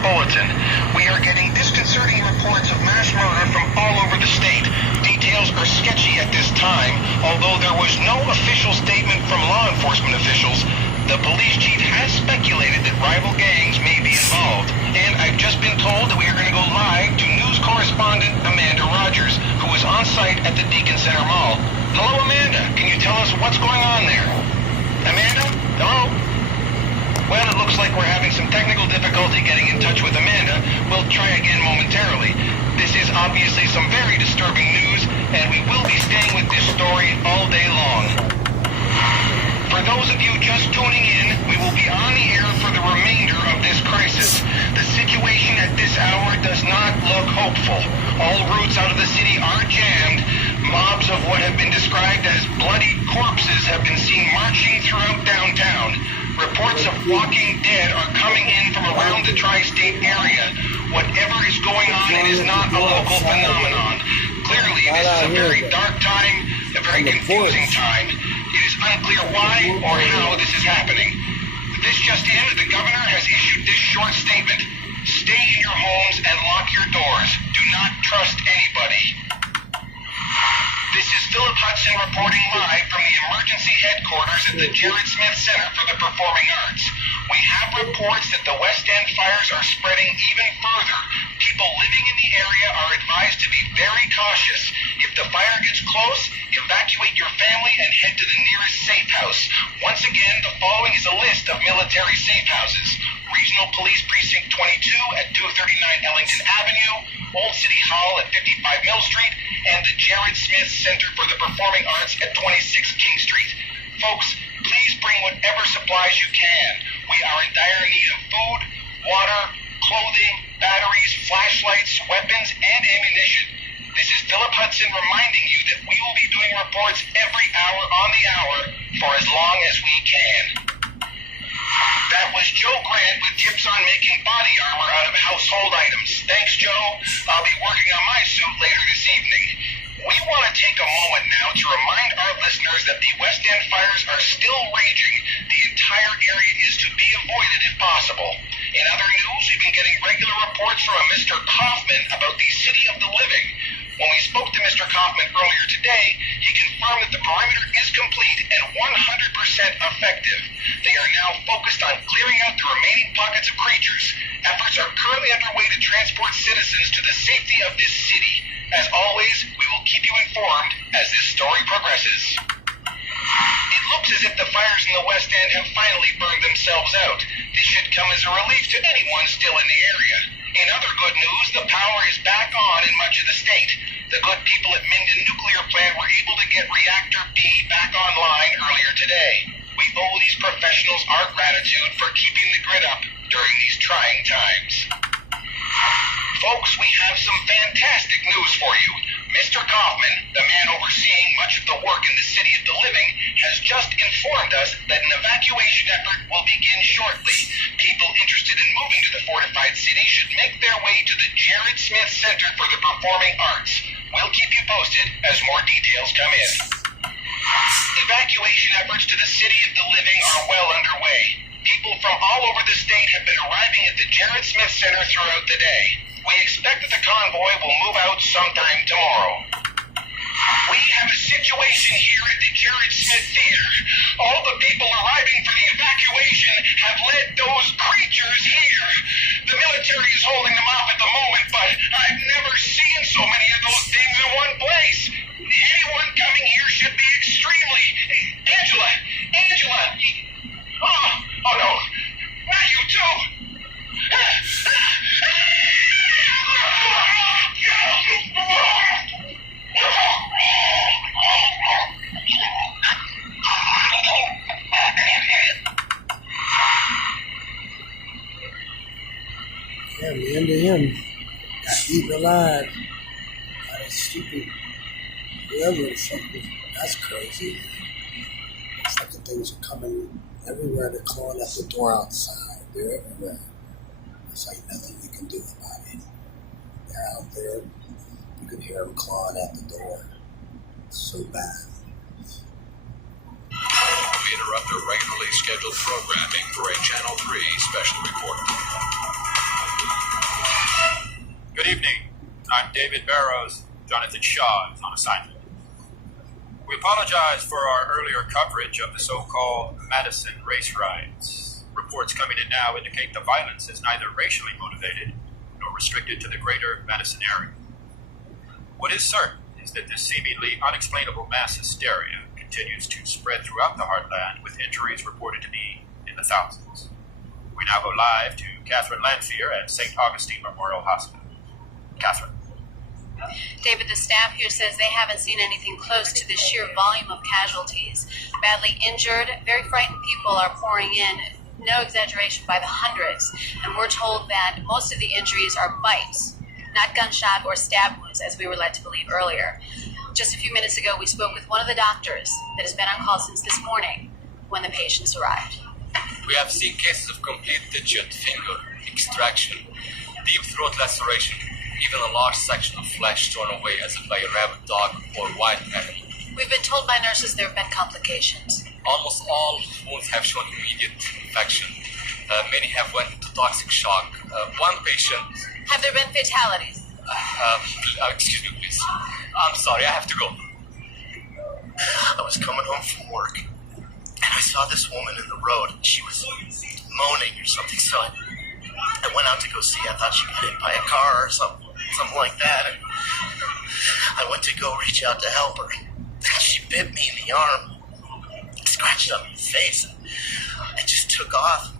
bulletin. We are getting disconcerting reports of mass murder from all over the state. Details are sketchy at this time, although there was no official statement from law enforcement officials. The police chief has speculated that rival gangs may be involved. And I've just been told that we are going to go live to news correspondent Amanda Rogers, who is on site at the Deacon Center Mall. Hello, Amanda. Can you tell us what's going on there? Amanda? Hello? Well, it looks like we're having some technical difficulty getting in touch with Amanda. We'll try again momentarily. This is obviously some very disturbing news, and we will be staying with this story all day long. For those of you just tuning in, we will be on the air for the remainder of this crisis. The situation at this hour does not look hopeful. All routes out of the city are jammed. Mobs of what have been described as bloody corpses have been seen marching throughout downtown. Reports of walking dead are coming in from around the tri-state area. Whatever is going on, it is not a local phenomenon. Clearly, this is a very dark time, a very confusing time. It is unclear why or how this is happening. This just in, the governor has issued this short statement. Stay in your homes and lock your doors. Do not trust anybody. This is Philip Hudson reporting live from the emergency headquarters at the Jared Smith Center for the Performing Arts. We have reports that the West End fires are spreading even further. People living in the area are advised to be very cautious. If the fire gets close, evacuate your family and head to the nearest safe house. Once again, the following is a list of military safe houses. Regional Police Precinct 22 at 239 Ellington Avenue, Old City Hall at 55 Mill Street, and the Jared Smith Center for the Performing Arts at 26 King Street. Folks, please bring whatever supplies you can. We are in dire need of food, water, clothing, batteries, flashlights, weapons, and ammunition. This is Philip Hudson reminding you that we will be doing reports every hour on the hour for as long as we can. That was Joe Grant with tips on making body armor out of household items. Thanks, Joe. I'll be working on my suit later this evening. We want to take a moment now to remind our listeners that the West End fires are still raging. The entire area is to be avoided if possible. In other news, we've been getting regular reports from a Mr. Kaufman about the City of the Living. When we spoke to Mr. Kaufman earlier today, he confirmed that the perimeter is complete and 100% effective. They are now focused on clearing out the remaining pockets of creatures. Efforts are currently underway to transport citizens to the safety of this city. As always, we will keep you informed as this story progresses. It looks as if the fires in the West End have finally burned themselves out. This should come as a relief to anyone still in the area. In other good news, the power is back on in much of the state. The good people at Minden Nuclear Plant were able to get Reactor B back online earlier today. We owe these professionals our gratitude for keeping the grid up during these trying times. Folks, we have some fantastic news for you. Mr. Kaufman, the man overseeing much of the work in the City of the Living, has just informed us that an evacuation effort will begin shortly. People interested in moving to the fortified city should make their way to the Jared Smith Center for the Performing Arts. We'll keep you posted as more details come in. Evacuation efforts to the City of the Living are well underway. People from all over the state have been arriving at the Jared Smith Center throughout the day. We expect that the convoy will move out sometime tomorrow. We have a situation here at the Jared Smith Theater. All the people arriving for the evacuation have led those creatures here. The military is holding them off at the moment, but I've never seen so many of those things in one place. Anyone coming here should be extremely... Angela! Oh no, not you too! Yeah, the end of him got eaten alive by that stupid whoever or something. That's crazy. It's like the things are coming everywhere. They're clawing at the door outside. They're everywhere. There's like nothing you can do about it. They're out there. You can hear them clawing at the door. It's so bad. We interrupt our regularly scheduled programming for a Channel 3 special report. evening. I'm David Barrows. Jonathan Shaw is on assignment. We apologize for our earlier coverage of the so-called Madison race riots. Reports coming in now indicate the violence is neither racially motivated nor restricted to the greater Madison area. What is certain is that this seemingly unexplainable mass hysteria continues to spread throughout the heartland, with injuries reported to be in the thousands. We now go live to Catherine Lanphier at St. Augustine Memorial Hospital. Catherine. David, the staff here says they haven't seen anything close to the sheer volume of casualties. Badly injured, very frightened people are pouring in, no exaggeration, by the hundreds. And we're told that most of the injuries are bites, not gunshot or stab wounds, as we were led to believe earlier. Just a few minutes ago, we spoke with one of the doctors that has been on call since this morning when the patients arrived. We have seen cases of complete digit finger extraction, deep throat laceration, even a large section of flesh torn away as if by a rabid dog or wild animal. We've been told by nurses there have been complications. Almost all wounds have shown immediate infection. Many have went into toxic shock. One patient... Have there been fatalities? Excuse me, please. I'm sorry, I have to go. I was coming home from work, and I saw this woman in the road. She was moaning or something, so I went out to go see. I thought she got hit by a car or something like that, and I went to go reach out to help her. She bit me in the arm, scratched up my face, and just took off.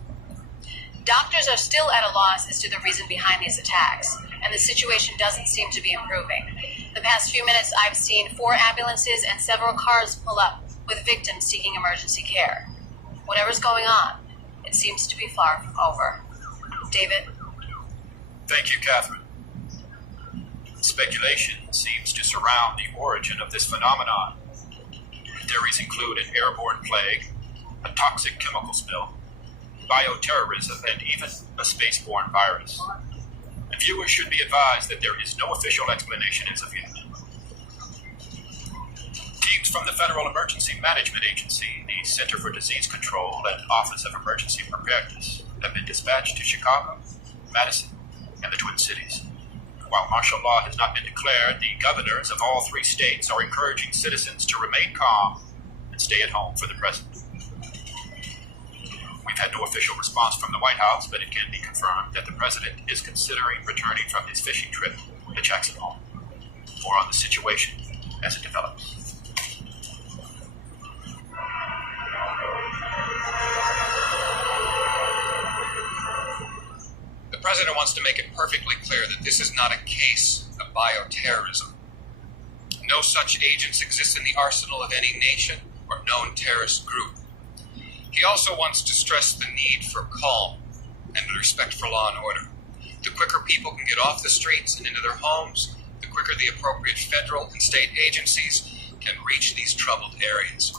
Doctors are still at a loss as to the reason behind these attacks, and the situation doesn't seem to be improving. The past few minutes, I've seen 4 ambulances and several cars pull up with victims seeking emergency care. Whatever's going on, it seems to be far from over. David? Thank you, Catherine. Speculation seems to surround the origin of this phenomenon. Theories include an airborne plague, a toxic chemical spill, bioterrorism, and even a spaceborne virus. And viewers should be advised that there is no official explanation as of yet. Teams from the Federal Emergency Management Agency, the Center for Disease Control, and Office of Emergency Preparedness have been dispatched to Chicago, Madison, and the Twin Cities. While martial law has not been declared, the governors of all 3 states are encouraging citizens to remain calm and stay at home for the present. We've had no official response from the White House, but it can be confirmed that the president is considering returning from his fishing trip to Jackson Hole. More on the situation as it develops. The president wants to make it perfectly clear that this is not a case of bioterrorism. No such agents exist in the arsenal of any nation or known terrorist group. He also wants to stress the need for calm and respect for law and order. The quicker people can get off the streets and into their homes, the quicker the appropriate federal and state agencies can reach these troubled areas.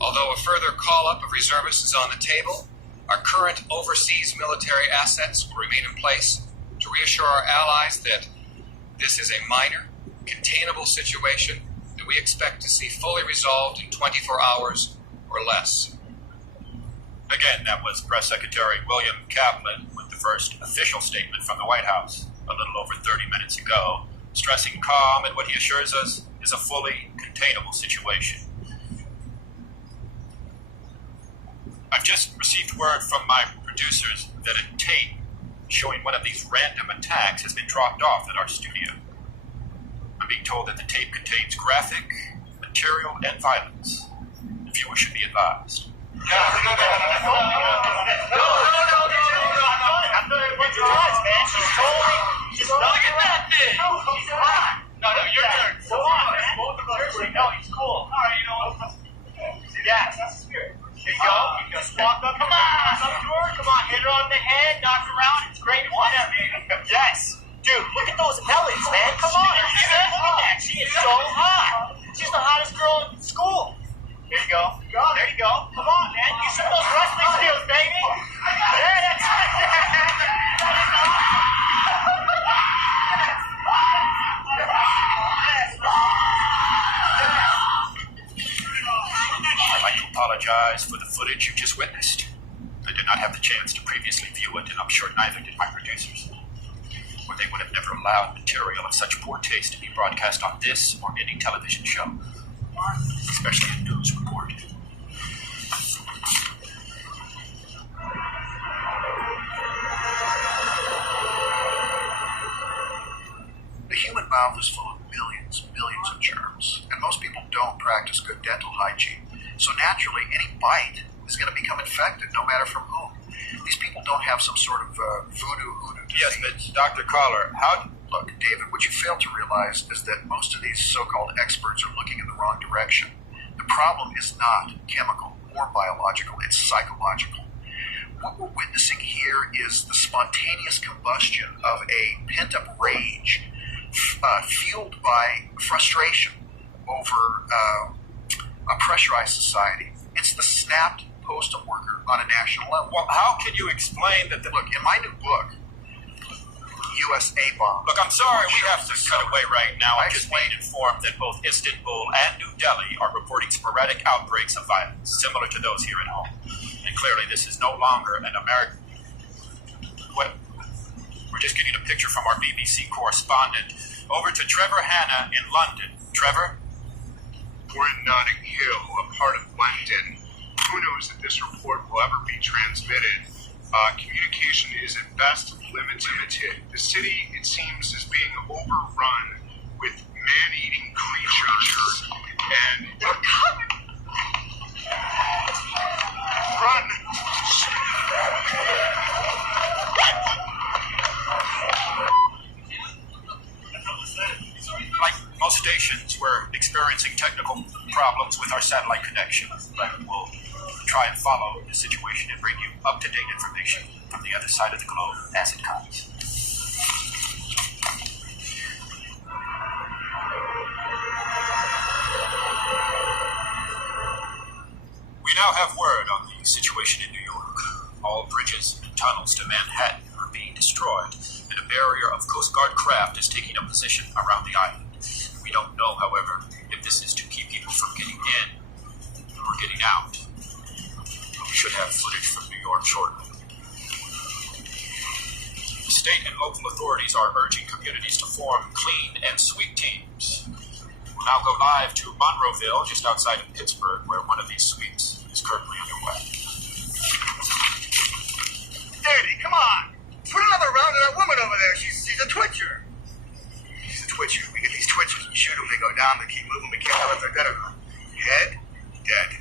Although a further call-up of reservists is on the table, our current overseas military assets will remain in place to reassure our allies that this is a minor, containable situation that we expect to see fully resolved in 24 hours or less. Again, that was Press Secretary William Kaplan with the first official statement from the White House a little over 30 minutes ago, stressing calm and what he assures us is a fully containable situation. I've just received word from my producers that a tape showing one of these random attacks has been dropped off at our studio. I'm being told that the tape contains graphic material and violence. The viewer should be advised. No. I'm doing what you want, man. She's totally... Look at that thing! She's hot! No, your turn. Go on, man. Both of us. No, he's cool. All right, you know what? Yeah, that's the spirit. Here you go. You just walk up. Come on. Up to her. Come on. Hit her on the head. Knock her around. It's great. Whatever. Yes. Dude, look at those bellies, man. Come on. Look at that. She is so hot. She's the hottest girl in school. There you go. There you go. Come on, man. You show those wrestling skills, baby. Yeah, that's I'd like to apologize for the footage you just witnessed. I did not have the chance to previously view it, and I'm sure neither did my producers. or they would have never allowed material of such poor taste to be broadcast on this or any television show, especially a news report. The human mouth is full of billions of germs, and most people don't practice good dental hygiene. So naturally, any bite is going to become infected, no matter from whom. These people don't have some sort of voodoo disease. Yes, but Dr. Collar, how... Look, David, what you fail to realize is that most of these so-called experts are looking in the wrong direction. The problem is not chemical or biological, it's psychological. What we're witnessing here is the spontaneous combustion of a pent-up rage fueled by frustration over a pressurized society. It's the snapped postal worker on a national level. Well, how can you explain that Look, in my new book, USA Bomb. Look, I'm sorry, we have to cut away right now. I I'm just being informed that both Istanbul and New Delhi are reporting sporadic outbreaks of violence, similar to those here at home. And clearly this is no longer an American... What? We're just getting a picture from our BBC correspondent. Over to Trevor Hanna in London. Trevor? We're in Notting Hill, a part of London. Who knows if this report will ever be transmitted? Communication is at best limited. The city, it seems, is being overrun with man-eating creatures. And... They're coming! Run! Like most stations, we're experiencing technical problems with our satellite connection, but we'll try and follow the situation and bring you up-to-date information from the other side of the globe as it comes. We now have word on the situation in New York. All bridges and tunnels to Manhattan are being destroyed, and a barrier of Coast Guard craft is taking up position around the island. We don't know, however, if this is to keep people from getting in or getting out. We should have footage from New York shortly. The state and local authorities are urging communities to form clean and sweep teams. We'll now go live to Monroeville, just outside of Pittsburgh, where one of these sweeps is currently underway. Daddy, come on! Put another round of that woman over there. She's a twitcher. She's a twitcher. We get these twitchers. We shoot them. They go down. They keep moving. We can't tell if they're dead or not. Head, dead.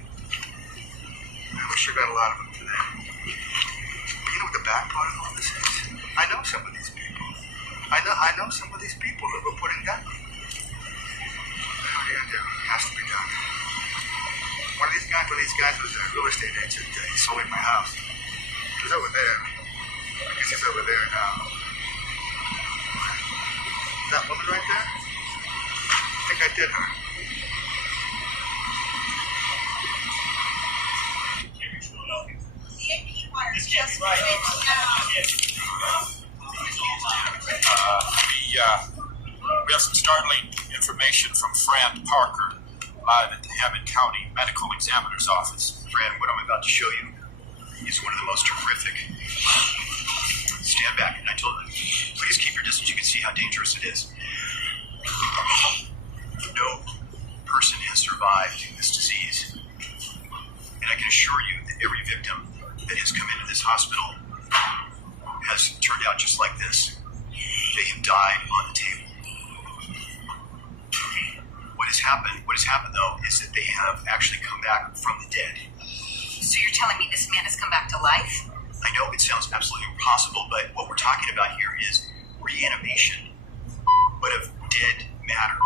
We sure got a lot of them today. But you know what the bad part of all this is? I know some of these people. I know some of these people that we're putting down. What are you gonna do? It has to be done. One of these guys was a real estate agent. He sold me my house. He was over there. I guess he's over there now. That woman right there? I think I did her. We have some startling information from Fran Parker, live at the Hammond County Medical Examiner's Office. Fran, what I'm about to show you is one of the most horrific. Stand back, and I told you, please keep your distance. You can see how dangerous it is. No person has survived this disease. And I can assure you that every victim that has come into this hospital has turned out just like this. They have died on the table. What has happened though, is that they have actually come back from the dead. So you're telling me this man has come back to life? I know it sounds absolutely impossible, but what we're talking about here is reanimation, but of dead matter.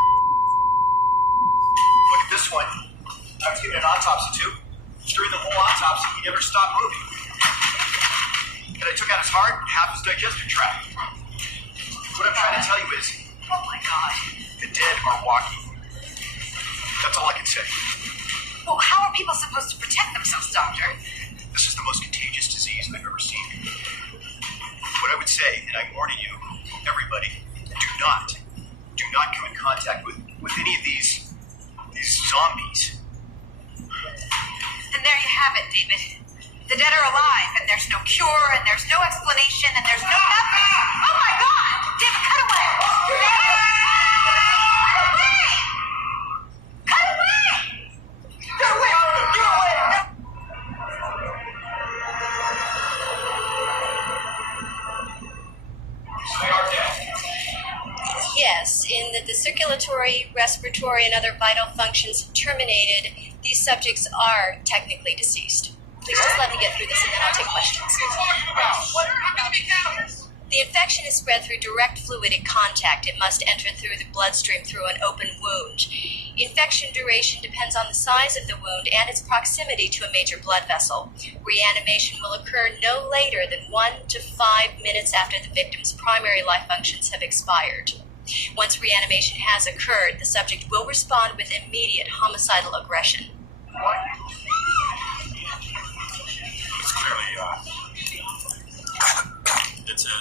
Look at this one. I was given an autopsy too. During the whole autopsy, he never stopped moving. And I took out his heart and half his digestive tract. What I'm trying to tell you is, Oh my God. the dead are walking. That's all I can say. Well, how are people supposed to protect themselves, Doctor? This is the most contagious disease I've ever seen. What I would say, and I'm warning you, everybody, do not come in contact with any of these zombies. And there you have it, David. The dead are alive, and there's no cure, and there's no explanation, and there's no nothing. Oh my God! David, Yes, in that the circulatory, respiratory, and other vital functions terminated, these subjects are technically deceased. Please just let me get through this and then I'll take questions. What are you talking about? What are we cannibals? The infection is spread through direct fluidic contact. It must enter through the bloodstream through an open wound. Infection duration depends on the size of the wound and its proximity to a major blood vessel. Reanimation will occur no later than 1 to 5 minutes after the victim's primary life functions have expired. Once reanimation has occurred, the subject will respond with immediate homicidal aggression.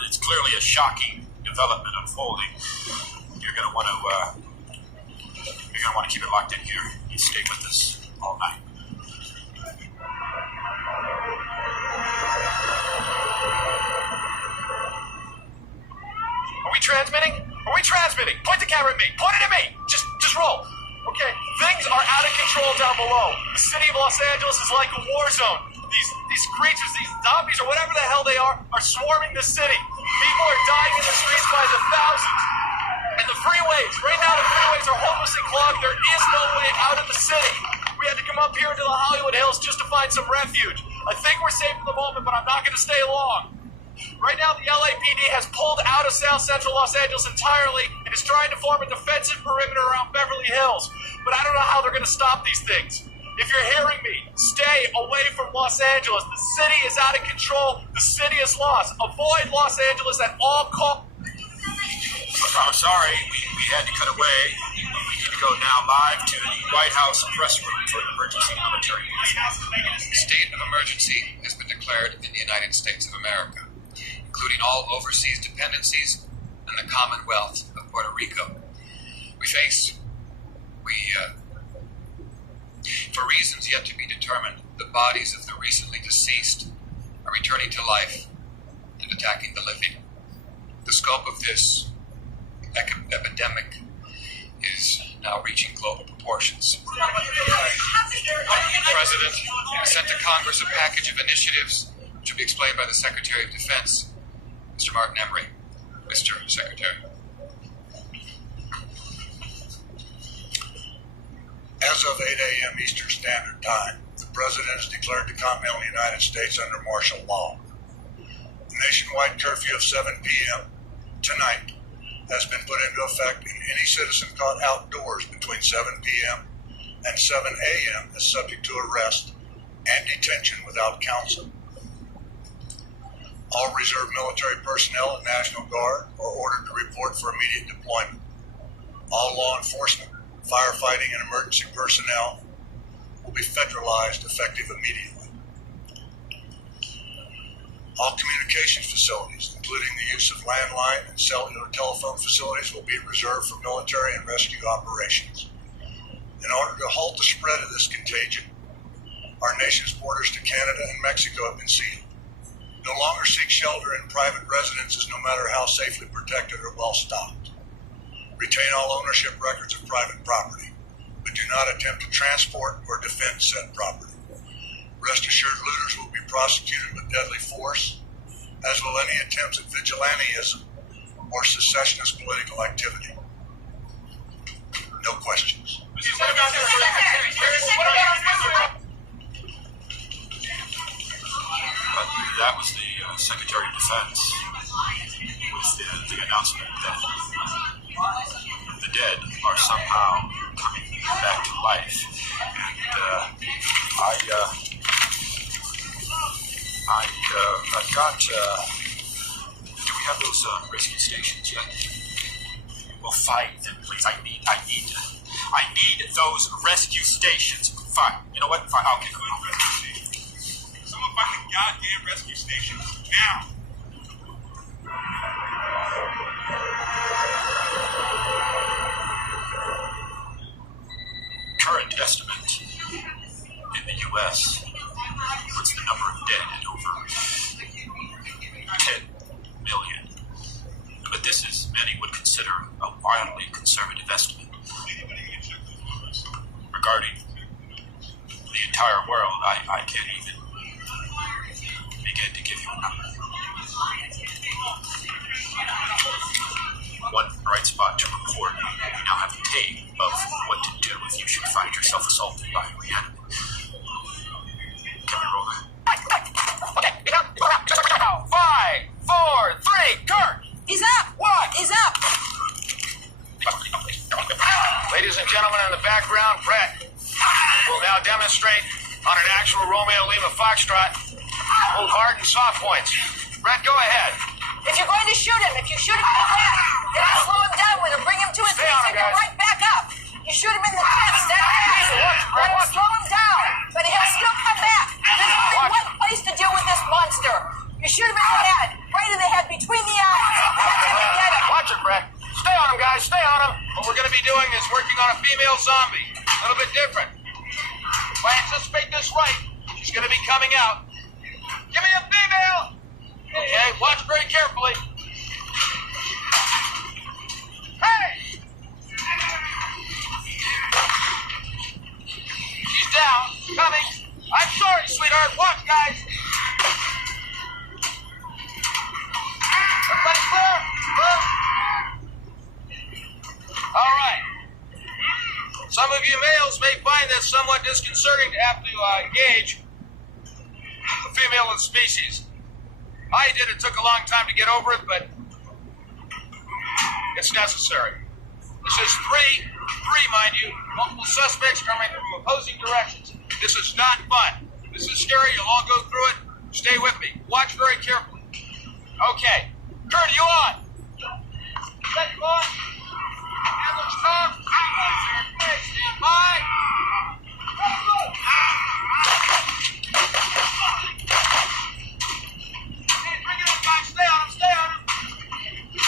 It's clearly a shocking development unfolding. You're gonna want to keep it locked in here. You stay with us all night. Are we transmitting? Are we transmitting? Point the camera at me. Point it at me. Just roll. Okay. Things are out of control down below. The city of Los Angeles is like a war zone. These creatures, these zombies or whatever the hell they are swarming the city. People are dying in the streets by the thousands. And the freeways, right now the freeways are hopelessly clogged. There is no way out of the city. We had to come up here into the Hollywood Hills just to find some refuge. I think we're safe for the moment, but I'm not going to stay long. Right now the LAPD has pulled out of South Central Los Angeles entirely and is trying to form a defensive perimeter around Beverly Hills. But I don't know how they're going to stop these things. If you're hearing me, stay away from Los Angeles. The city is out of control. The city is lost. Avoid Los Angeles at all costs. I'm sorry, we had to cut away. We need to go now live to the White House press room for an emergency military briefing. The state of emergency has been declared in the United States of America, including all overseas dependencies and the Commonwealth of Puerto Rico. For reasons yet to be determined, the bodies of the recently deceased are returning to life and attacking the living. The scope of this epidemic is now reaching global proportions. The President sent to Congress a package of initiatives which will be explained by the Secretary of Defense, Mr. Martin Emery. Mr. Secretary. As of 8 a.m. Eastern Standard Time, the President has declared the Continental United States under martial law. The nationwide curfew of 7 p.m. tonight has been put into effect, and any citizen caught outdoors between 7 p.m. and 7 a.m. is subject to arrest and detention without counsel. All reserve military personnel and National Guard are ordered to report for immediate deployment. All law enforcement, firefighting, and emergency personnel will be federalized effective immediately. All communications facilities, including the use of landline and cellular telephone facilities, will be reserved for military and rescue operations. In order to halt the spread of this contagion, our nation's borders to Canada and Mexico have been sealed. No longer seek shelter in private residences, no matter how safely protected or well stocked. Retain all ownership records of private property, but do not attempt to transport or defend said property. Rest assured, looters will be prosecuted with deadly force, as will any attempts at vigilantism or secessionist political activity. No questions. That was the Secretary of Defense with the announcement that the dead are somehow coming back to life. And I've got, do we have those rescue stations yet? Well, find them, please. I need those rescue stations. Fine. You know what? Fine. Okay. Someone find the goddamn rescue station now. Current estimate in the U.S. puts the number of dead at over 10 million. But this is, many would consider, a wildly conservative estimate. Regarding the entire world, I can't even begin to give you a number. One bright spot spot to record. We now have the tape of what to do if you should find yourself assaulted by a reanimate. Can we roll that? Okay, 5, 4, 3, Kurt! He's up! What? He's up! Ladies and gentlemen, in the background, Brett will now demonstrate on an actual Romeo Lima Foxtrot. Hold hard and soft points. Brett, go ahead. If you're going to shoot him, if you shoot him in the neck, then I'll slow him down with it, bring him to his Stay feet on and him, go guys. right back up. You shoot him in the chest, that easy. Let him slow him down, but he'll still come back. There's only one place to deal with this monster. You shoot him in the head, right in the head, between the eyes. That's how you get him. Watch it, Brett. Stay on him, guys. Stay on him. What we're going to be doing is working on a female zombie. A little bit different. If I anticipate this right, she's going to be coming out. Give me a female! Okay, watch very carefully. Hey! She's down. Coming. I'm sorry, sweetheart. Watch, guys. Everybody clear? Clear? All right. Some of you males may find this somewhat disconcerting to have to engage a female of the species. I did. It took a long time to get over it, but it's necessary. This is three, mind you, multiple suspects coming from opposing directions. This is not fun. This is scary. You'll all go through it. Stay with me. Watch very carefully. Okay. Kurt, are you on? Set you on. And let's talk. Hey, stand by. Bring it up, guys. Stay on him. Stay on him.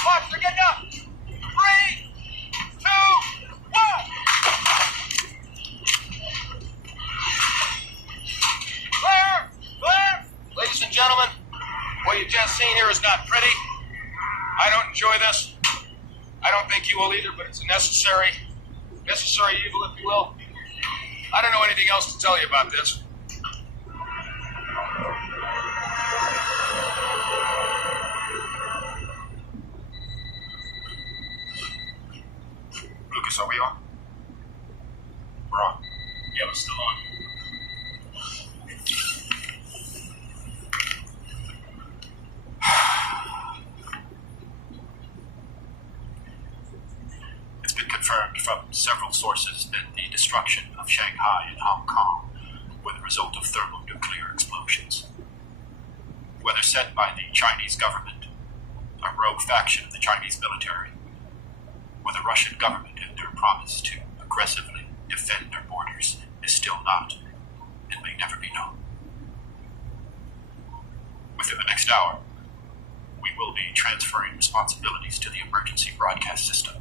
Watch, they're getting up. 3, 2, 1. Clear. Clear. Ladies and gentlemen, what you've just seen here is not pretty. I don't enjoy this. I don't think you will either, but it's a necessary evil, if you will. I don't know anything else to tell you about this. Lucas, are we on? We're on. Yeah, we're still on. It's been confirmed from several sources that the destruction of Shanghai and Hong Kong were the result of thermonuclear explosions. Whether sent by the Chinese government, a rogue faction of the Chinese military, or the Russian government in their promise to aggressively defend their borders is still not and may never be known. Within the next hour, we will be transferring responsibilities to the emergency broadcast system.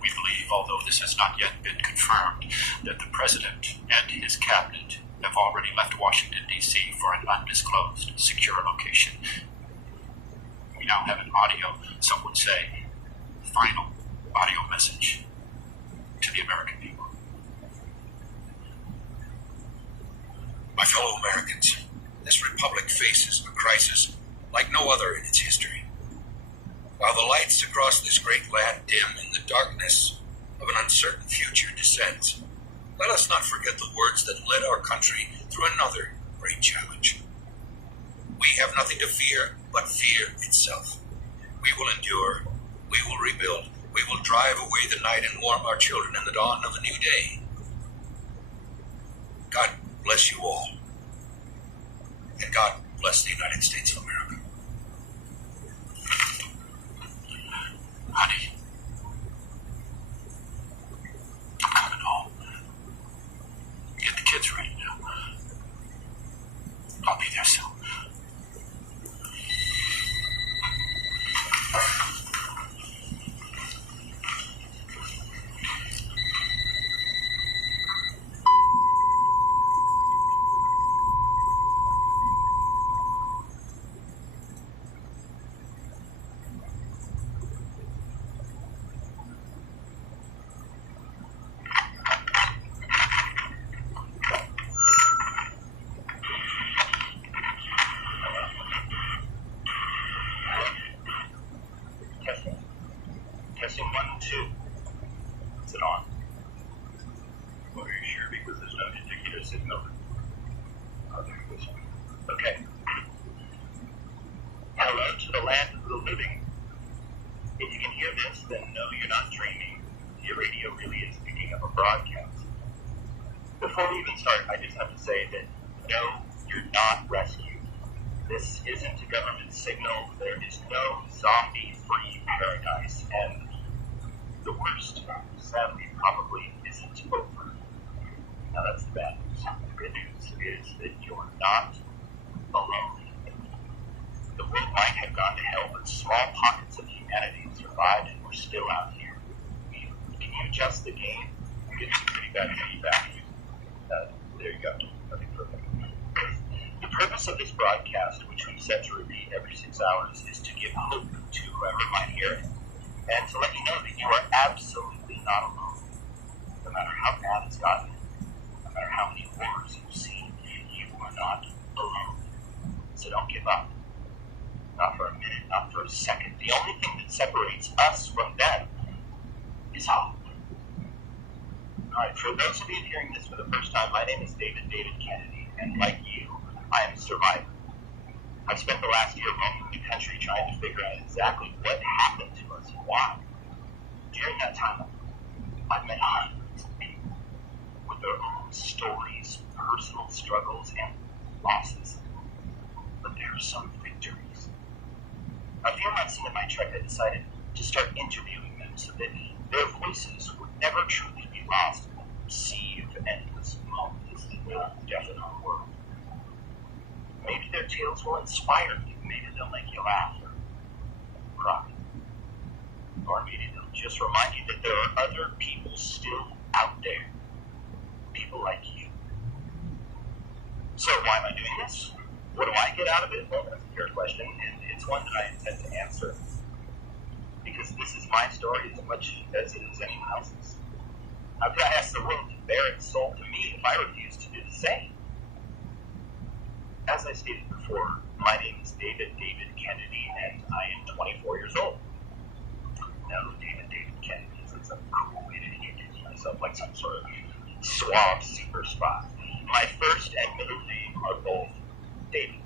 We believe, although this has not yet been confirmed, that the President and his cabinet have already left Washington, D.C. for an undisclosed, secure location. We now have an audio, some would say, final audio message to the American people. My fellow Americans, this republic faces a crisis like no other in its history. While the lights across this great land dim and the darkness of an uncertain future descends, let us not forget the words that led our country through another great challenge. We have nothing to fear but fear itself. We will endure. We will rebuild. We will drive away the night and warm our children in the dawn of a new day. God bless you all. And God bless the United States of America. Honey, I'm coming home. Get the kids ready now. I'll be there soon. radio really is picking up a broadcast. Before we even start, I just have to say that no, you're not rescued. This isn't a government signal. There is no zombie-free paradise, and the worst, sadly, probably isn't over. Now that's the bad news. The good news is that you're not alone. The world might have gone to hell, but small pockets of humanity survived, and we're still out here. Can you adjust the gain? I'm getting some pretty bad feedback. There you go. Okay, perfect. The purpose of this broadcast, which we've set to repeat every 6 hours, is to give hope to whoever might hear it, and to let you know that you are absolutely not alone. No matter how bad it's gotten, no matter how many horrors you've seen, you are not alone. So don't give up. Not for a minute, not for a second. The only thing that separates us from them is hope. Alright, for those of you hearing this for the first time, my name is David Kennedy, and like you, I am a survivor. I've spent the last year roaming the country trying to figure out exactly what happened to us and why. During that time, I've met hundreds of people with their own stories, personal struggles, and losses. But there are some victories. A few months into my trek, I decided to start interviewing them so that their voices would never truly be lost in the sea of endless moments in the death in our world. Maybe their tales will inspire you. Maybe they'll make you laugh or cry. Or maybe they'll just remind you that there are other people still out there. People like you. So why am I doing this? What do I get out of it? Well, that's a fair question, and it's one that I intend to answer. Because this is my story as much as it is anyone else's. How could I ask the world to bear its soul to me if I refuse to do the same? As I stated before, my name is David Kennedy, and I am 24 years old. No, David Kennedy isn't some cool way to introduce myself like some sort of suave super spy. My first and middle name are both David.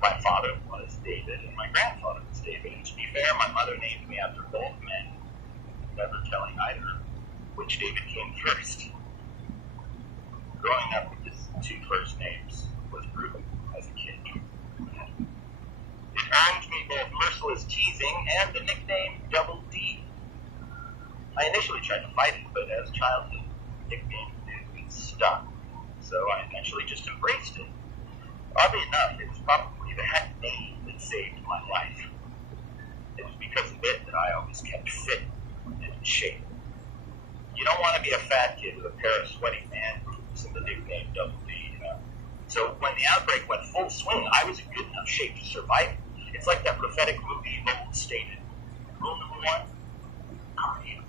My father was David, and my grandfather was David. And to be fair, my mother named me after both men, never telling either which David came first. Growing up with just two first names was brutal as a kid. It earned me both merciless teasing and the nickname Double D. I initially tried to fight it, but as childhood nicknames do, it stuck. So I eventually just embraced it. Oddly enough, it was probably that name that saved my life. It was because of it that I always kept fit and in shape. You don't want to be a fat kid with a pair of sweaty man boobs and the nickname Double D, you know? So when the outbreak went full swing, I was in good enough shape to survive. It's like that prophetic movie Nolan stated. Rule number one, cardio.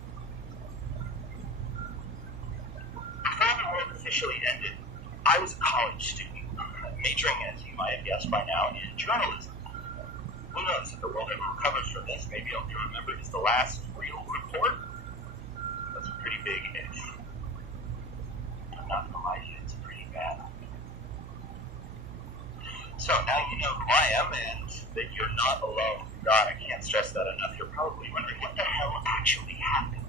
Before the world officially ended, I was a college student, majoring, as you might have guessed by now, in journalism. Who knows, if the world ever recovers from this, maybe I'll be remembered as the last real report. That's a pretty big if. I'm not gonna lie to you, it's pretty bad. So now you know who I am and that you're not alone. God, I can't stress that enough. You're probably wondering what the hell actually happened.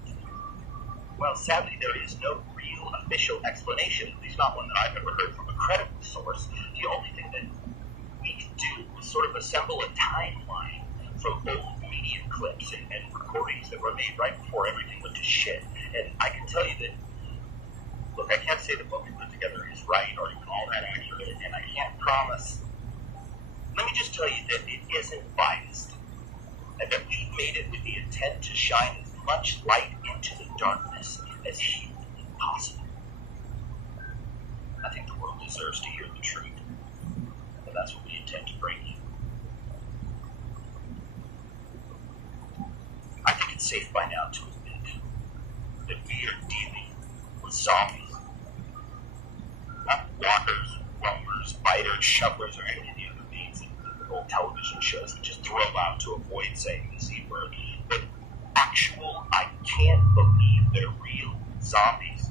Well, sadly, there is no real official explanation, at least not one that I've ever heard from a credible source. The only thing that we can do is sort of assemble a timeline from old media clips and recordings that were made right before everything went to shit. And I can tell you that, look, I can't say that what we put together is right or even all that accurate, and I can't promise. Let me just tell you that it isn't biased, and that we've made it with the intent to shine as much light into the darkness as humanly possible. I think the world deserves to hear the truth, and that's what we intend to bring you. I think it's safe by now to admit that we are dealing with zombies. Not walkers, roamers, biters, shovelers, or any of the other names in the old television shows that just throw out to avoid saying the C word, but actual, I can't believe they're real zombies.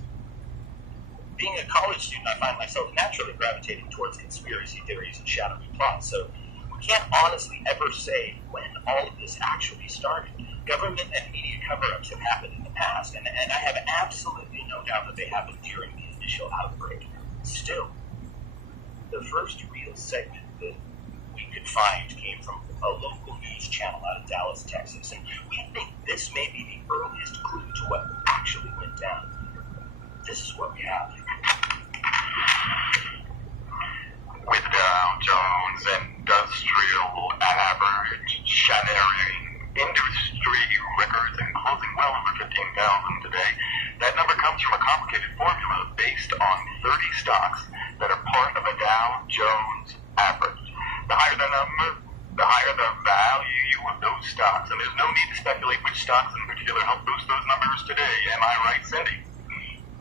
Being a college student, I find myself naturally gravitating towards conspiracy theories and shadowy plots, so we can't honestly ever say when all of this actually started. Government and media cover-ups have happened in the past, and I have absolutely no doubt that they happened during the initial outbreak. Still, the first real segment that we could find came from a local news channel out of Dallas, Texas, and we think this may be the earliest clue to what actually went down. This is what we have. With Dow Jones Industrial Average shattering industry records and closing well over 15,000 today, that number comes from a complicated formula based on 30 stocks that are part of a Dow Jones average. The higher the number, the higher the value of those stocks, and there's no need to speculate which stocks in particular help boost those numbers today. Am I right, Cindy?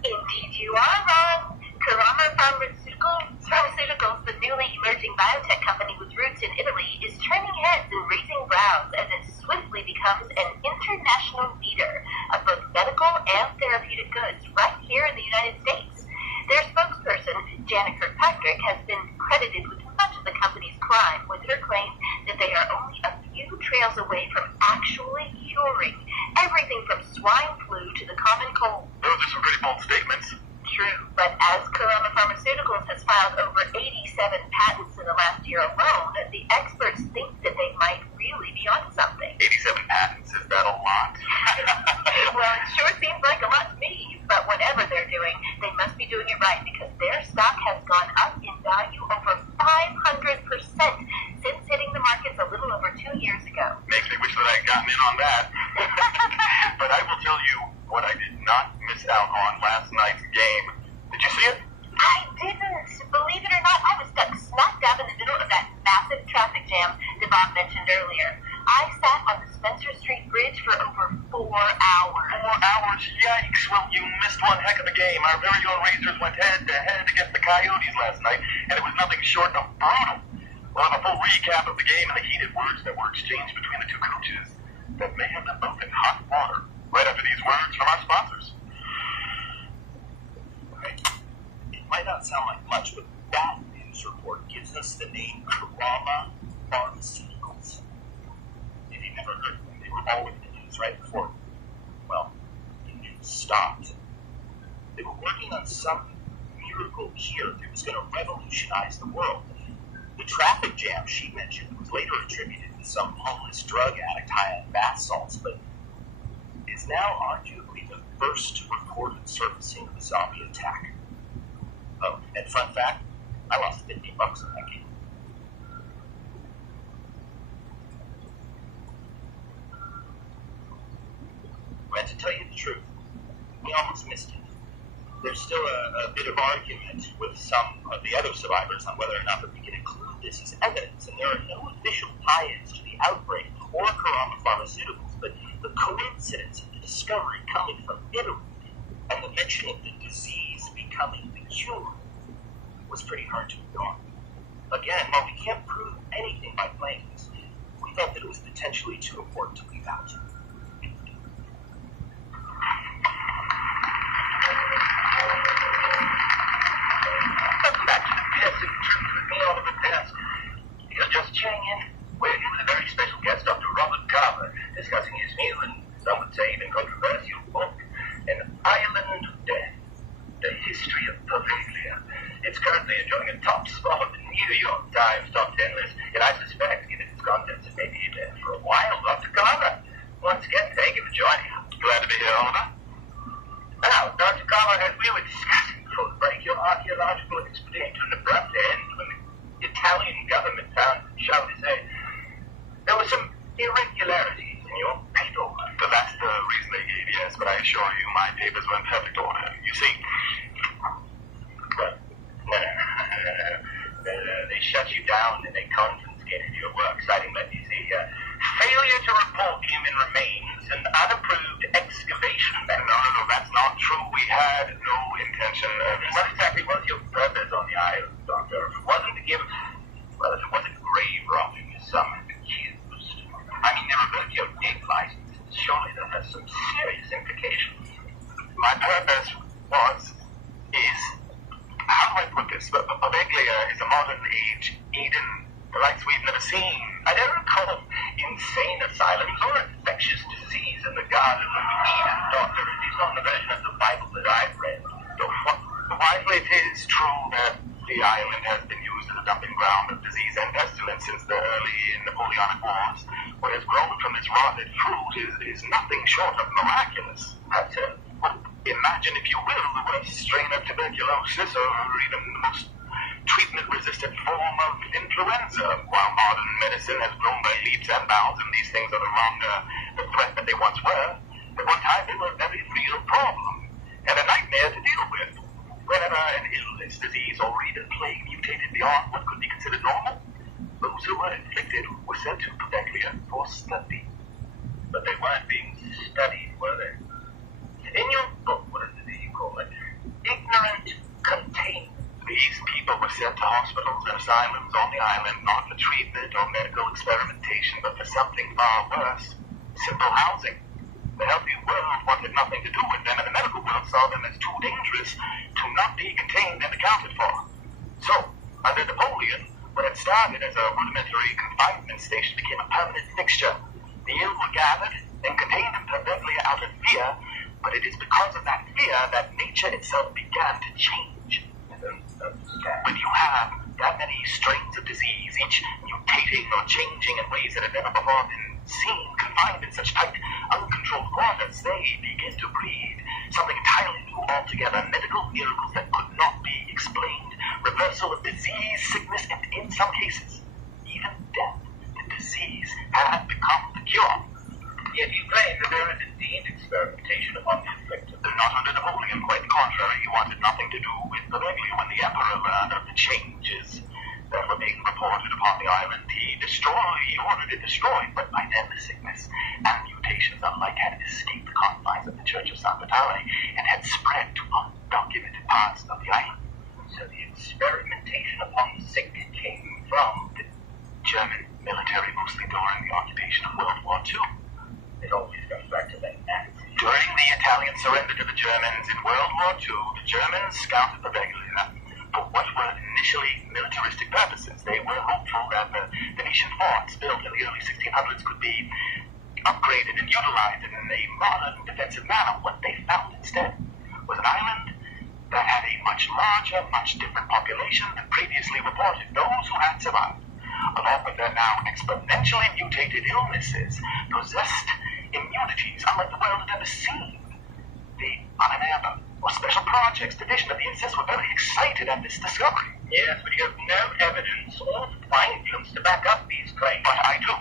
Indeed you are, Ron. Karama Pharmaceuticals, the newly emerging biotech company with roots in Italy, is turning heads and raising brows as it swiftly becomes an international leader of both medical and therapeutic goods right here in the United States. Their spokesperson, Janet Kirkpatrick, has been credited with much of the company's climb, with her claim that they are only a few trails away from actually curing everything from swine flu to the common cold. Those are some pretty bold statements. True, but as Karama Pharmaceuticals has filed over 87 patents in the last year alone, the experts think that they might really be onto something. 87 patents, is that a lot? Well, it sure seems like a lot to me, but whatever they're doing, they must be doing it right because their stock has gone up in value over 500% since hitting the markets a little over 2 years ago. Makes me wish that I had gotten in on that. But I will tell you what I did not miss out on last night's game. Did you see it? I didn't. Believe it or not, I was stuck smack dab in the middle of that massive traffic jam that Bob mentioned earlier. I sat on the Spencer Street Bridge for over 4 hours. 4 hours? Yikes. Well, you missed one heck of a game. Our very own Rangers went head-to-head against the Coyotes last night, and it was nothing short of brutal. We'll have a full recap of the game and the heated words that were exchanged between the two coaches that may have them both in hot water right after these words from our sponsors. It might not sound like much, but that news report gives us the name Karama Pharmaceuticals. If you've never heard of them, they were always in the news right before, well, the news stopped. They were working on some miracle cure that was going to revolutionize the world. The traffic jam she mentioned was later attributed to some homeless drug addict high on bath salts, but is now arguably the first recorded surfacing of a zombie attack. Oh, and fun fact, I lost $50 on that game. And to tell you the truth, we almost missed it. There's still a bit of argument with some of the other survivors on whether or not that we can include this as evidence, and there are no official tie-ins to the outbreak or Karama Pharmaceuticals, but the coincidence of the discovery coming from Italy and the mention of the disease becoming the cure was pretty hard to ignore. Again, while we can't prove anything by playing this, we felt that it was potentially too important to leave out. Welcome back to the PSC trip with me, Oliver Pence. You're just tuning in. We're here with a very special guest, Dr. Robert Carver, discussing his new and some would say even controversial book, An Island of Death, The History of Poveglia. It's currently enjoying a top spot on the New York Times top 10 list, and I suspect, given its contents, it may be there for a while. Dr. Carver, once again, thank you for joining us. Glad to be here, Oliver. Now, Dr. Carver, as we were discussing before the break, your archaeological expedition to an abrupt end when the Italian government found, shall we say, there were some irregularities in your paperwork. But that's the reason they gave, yes, but I assure you my papers were in perfect order. You see, they shut you down and they confiscated your work, citing, let me see, failure to report human remains and unapproved excavation methods. No, that's not true. We had no intention of... What exactly was your purpose on the island, Doctor? If it wasn't to give... Well, if it wasn't grave robbing as some have accused. I mean, they revoked your dig license. Surely that has some serious implications. My purpose is... How do I put this? Poveglia is a modern-age Eden, the likes we've never seen. I don't recall insane asylums or infectious disease in the Garden of Eden, Doctor. It is on the version of the Bible that I've read. While it is true that the island has been used as a dumping ground of disease and pestilence since the early Napoleonic Wars, what has grown from its rotted fruit is nothing short of miraculous. Imagine, if you will, the worst strain of tuberculosis or even the most treatment-resistant form of influenza. While modern medicine has grown by leaps and bounds and these things are no longer the threat that they once were, at one time they were a very real problem and a nightmare to deal with. Whenever an illness, disease, or even plague mutated beyond what could be considered normal, those who were inflicted were sent to Paveglia for study. But they weren't being studied, were they? In your book, what is it that you call it? Ignorant containment. These people were sent to hospitals and asylums on the island, not for treatment or medical experimentation, but for something far worse: simple housing. The healthy world wanted nothing to do with them, and the medical world saw them as too dangerous to not be contained and accounted for. So, under Napoleon, what had started as a rudimentary confinement station became a permanent fixture. The ill were gathered and contained in Paveglia out of fear, but it is because of that fear that nature itself began to change. When you have that many strains of disease, each mutating or changing in ways that have never before been seen, confined in such tight, uncontrolled quarters, they begin to breed something entirely new altogether. Medical miracles that could not be explained, reversal of disease, sickness, and in some cases, even death. The disease had become the cure. Yet you claim that there is indeed experimentation upon the afflicted. Not under Napoleon, quite the contrary. He wanted nothing to do with Paveglia. When the emperor learned of the changes that were being reported upon the island, he ordered it destroyed, but by then the sickness and mutations alike had escaped the confines of the Church of San Vitale and had spread to undocumented parts of the island. So the experimentation upon the sick came from the German military, mostly during the occupation of World War II. It always comes back to that act. During the Italian surrender to the Germans in World War II, the Germans scouted Paveglia for what were initially militaristic purposes. They were hopeful that the Venetian forts built in the early 1600s could be upgraded and utilized in a modern defensive manner. What they found instead was an island that had a much larger, much different population than previously reported. Those who had survived, along with their now exponentially mutated illnesses, possessed immunities unlike the world had ever seen. The UNAMA, or Special Projects Division of the INCIS, were very excited at this discovery. Yes, but you have no evidence or findings to back up these claims. But I do.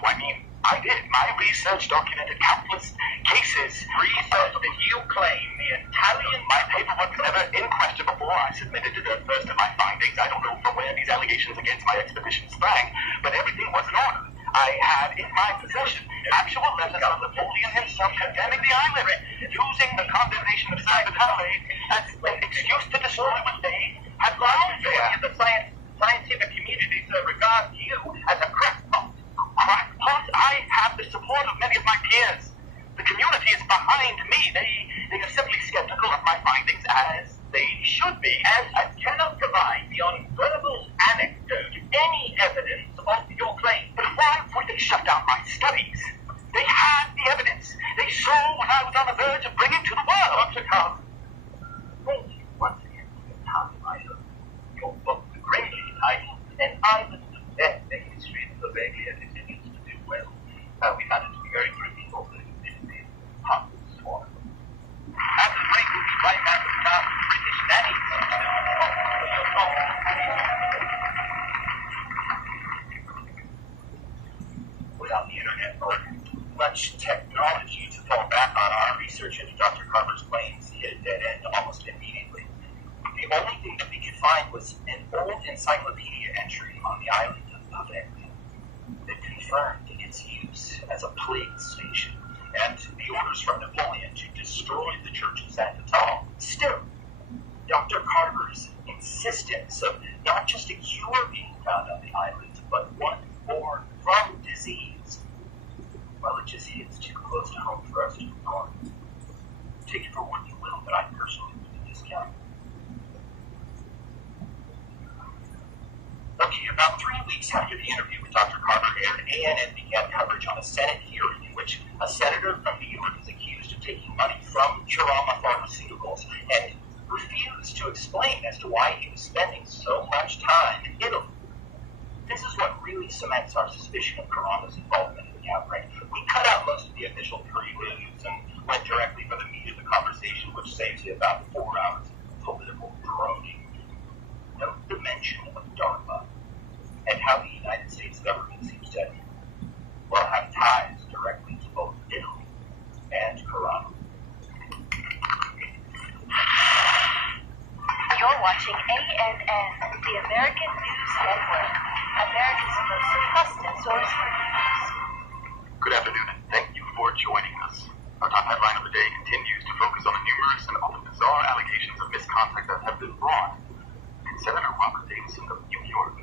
I did. My research documented countless cases. Research that you claim the Italian... My paperwork was never in question before I submitted to the first of my findings. I don't know from where these allegations against my expedition sprang, but everything was in order. I had in my possession actual letters of Napoleon himself condemning the island, using the condemnation of San Vitale as an excuse to destroy what they had found there. The scientific community regards you as a crackpot. Crackpot? I have the support of many of my peers. The community is behind me. They are simply skeptical of my findings, as they should be. And I cannot provide beyond verbal anecdote any evidence of your claim. But why would they shut down my studies? They had the evidence. They saw what I was on the verge of bringing to the world. Dr. Carver, thank you once again for your time. I hope your book, The Greatly Entitled, An Island of Death, The History of Paveglia, continues to do well. We found it to be very gripping, although it is a humble swarm. After the break, we'll be right back with the British nannies. Without the internet or much technology to fall back on, our research into Dr. Carver's claims hit a dead end almost immediately. The only thing that we could find was an old encyclopedia entry on the island of Paveglia that confirmed its use as a plague station and the orders from Napoleon to destroy the Church of San Vitale. Still, Dr. Carver's insistence of not just a cure being found on the island, but one born from disease, well, it just hits too close to home for us to ignore. Take it for what you will, but I personally wouldn't discount it. Okay, About 3 weeks after the interview with Dr. Carter aired, ANN began coverage on a Senate hearing in which a senator from New York is accused of taking money from Kurama Pharmaceuticals and refused to explain as to why he was spending so much time in Italy. This is what really cements our suspicion of Kurama's involvement in the outbreak. We cut out most of the official preludes and went directly for the meat of the conversation, which saves you about 4 hours of political droning. No mention of DARPA and how the United States government seems to, well, have ties directly to both Italy and Kurama. You're watching ANN, the American News Network, America's most trusted source for news. Good afternoon, and thank you for joining us. Our top headline of the day continues to focus on the numerous and often bizarre allegations of misconduct that have been brought against Senator Robert Davison of New York.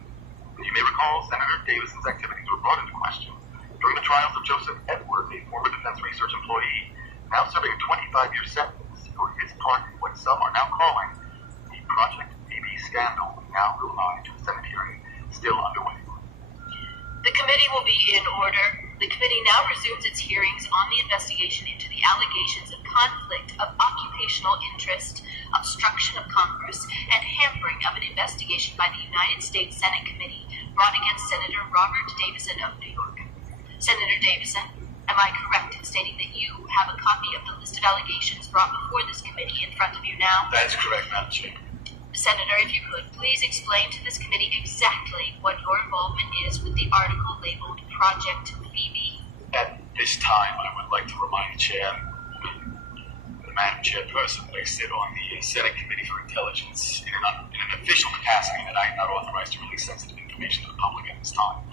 As you may recall, Senator Davison's activities were brought into question during the trials of Joseph Edwards, a former Defense Research employee, now serving a 25-year sentence for his part in what some are now calling the Project BB scandal. We now go live to the Senate hearing still underway. The committee will be in order. The committee now resumes its hearings on the investigation into the allegations of conflict of occupational interest, obstruction of Congress, and hampering of an investigation by the United States Senate Committee brought against Senator Robert Davison of New York. Senator Davison, am I correct in stating that you have a copy of the list of allegations brought before this committee in front of you now? That is correct, Madam Chair. Senator, if you could, please explain to this committee exactly what your involvement is with the article labeled Project Phoebe. At this time, I would like to remind the Chair, the Madam Chairperson, that I sit on the Senate Committee for Intelligence in an official capacity that I am not authorized to release sensitive information to the public at this time.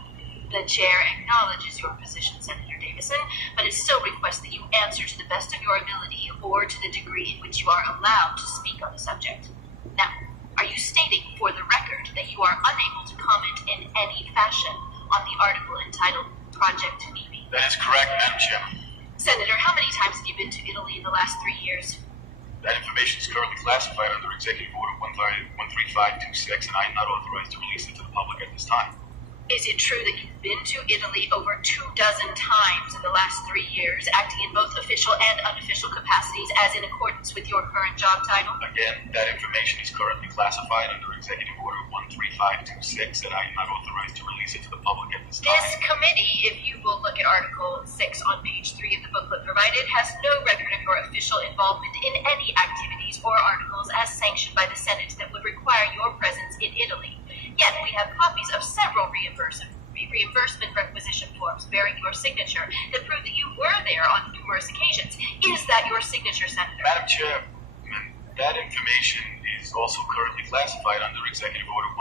The Chair acknowledges your position, Senator Davison, but it still requests that you answer to the best of your ability or to the degree in which you are allowed to speak on the subject. Now, are you stating for the record that you are unable to comment in any fashion on the article entitled Project Phoebe? That is correct, Madam Chairman. Senator, how many times have you been to Italy in the last 3 years? That information is currently classified under Executive Order 13526, and I am not authorized to release it to the public at this time. Is it true that you've been to Italy over 24 times in the last 3 years, acting in both official and unofficial capacities as in accordance with your current job title? Again, that information is currently classified under Executive Order 13526, and I am not authorized to release it to the public at this time. This committee, if you will look at Article 6 on page 3 of the booklet provided, has no record of your official involvement in any activities or articles as sanctioned by the Senate that would require your presence in Italy. Yet we have copies of several reimbursement requisition forms bearing your signature that prove that you were there on numerous occasions. Is that your signature, Senator? Madam Chairman, that information is also currently classified under Executive Order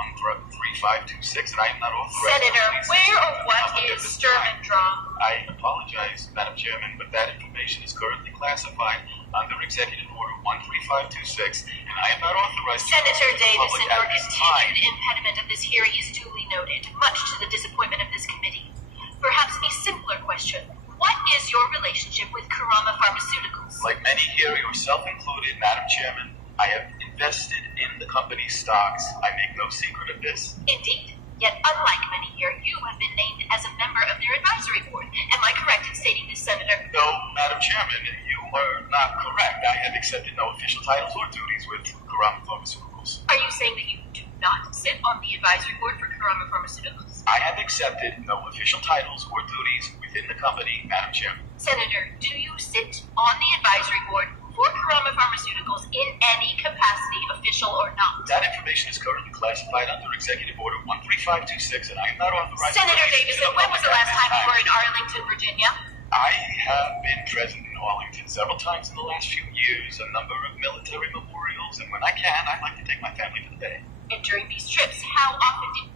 13526, and I am not authorized. Senator, where or what is Sturm-und-Drang? I apologize, Madam Chairman, but that information is currently classified under Executive Order 13526, and I am not authorized to Senator Davison, your at this time. continued impediment of this hearing is duly noted, much to the disappointment of this committee. Perhaps a simpler question. What is your relationship with Kurama Pharmaceuticals? Like many here, yourself included, Madam Chairman, I have invested in the company's stocks. I make no secret of this. Indeed. Yet, unlike many here, you have been named as a member of their advisory board. Am I correct in stating this, Senator? No, Madam Chairman, you are not correct. I have accepted no official titles or duties with Kurama Pharmaceuticals. Are you saying that you do not sit on the advisory board for Kurama Pharmaceuticals? I have accepted no official titles or duties within the company, Madam Chairman. Senator, do you sit on the advisory board for Kurama Pharmaceuticals in any capacity, official or not? That information is currently classified under Executive Order 13526, and I am not authorized. Senator Davison, when was the last time you were in Arlington, Virginia? I have been present in Arlington several times in the last few years, a number of military memorials, and when I can, I like to take my family to the Bay. And during these trips, how often did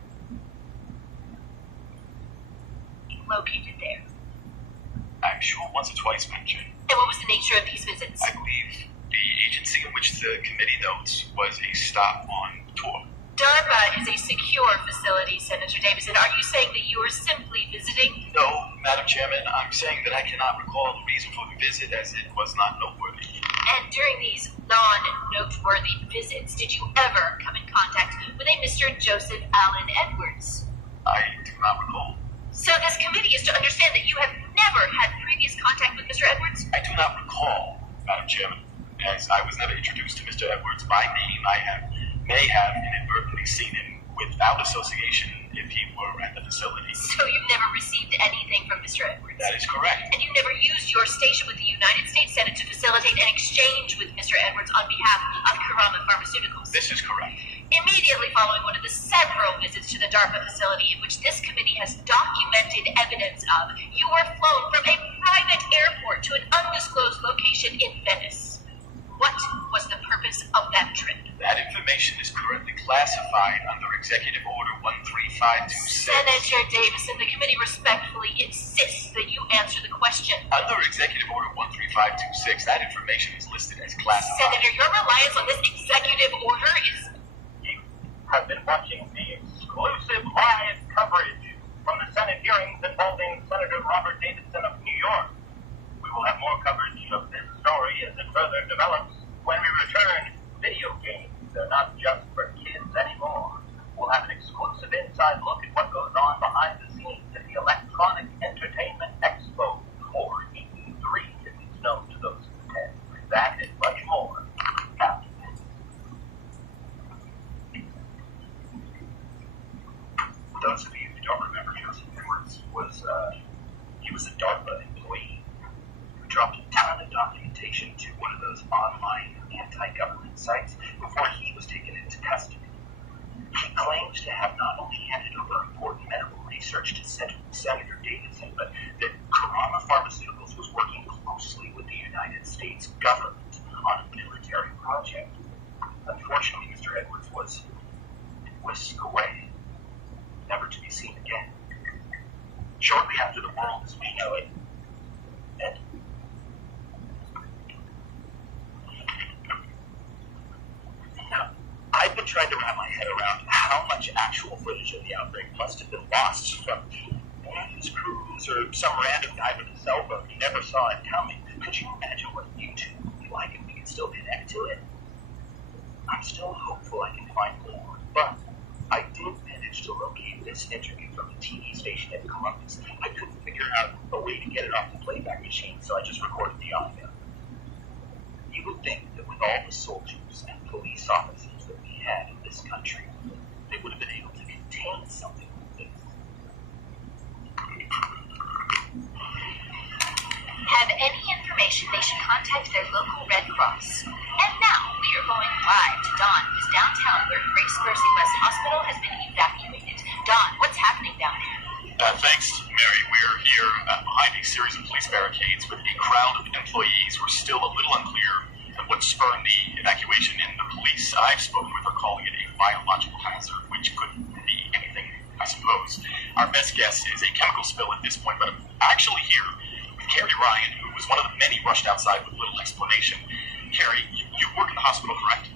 you located there? I'm sure once or twice, Madam Chair. And what was the nature of these visits? I believe the agency in which the committee notes was a stop on tour. DARPA is a secure facility, Senator Davison. Are you saying that you were simply visiting? No, Madam Chairman, I'm saying that I cannot recall the reason for the visit as it was not noteworthy. And during these non-noteworthy visits, did you ever come in contact with a Mr. Joseph Allen Edwards? I do not recall. So this committee is to understand that you have never had previous contact with Mr. Edwards? I do not recall, Madam Chairman, as I was never introduced to Mr. Edwards by name. I may have inadvertently seen him without association if he were at the facility. So you've never received anything from Mr. Edwards? That is correct. And you never used your station with the United States Senate to facilitate an exchange with Mr. Edwards on behalf of Karama Pharmaceuticals? This is correct. Immediately following one of the several visits to the DARPA facility in which this committee has documented evidence of, you were flown from a private airport to an undisclosed location in Venice. What was the purpose of that trip? That information is currently classified under Executive Order 13526. Senator Davison, the committee respectfully insists that you answer the question. Under Executive Order 13526, that information is listed as classified. Senator, your reliance on this executive order is... Have been watching the exclusive live coverage from the Senate hearings involving Senator Robert Davidson of New York. We will have more coverage of this story as it further develops when we return. Video games are not just for kids anymore. We'll have an exclusive inside look at what goes on behind the scenes at the Electronic Entertainment Expo, or E3 as it's known to those who attend. That and much more. Those of you who don't remember, Joseph Edwards was a DARPA employee who dropped a ton of documentation to one of those online anti-government sites before he was taken into custody. He claims to have not only handed over important medical research to Senator Davidson, but that Karama Pharmaceuticals was working closely with the United States government on a military project. Unfortunately, Mr. Edwards was whisked away, never to be seen again. Shortly after the world as we know it ended. Now, I've been trying to wrap my head around how much actual footage of the outbreak must have been lost from news crews or some random guy with a cell phone who never saw it coming. Could you imagine what YouTube would be like if we could still connect to it? I'm still hopeful I can find more, but I did manage to locate this interview from a TV station in Columbus. I couldn't figure out a way to get it off the playback machine, so I just recorded the audio. You would think that with all the soldiers and police officers that we had in this country, they would have been able to contain something like this. Have any information, they should contact their local Red Cross. And now we are going live to Dawn, who's downtown where Grace Mercy West Hospital has been evacuated. Dawn, what's happening down there? Thanks, Mary. We're here behind a series of police barricades with a crowd of employees. We're still a little unclear of what spurred the evacuation, and the police I've spoken with are calling it a biological hazard, which could be anything, I suppose. Our best guess is a chemical spill at this point, but I'm actually here with Carrie Ryan, who was one of the many rushed outside with little explanation. Carrie, you work in the hospital, correct?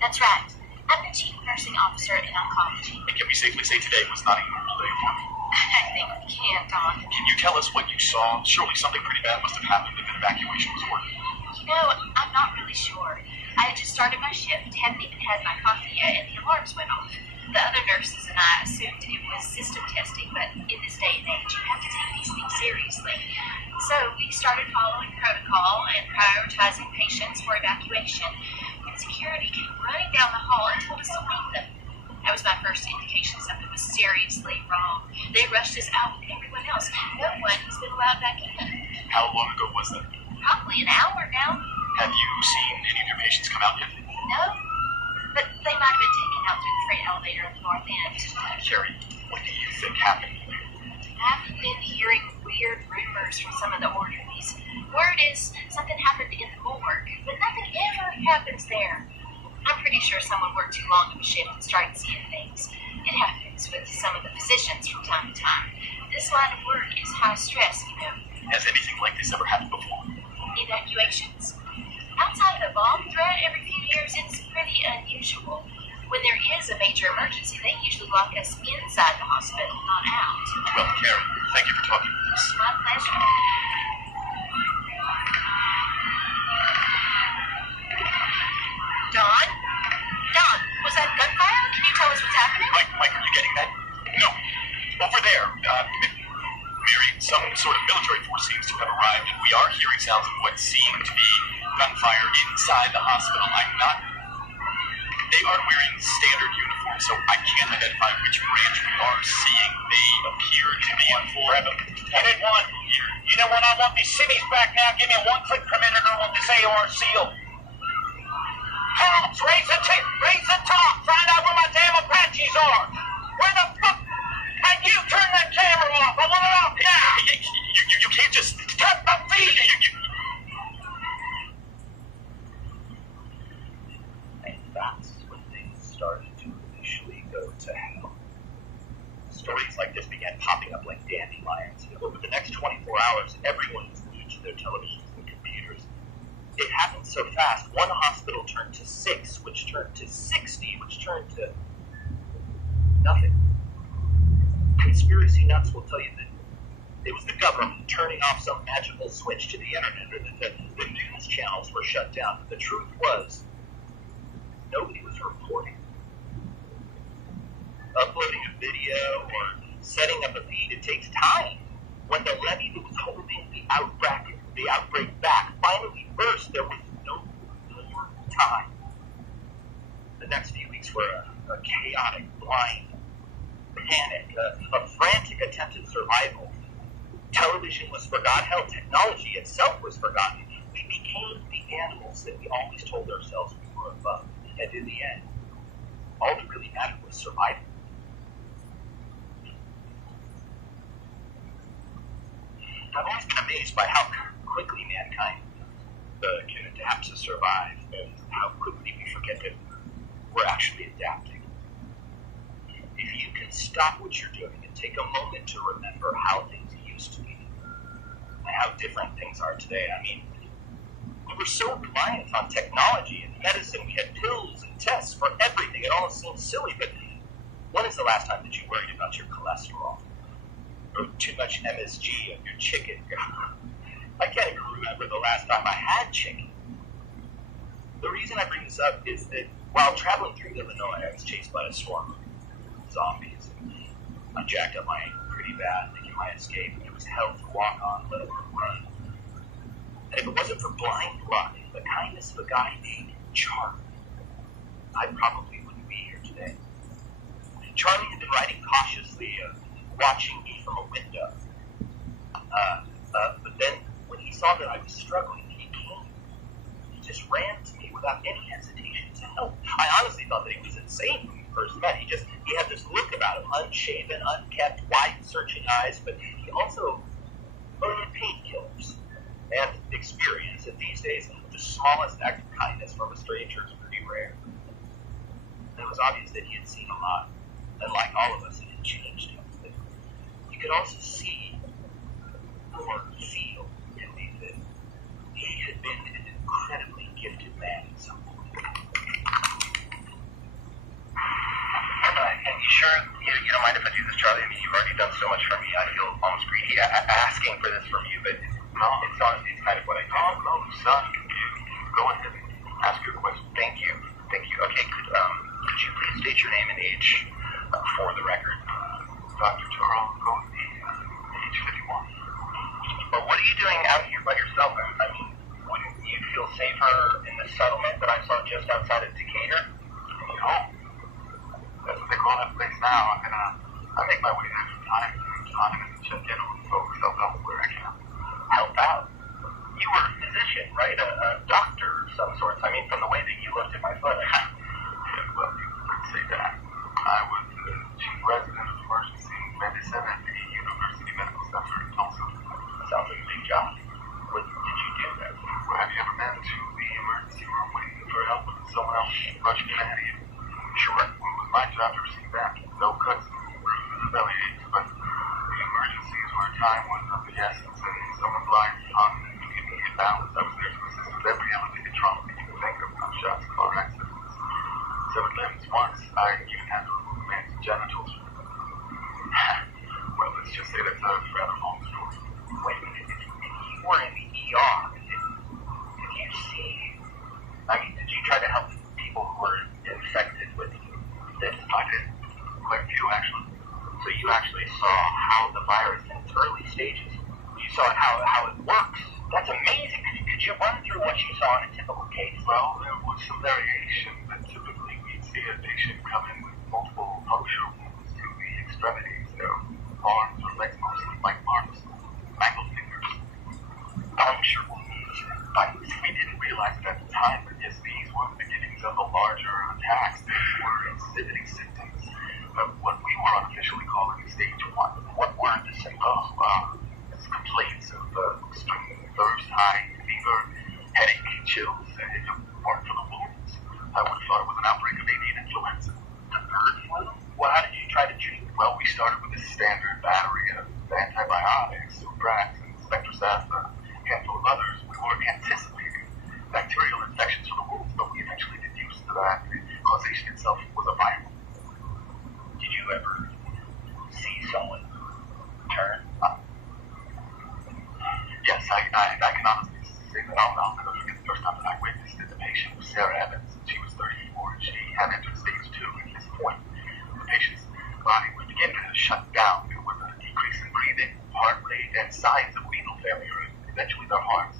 That's right. I'm the chief nursing officer in oncology. And can we safely say today was not a normal day for you? I think we can, Dawn. Can you tell us what you saw? Surely something pretty bad must have happened if an evacuation was ordered. You know, I'm not really sure. I had just started my shift, hadn't even had my coffee yet, and the alarms went off. The other nurses and I assumed it was system testing, but in this day and age, you have to take these things seriously. So we started following protocol and prioritizing patients for evacuation, when security came running down the hall and told us to leave them. That was my first indication something was seriously wrong. They rushed us out with everyone else. No one has been allowed back in. How long ago was that? Probably an hour now. Have you seen any of your patients come out yet? No, but they might have been taken out through the freight elevator at the north end. Carrie, what do you think happened? I've been hearing weird rumors from some of the orderlies. Word is something happened in the morgue, but nothing ever happens there. I'm pretty sure someone worked too long of a shift and started seeing things. It happens with some of the physicians from time to time. This line of work is high stress, you know. Has anything like this ever happened before? Evacuations? Outside of a bomb threat every few years, it's pretty unusual. When there is a major emergency, they usually lock us inside the hospital, not out. Well, Carrie, thank you for talking with us. My pleasure. Dawn? Dawn, was that gunfire? Can you tell us what's happening? Mike, are you getting that? No. have arrived, and we are hearing sounds of what seem to be gunfire inside the hospital. They aren't wearing standard uniforms, so I can't identify which branch we are seeing. They appear to be in full. Unit 1, Unit 1, I want these cities back now. Give me a one-click perimeter on this AR seal. Helps! Raise the top! Find out where my damn Apaches are! Where the fuck? And you turn that camera off! I want it off now! You can't just cut the feed! And that's when things started to officially go to hell. Stories like this began popping up like dandelions. Over the next 24 hours, everyone was glued to their televisions and computers. It happened so fast, one hospital turned to 6, which turned to 60, which turned to nothing. Conspiracy nuts will tell you that it was the government turning off some magical switch to the internet, or that the news channels were shut down. But the truth was, nobody was reporting. Uploading a video or setting up a feed, it takes time. When the levee that was holding the outbreak back finally burst, there was no more time. The next few weeks were a chaotic, blind panic, a frantic attempt at survival. Television was forgotten. Hell, technology itself was forgotten. We became the animals that we always told ourselves we were above. And in the end, all that really mattered was survival. I've always been amazed by how quickly mankind can adapt to survive, and how quickly we forget that we're actually adapting. If you can stop what you're doing and take a moment to remember how things used to be, and how different things are today. I mean, we were so reliant on technology and medicine. We had pills and tests for everything. It all seems silly, but when is the last time that you worried about your cholesterol? Or too much MSG on your chicken? I can't even remember the last time I had chicken. The reason I bring this up is that while traveling through Illinois, I was chased by a swarm of zombies. I jacked up my ankle pretty bad, thinking my escape, and it was hell to walk on, let alone run. And if it wasn't for blind luck, the kindness of a guy named Charlie, I probably wouldn't be here today. Charlie had been riding cautiously, watching me from a window. But then, when he saw that I was struggling, he came. He just ran to me without any hesitation to help. I honestly thought that he was insane when we first met. He had this look about him, unshaven, unkept, wide, searching eyes, but he also owned painkillers and experience. And these days, the smallest act of kindness from a stranger is pretty rare. And it was obvious that he had seen a lot, and like all of us, it had changed him. But you could also see or feel in me that he had been an incredibly gifted man at some point. And you sure you don't mind if I do this, Charlie? I mean, you've already done so much for me. I feel almost greedy asking for this from you, but no, it's honestly kind of what I do. No, son, go ahead and ask your question. Thank you. Okay, could you please state your name and age for the record? Dr. Charles Cosby, age 51. But what are you doing out here by yourself? I mean, wouldn't you feel safer in the settlement that I saw just outside of Decatur? No. That's what they call that place now. I make my way there from time to time and check in on folks, help out where I can. Help out? You were a physician, right? A doctor of some sort. I mean, from the way that you looked at my foot. Yeah, well, you could say that. I was the chief resident of emergency medicine at the University Medical Center in Tulsa. Sounds like a big job. What did you do there? Well, have you ever been to the emergency room waiting for help with someone else rushing in ahead of you? Sure. Well, it was my job to receive that. No cuts, bruises, belly aches, but the emergencies where time was of the essence and someone's life hung and keeping it balanced. I was there to assist with every elevated trauma that you can think of, gunshots, car accidents, severed limbs. Once, I even had to remove a man's genitals. Well, let's just say that's a rather long story. Wait a minute, if you were in the ER, did you see, I mean, did you try to help people who were infected with this? I did. Quite a few, actually. So you actually saw how the virus in its early stages, you saw how it works. That's amazing. Could you run through what you saw in a typical case? Well, there was some variation, but typically we'd see a patient come in with multiple puncture wounds to the extremities, their arms or legs mostly, like marks, mangled fingers. Puncture wounds. We didn't realize it at the time, but yes, these were the beginnings of the larger attacks. These were exhibiting symptoms of what we were unofficially calling stage 1. What were the symptoms? It's complaints of extreme thirst, high fever, headache, chills. If it weren't for the wounds, I would have thought it was an outbreak of avian influenza. The bird flu? Well, how did you try to treat it? Well, we started with a standard battery of antibiotics, Suprax and Spectrosat, a handful of others. We were anticipating bacterial infections from the wounds, but we eventually deduced that the causation itself was a viral. Did you ever see someone turn? Yes, I can honestly say that I'll never forget the first time that I witnessed it. The patient was Sarah Evans. She was 34, and she had entered stage 2. At this point, the patient's body would begin to shut down. There was a decrease in breathing, heart rate, and signs of renal failure. And eventually their hearts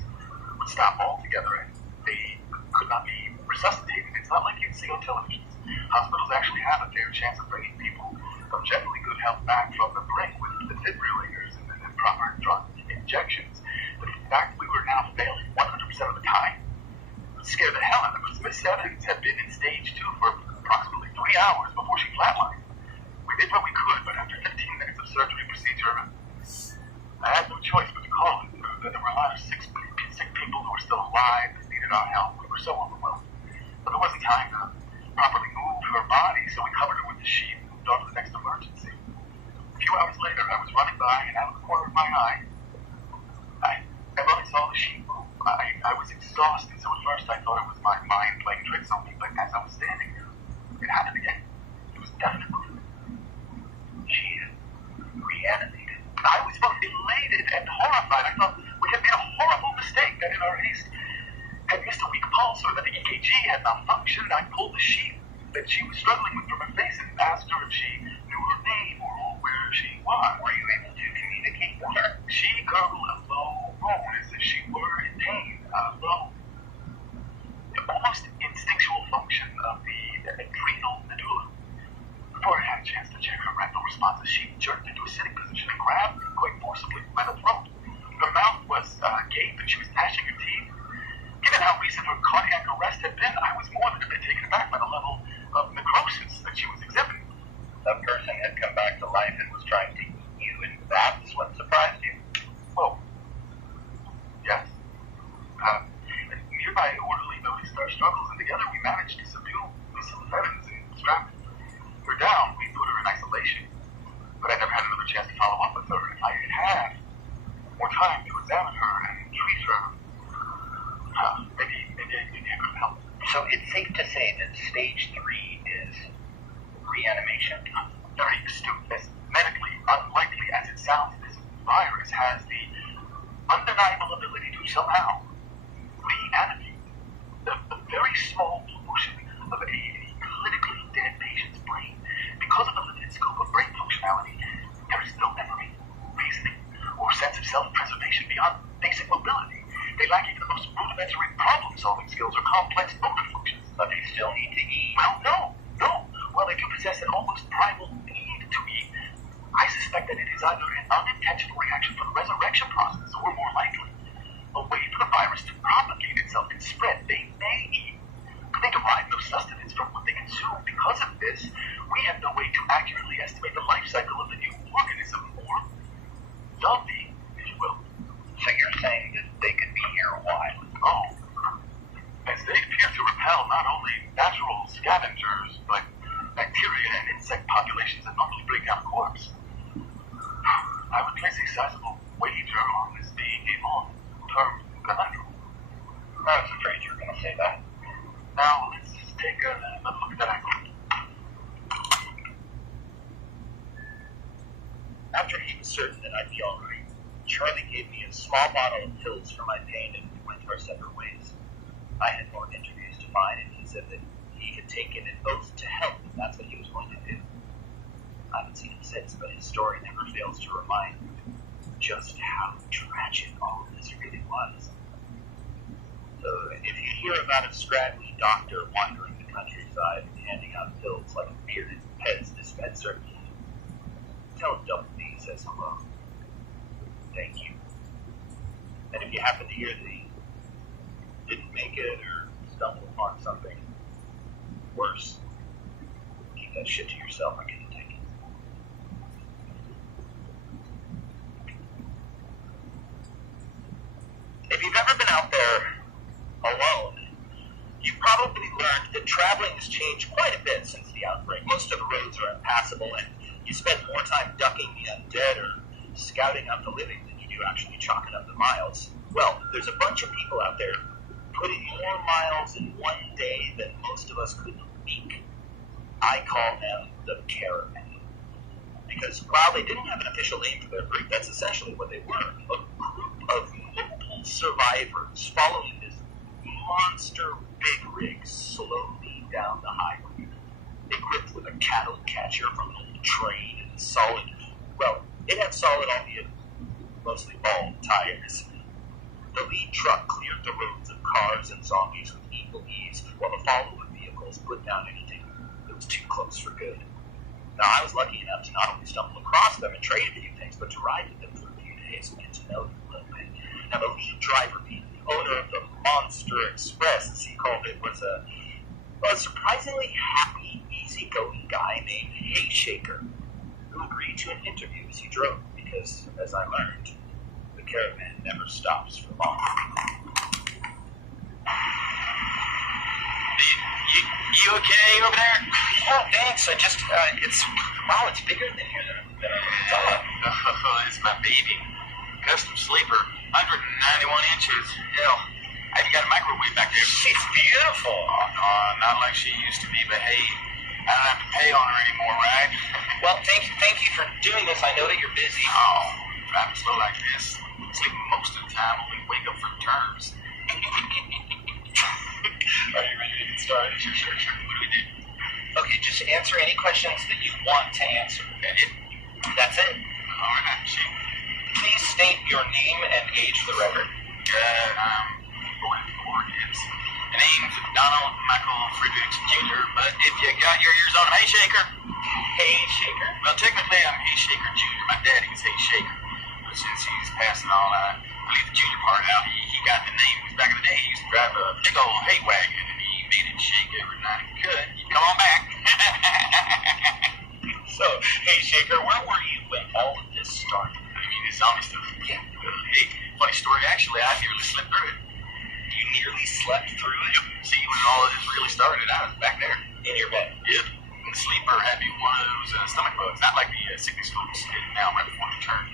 would stop altogether, and they could not be resuscitated. It's not like you'd see on television. Hospitals actually have a fair chance of bringing people of generally good health back from the brink with defibrillators and proper drug injections. But in fact, we were now failing 100% of the time. It scared the hell out of us. Miss Evans had been in stage 2 for approximately 3 hours before she flatlined. We did what we could, but after 15 minutes of surgery procedure, I had no choice but to call it. There were a lot of sick people who were still alive that needed our help. We were so overwhelmed. But there wasn't time to properly move her body, so we covered her with the sheet and moved on to the next emergency. A few hours later, I was running by, and out of the corner of my eye, I really saw the sheet move. I was exhausted, so at first I thought it was my mind playing tricks on me, but as I was standing there, it happened again. It was definitely. She reanimated. I was both elated and horrified. I thought we had made a horrible mistake, that in our haste had missed a weak pulse, or that the EKG had malfunctioned. I pulled the sheet that she was struggling with from her face and asked her if she knew her name or where she was. Were you able to communicate with her? She gurgled a low moan as if she were in pain. Low. The almost instinctual function of the adrenal medulla. Before I had a chance to check her rectal responses, she jerked into a sitting position and grabbed me quite forcibly by the throat. Her mouth was agape and she was gnashing her teeth. Given how recent her cardiac arrest had been, I was more than a bit taken aback by the level of necrosis that she was exhibiting. The person had come back to life and was trying to eat you, and that's what surprised you? Well, yes. Nearby orderly noticed our struggles, and together we managed to subdue Miss Evans and strap her down. We put her in isolation, but I never had another chance to follow up with her. If I had had more time to examine her and treat her, maybe I could help. So it's safe to say that stage 3 is reanimation? Very astute. As medically unlikely as it sounds, this virus has the undeniable ability to somehow reanimate the very small portion of a clinically dead patient's brain. Because of the limited scope of brain functionality, there is no memory, reasoning, or sense of self-preservation beyond basic mobility. They lack even the most rudimentary problem-solving skills or complex motor functions. But they still need to eat. Well, no. While they do possess an almost primal need to eat, I suspect that it is either an unintentional reaction for the resurrection process, or more likely, a way for the virus to propagate itself and spread. They may eat, but they derive no sustenance from what they consume. Because of this, we have no way to accurately estimate the life cycle of the new organism, or zombie, if you will. So you're saying that they could be here a while? Oh. As they appear to repel not only natural scavengers, but bacteria and insect populations that normally break down a corpse. I would place a sizable wager on this being a long-term conundrum. I was afraid you were going to say that. Now, let's take another look at that angle. After he was certain that I'd be all right, Charlie gave me a small bottle of pills for my pain and we went our separate ways. I had more interviews to find, and he said that he had taken an oath to help, and that's what he was going to do. I haven't seen him since, but his story never fails to remind me. just how tragic all of this really was. So if you hear about a scraggly doctor wandering the countryside and handing out pills like a bearded Pez dispenser, tell him Double D says hello. Thank you. And if you happen to hear that he didn't make it or stumbled upon something worse, keep that shit to yourself. I couldn't take it. If you've ever been out there alone, you've probably learned that traveling has changed quite a bit since the outbreak. Most of the roads are impassable, and you spend more time ducking the undead or scouting out the living than you do actually chalking up the miles. Well, there's a bunch of people out there putting more miles in one day than most of us could in a week. I call them the Caravan. Because while they didn't have an official name for their group, that's essentially what they were. A group of mobile survivors following this monster big rig slowly down the highway. Equipped with a cattle catcher from an old train and solid, well, it had solid, albeit mostly bald, tires. The lead truck cleared the roads of cars and zombies with equal ease, while the follow-up vehicles put down anything that was too close for good. Now, I was lucky enough to not only stumble across them and trade a few things, but to ride with them for a few days and get to know them a little bit. Now, the lead driver, Pete, the owner of the Monster Express, as he called it, was a surprisingly happy, easygoing guy named Hayshaker, who agreed to an interview as he drove, because, as I learned, the Caravan never stops for long. You okay over there? Oh, thanks. I just, it's bigger than here than I thought. Oh, it's my baby. Custom sleeper, 191 inches. Hell, have you got a microwave back there? She's beautiful. Oh, no, not like she used to be, but hey, I don't have to pay on her anymore, right? Well, thank you for doing this. I know that you're busy. Oh, driving slow like this, sleeping most of the time, only wake up for turns. Are you ready to get started? Sure. What do we do? Okay, just answer any questions that you want to answer. That's it. All right, Chief. Please state your name and age for the record. I'm going for it. The name's Donald Michael Fredericks Jr., but if you got your ears on him, Hayshaker. Hayshaker? Well, technically, I'm Hayshaker Jr. My daddy is Hayshaker. But since he's passing on, I leave the junior part out. He got the name. Back in the day, he used to drive a big old hay wagon, and he made it shake every night he could. He'd come on back. So, Hayshaker, where were you when all of this started? I mean, this zombie stuff. Yeah. Hey, funny story, actually, I nearly slipped through it. You nearly slept through it? Yep. See, when all of this really started, I was back there. In your bed? Yep. The sleeper had me one of those stomach bugs, not like the sickness folks did now right before the turn.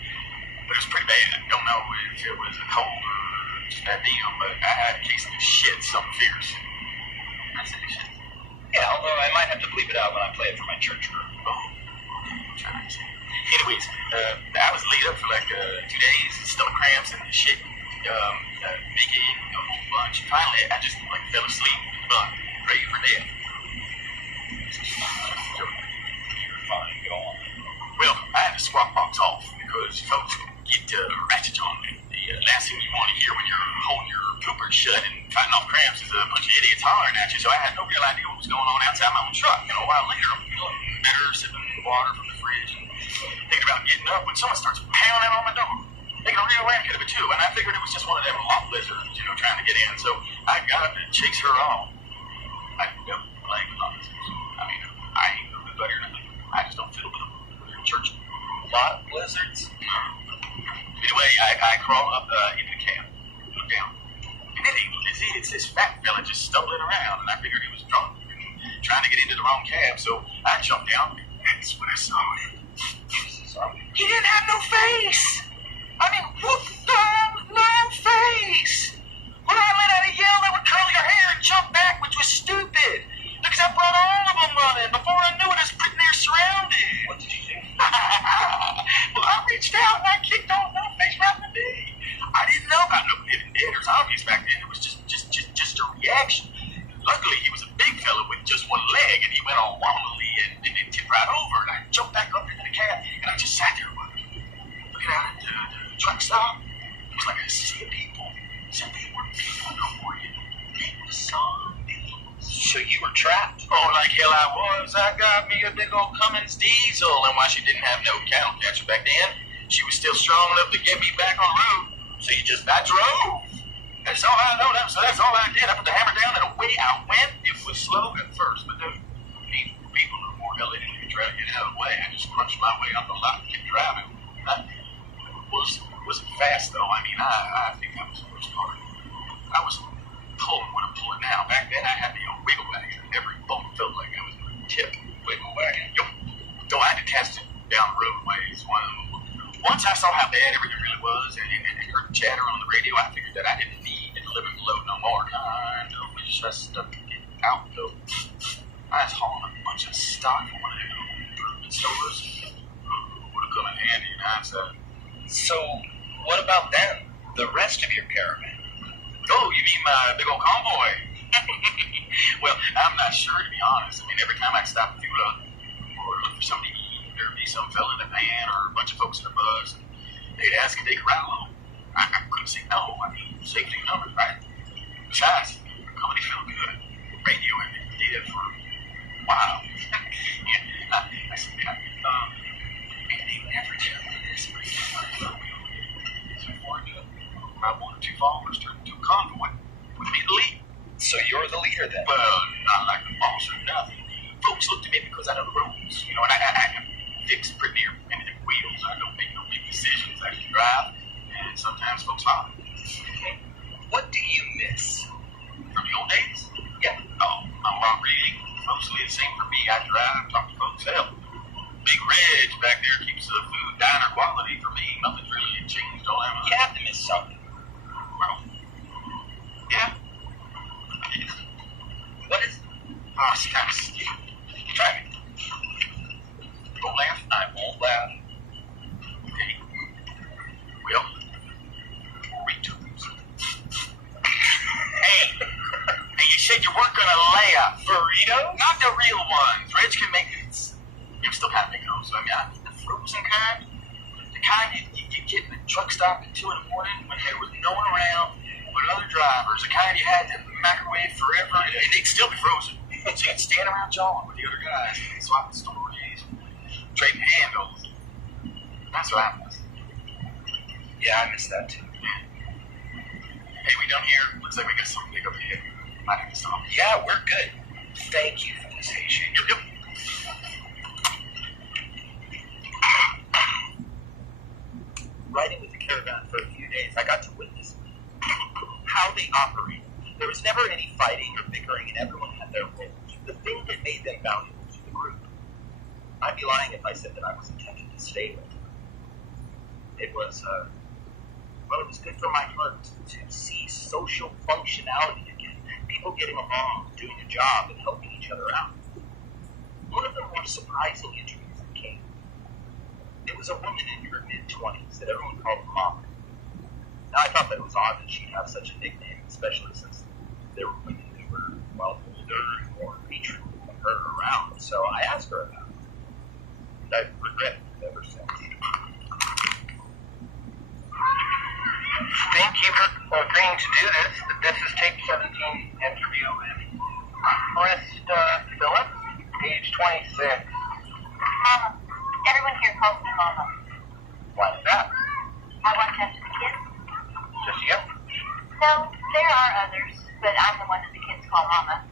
But it was pretty bad. I don't know if it was a cold or just that deal, but I had a case of this shit, something fierce. I said this shit. Yeah, although I might have to bleep it out when I play it for my church group. Oh, okay. Anyways, I was laid up for like 2 days, stomach cramps and shit, big ache, a whole bunch. Finally, I just like fell asleep, ready for death. You're fine, go on. Well, I had to squawk box off because folks get ratchet on me. The last thing you want to hear when you're holding your pooper shut and fighting off cramps is a bunch of idiots hollering at you. So I had no real idea what was going on outside my own truck. And a while later, I'm feeling better, sipping water from the fridge and thinking about getting up when someone starts pounding on my door. Making a real racket of it too. And I figured it was just one of them lot lizards, trying to get in. So I got to chase her off. I don't blame lot lizards. I mean, I ain't no good buddy or nothing. I just don't fiddle with them. They're in church. Lot lizards? Anyway, I crawl up into the cab, look down, and it ain't Lizzie, it's this fat fella just stumbling around, and I figured he was drunk and trying to get into the wrong cab, so I jumped down, and that's when I saw him. He didn't have no face! I mean, what the hell? No face! When I let out a yell, they would curl your hair and jump back, which was stupid, because I brought all of them running. Before I knew it, I was pretty near surrounded. What did you do? Well, I reached out and I kicked old no face right in the knee. I didn't know about no hidden dead or zombies back then. It was just a reaction. Luckily, he was a big fella with just one leg, and he went all wobbly and then tipped right over. And I jumped back up into the cab, and I just sat there looking out at the truck stop, it was like a sea of people. So they were people, Corey. They were zombies. So you were trapped? Oh, like hell I was. I got me a big old Cummins diesel, and while she didn't have no cattle catcher back then, she was still strong enough to get me back on the road. So I drove. That's all I know. So that's all I did. I put the hammer down and away I went. It was slow at first, but then people are more hellish than you try to get out of the way. I just crunched my way up the lot and kept driving. Wasn't fast though. I mean, I think that was the worst part. I was pulling what I'm pulling now. Back then I had the old wiggle wagon. Every bump felt like I was going to tip wiggle wagon. Yo, I had to test it down the road ways. Once I saw how bad everything really was and heard the chatter on the radio, I figured that I didn't need to live in the load no more. I know we just stuck to get out though. I was hauling a bunch of stock from one of the improvement stores. Would have come in handy in hindsight. So, what about them? The rest of your caravan? Oh, you mean my big old convoy? Well, I'm not sure, to be honest. I mean, every time I'd stop and fuel up or look for somebody to eat, there'd be some fella in a van or a bunch of folks in a bus, and they'd ask if they could ride along. I couldn't say no. I mean, safety numbers, right? Besides, the company felt good. Radio had been dead for a while. Yeah, I said, and they never tell me this, but so before I do it, about 1 or 2 followers turned into a convoy with me to lead. So you're the leader then? Well, not like the boss or nothing. Folks looked at me because I know the rules, you know, and I can fix pretty near any wheels. I don't make no big decisions. I can drive, and sometimes folks follow. What do you miss? From the old days? Yeah. Oh, not really. Mostly the same for me. I drive, talk to folks, hell. Big Reg back there keeps the food diner quality for me. Nothing's really changed all that much. You have to miss something. Well, yeah. What is it? Oh, it's kind of sticky. Try it. Don't laugh. I won't laugh. Okay. Well, Doritos. Hey, you said you weren't gonna lay a burrito? Not the real ones. Reg can make it. You still kind of make those. I mean, I mean the frozen kind. The kind you get in the truck stop at 2 in the morning when there was no one around but other drivers. The kind you had to microwave forever and they'd still be frozen. So you'd stand around jawing with the other guys, swapping stories, trading handles. That's what I miss. Yeah, I miss that too. Hey, we done here? Looks like we got something big up here. Might have to stop. Yeah, we're good. Thank you for this, Haitian. Yep. Riding with the caravan for a few days, I got to witness how they operate. There was never any fighting or bickering, and everyone had their roles. The thing that made them valuable to the group. I'd be lying if I said that I was intended to stay with them. It was, it was good for my heart to see social functionality again. People getting along, doing a job, and helping each other out. One of the more surprising injuries that came. It was a woman in her mid-20s that everyone called Mama. Now, I thought that it was odd that she'd have such a nickname, especially since there were women who were, well, older and more matronly than her around. So I asked her about it. And I've regretted it ever since. Thank you for agreeing to do this. This is tape 17 interview with Krista Phillips, age 26. Mama. Everyone here calls me Mama. Why is that? I watch after the kids. Just you? No, there are others, but I'm the one that the kids call Mama.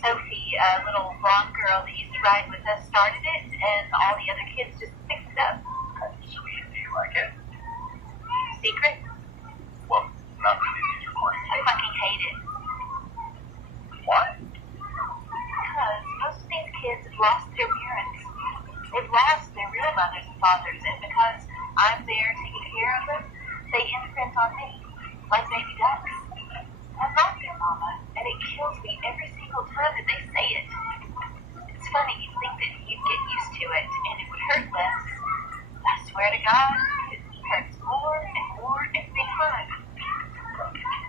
Sophie, a little blonde girl that used to ride with us, started it, and all the other kids just picked it up. That's sweet. Do you like it? Secret? Well, not really these recordings. I fucking hate it. Why? Because most of these kids have lost their parents. They've lost their real mothers and fathers, and because I'm there taking care of them, they imprint on me, like baby ducks. I'm not their mama, and it kills me every single time that they say it. It's funny, you'd think that you'd get used to it, and it would hurt less. I swear to God, it hurts more and more every time.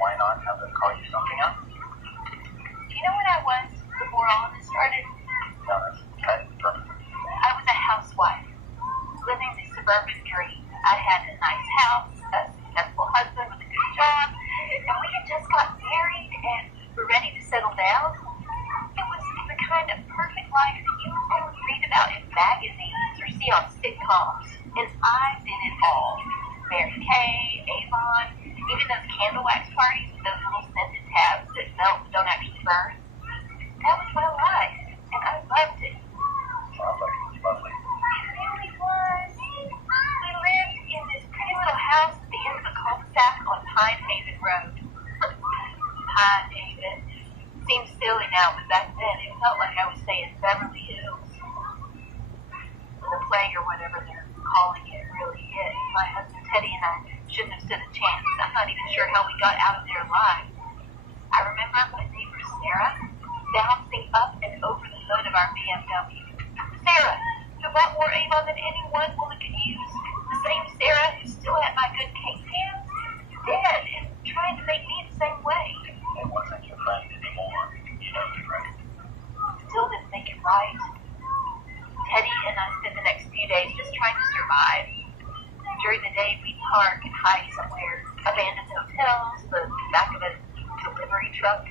Why not have them call you something else? Do you know what I was before all of this started? No, that's kind of perfect. I was a housewife, living the suburban dream. I had a nice house, a and were ready to settle down. It was the kind of perfect life that you only read about in magazines or see on sitcoms. And I did it all. Mary Kay, Avon, even those candle wax parties with those little scented tabs that melt but don't actually burn. That was my life, and I loved it. Sounds like it was lovely. It really was. We lived in this pretty little house at the end of a cul-de-sac on Pine Haven Road. Pine Haven. Seems silly now, but back then it felt like I was saying Beverly Hills. The plague or whatever they're calling it really hit. My husband Teddy and I shouldn't have stood a chance. I'm not even sure how we got out of there alive. I remember my neighbor Sarah bouncing up and over the hood of our BMW. Sarah, who bought more Avon than any one woman could use. The same Sarah who still had my good cake pans. Dead and trying to make me the same way. It wasn't your friend anymore. You know me, right? Still didn't make it right. Teddy and I spent the next few days just trying to survive. During the day, we'd park and hide somewhere. Abandoned hotels, the back of a delivery truck.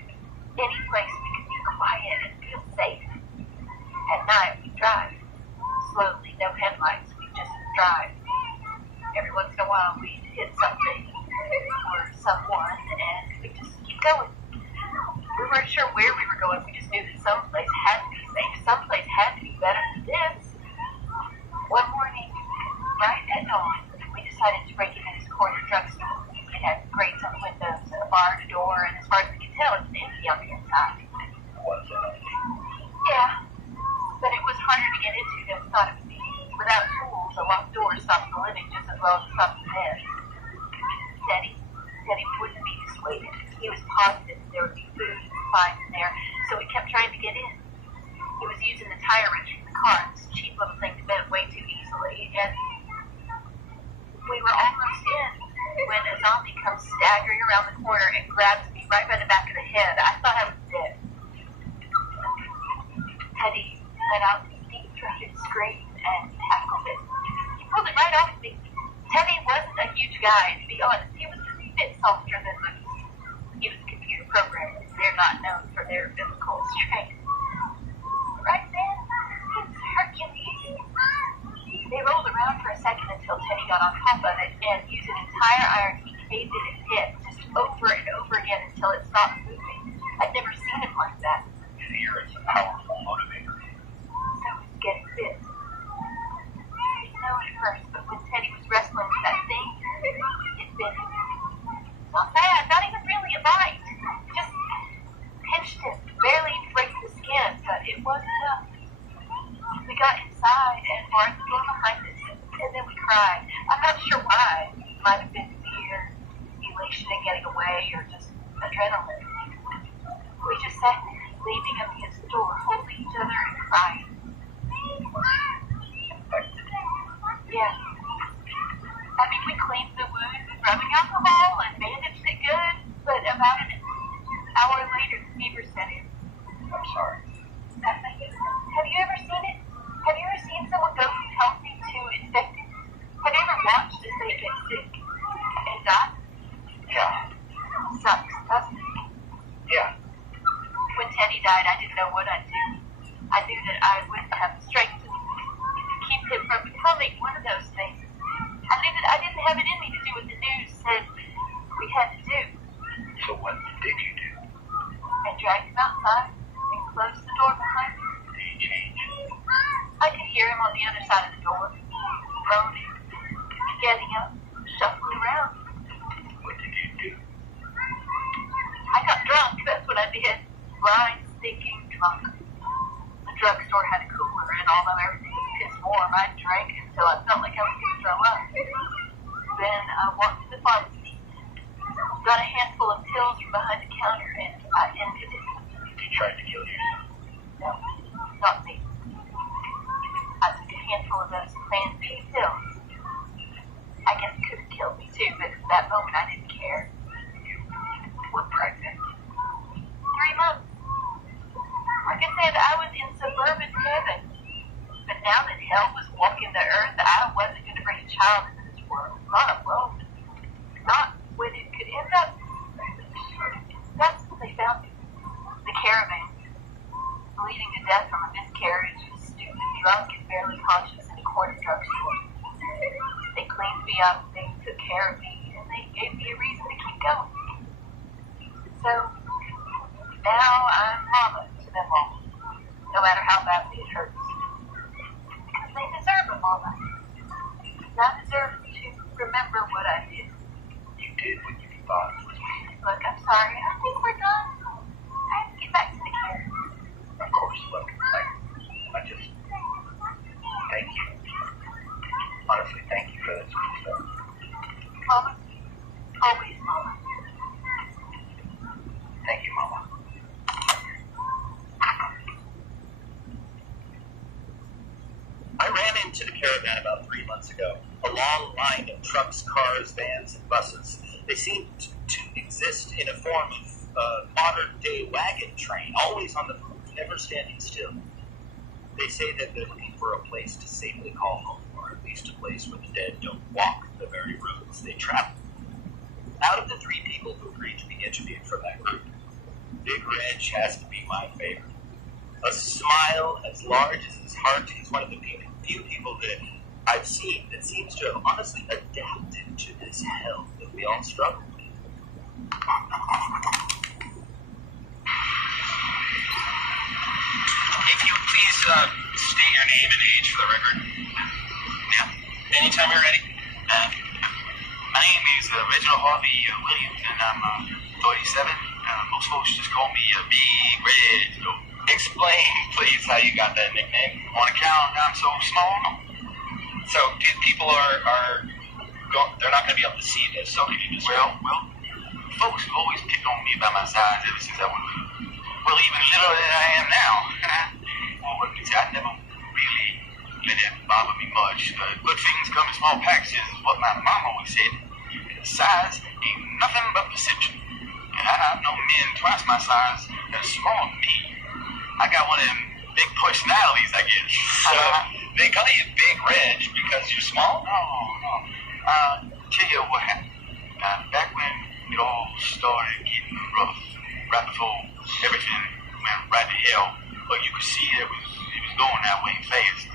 Any place we could be quiet and feel safe. At night, we'd drive. Slowly, no headlights, we'd just drive. Every once in a while, we'd hit something or someone, and we'd just keep going. We weren't sure where we were going. We just knew that someplace had to be safe. Someplace had to be better than this. One morning, right at dawn, we decided to break into this corner drugstore. It had grates on the windows and a bar and a door, and as far as we could tell, it was empty on the inside. Yeah, but it was harder to get into than we thought it would be. Without tools, a locked door stops the living just as well as it stops the dead. Teddy wouldn't be dissuaded. He was positive that there would be food and supplies in there, so we kept trying to get in. He was using the tire wrench from the car, this cheap little thing to bend way too easily, and we were almost in when a zombie comes staggering around the corner and grabs me right by the back of the head. I thought I was dead. Teddy let out this deep-throated scream and tackled it. He pulled it right off me. Teddy wasn't a huge guy, to be honest. He was a bit softer than most. He was a computer programmer. They're not known for their physical strength. Right then, he was Hercules. They rolled around for a second until Teddy got on top of it, and using an entire iron, he caved it and hit, just over and over again until it stopped moving. I'd never seen him like that. Fear is a powerful motivator. So he's getting bit. I didn't know at first, but when Teddy was wrestling with that thing, it bit him. Not bad, not even really a bite. Just pinched him, barely breaking the skin, but it was enough. We got inside and barred the door behind us, and then we cried. I'm not sure why. It might have been fear, elation at getting away, or just adrenaline. We just sat there, leaning up against the door, holding each other and crying. Yeah. I mean, we cleaned the wound with rubbing alcohol and bandaged it good, but about an hour later, the fever set in. I'm sorry. Have you ever seen it? Have you ever seen someone go from healthy to infected? Have you ever watched as they get sick and die? Yeah. Sucks, doesn't it? Yeah. When Teddy died, I didn't know what I'd do. I knew that I wouldn't have the strength to keep him from becoming one of those things. I knew that I didn't have it in me to do what the news said we had to do. So what did you do? I dragged him outside and closed the door behind me. Did he change? I could hear him on the other side of the door, moaning, getting up, shuffling around. What did you do? I got drunk, that's what I did. Blind, stinking drunk. The drugstore had a cooler, and although everything was piss warm, I drank until I felt like I was going to throw up. Then I walked to the pharmacy, got a handful of pills from behind the counter, and I ended it. You tried to kill yourself? No, not me. I took a handful of those Plan B pills. I guess it could have killed me too, but at that moment I didn't care. You were pregnant? 3 months. Like I said, I was in suburban heaven. But now that hell was walking the earth, I wasn't going to bring a child into this world. Not alone. Not when it could end up. So now I'm mama to them all, no matter how badly it hurts. Because they deserve a mama. And I deserve to remember what I did. You did what you thought was me. Look, I'm sorry. I think we're done. I have to get back to the care. Of course, look, I just thank you. Honestly, thank you for that sweet stuff. Mama, always mama. Thank you, Mama. I ran into the caravan about 3 months ago. A long line of trucks, cars, vans, and buses. They seemed to exist in a form of modern-day wagon train, always on the move, never standing still. They say that they're looking for a place to safely call home, or at least a place where the dead don't walk the very roads they travel. Out of the 3 people who agreed to be interviewed for that group, Big Reg has to be my favorite. A smile as large as his heart. He's one of the few people that I've seen that seems to have honestly adapted to this hell that we all struggle with. If you would please state your name and age for the record. Yeah. Anytime you're ready. My name is Reginald Harvey Williams, and I'm 37. Most folks just call me Big Red. So Explain, please, how you got that nickname. on account I'm so small. So people they're not going to be able to see this. So can you just Well, folks have always picked on me about my size ever since I was, even littler than I am now. Well, I never really let it bother me much. Good things come in small packages is what my mom always said. Size ain't nothing but perception. And I've known men twice my size that are smaller than me. I got one of them big personalities, I guess. So they call you Big Reg because you're small? No. Tell you what happened. Back when it all started getting rough, right before everything went right to hell, but you could see it was going that way fast.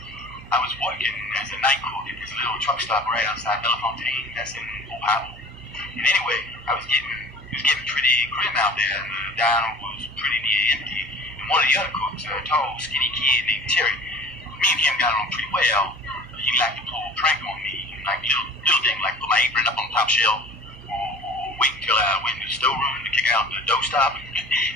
I was working as a night cook at this little truck stop right outside Bellefontaine. That's in Ohio. And anyway, it was getting pretty grim out there, and the diner was pretty near empty. And one of the other cooks, a tall, skinny kid named Terry, me and him got along pretty well. He liked to pull a prank on me, like little thing, like put my apron up on the top shelf, or wait until I went to the storeroom to kick out the doorstop.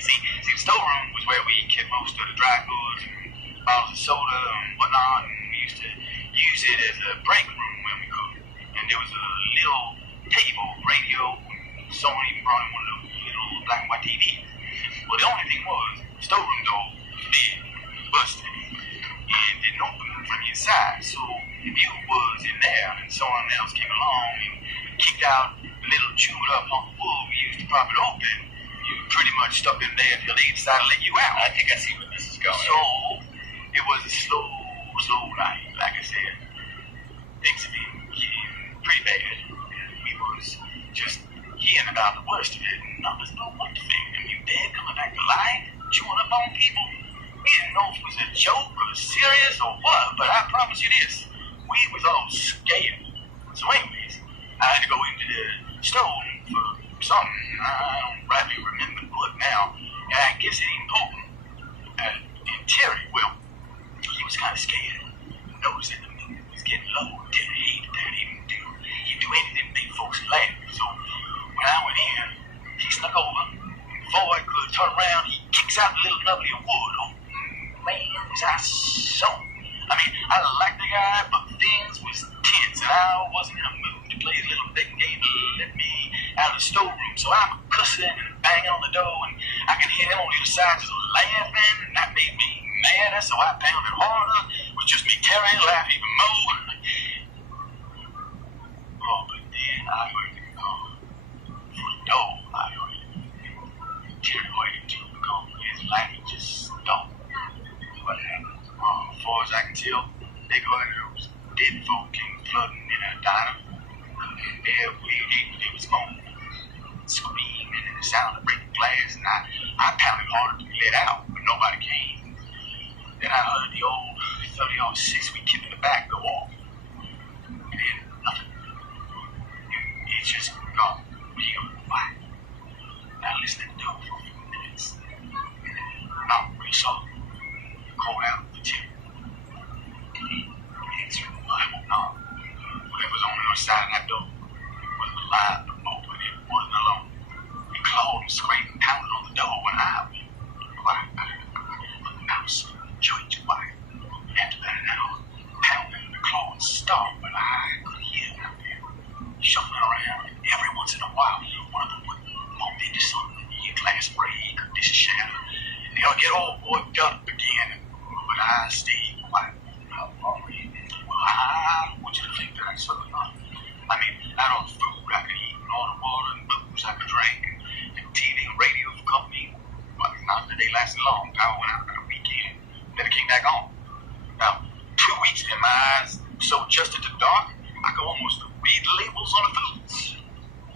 see, the storeroom was where we kept most of the dry goods and bottles of soda and whatnot, and we used to use it as a break room when we cooked. And there was a little table, radio, someone even brought in one of those little black and white TVs. Well, the only thing was, the storeroom door was big, busted, and didn't open from the inside. So if you was in there and someone else came along and kicked out the little chewed up hunk of wood we used to prop it open, you pretty much stuck in there until they decided to let you out. I think I see where this is going. So it was a slow night, like I said. Things had been getting pretty bad. We was just hearing about the worst of it, and none of us know what to think. And you dead coming back to life, chewing up on people. We didn't know if it was a joke or serious or what, but I promise you this, we was all scared. So anyways, I had to go into the store for something. I don't rightly remember what now, and I guess it ain't important. And Terry, well, he was kind of scared. Noticed that the mood was getting low. Terry hated that. He'd do anything to make folks laugh. So when I went in, he snuck over. Before I could turn around, he kicks out the little lovely of wood. Oh, man, was I so... I mean, I liked the guy, but things was tense, and I wasn't in a mood to play a little betting game to let me out of the storeroom. So I'm cussing and banging on the door, and I could hear him on the other side just laughing, and that made me mad. So I pounded harder, with just me Terry laugh even more. Oh, but then I heard him go for the door. I heard him. Terry waited till the call. His light just stopped. What happened? As far as I can tell, they go in those dead folk came flooding in a diner. They was moaning, screaming, and the sound of breaking glass, and I pounded harder to be let out, but nobody came. Then I heard the old 30-06 we kept in the back go off. And then nothing. It's just gone real quiet. I listened to the door for a few minutes. Not real soft. Called out the tip. He answered the Bible knock. Whatever's on the other side of that door wasn't alive no more, but it wasn't alone. He clawed and scraped and pounded on the door when I went quiet. But the mouse changed quiet. After that, an hour, pounding and clawing stopped, but I could hear him out there, shuffling around. Every once in a while, one of them would bump into something, a glass break, or dish a shatter, and they'll get all worked up again. But I stayed quiet. Well, I don't want you to think that I sort of I mean, out on food I could eat, and all the water and booze I could drink, and TV and radio for company. Well, not that they lasted long. Power went out about a weekend, then it came back on. Now, 2 weeks in my eyes, so just at the dark, I could almost read labels on the foods.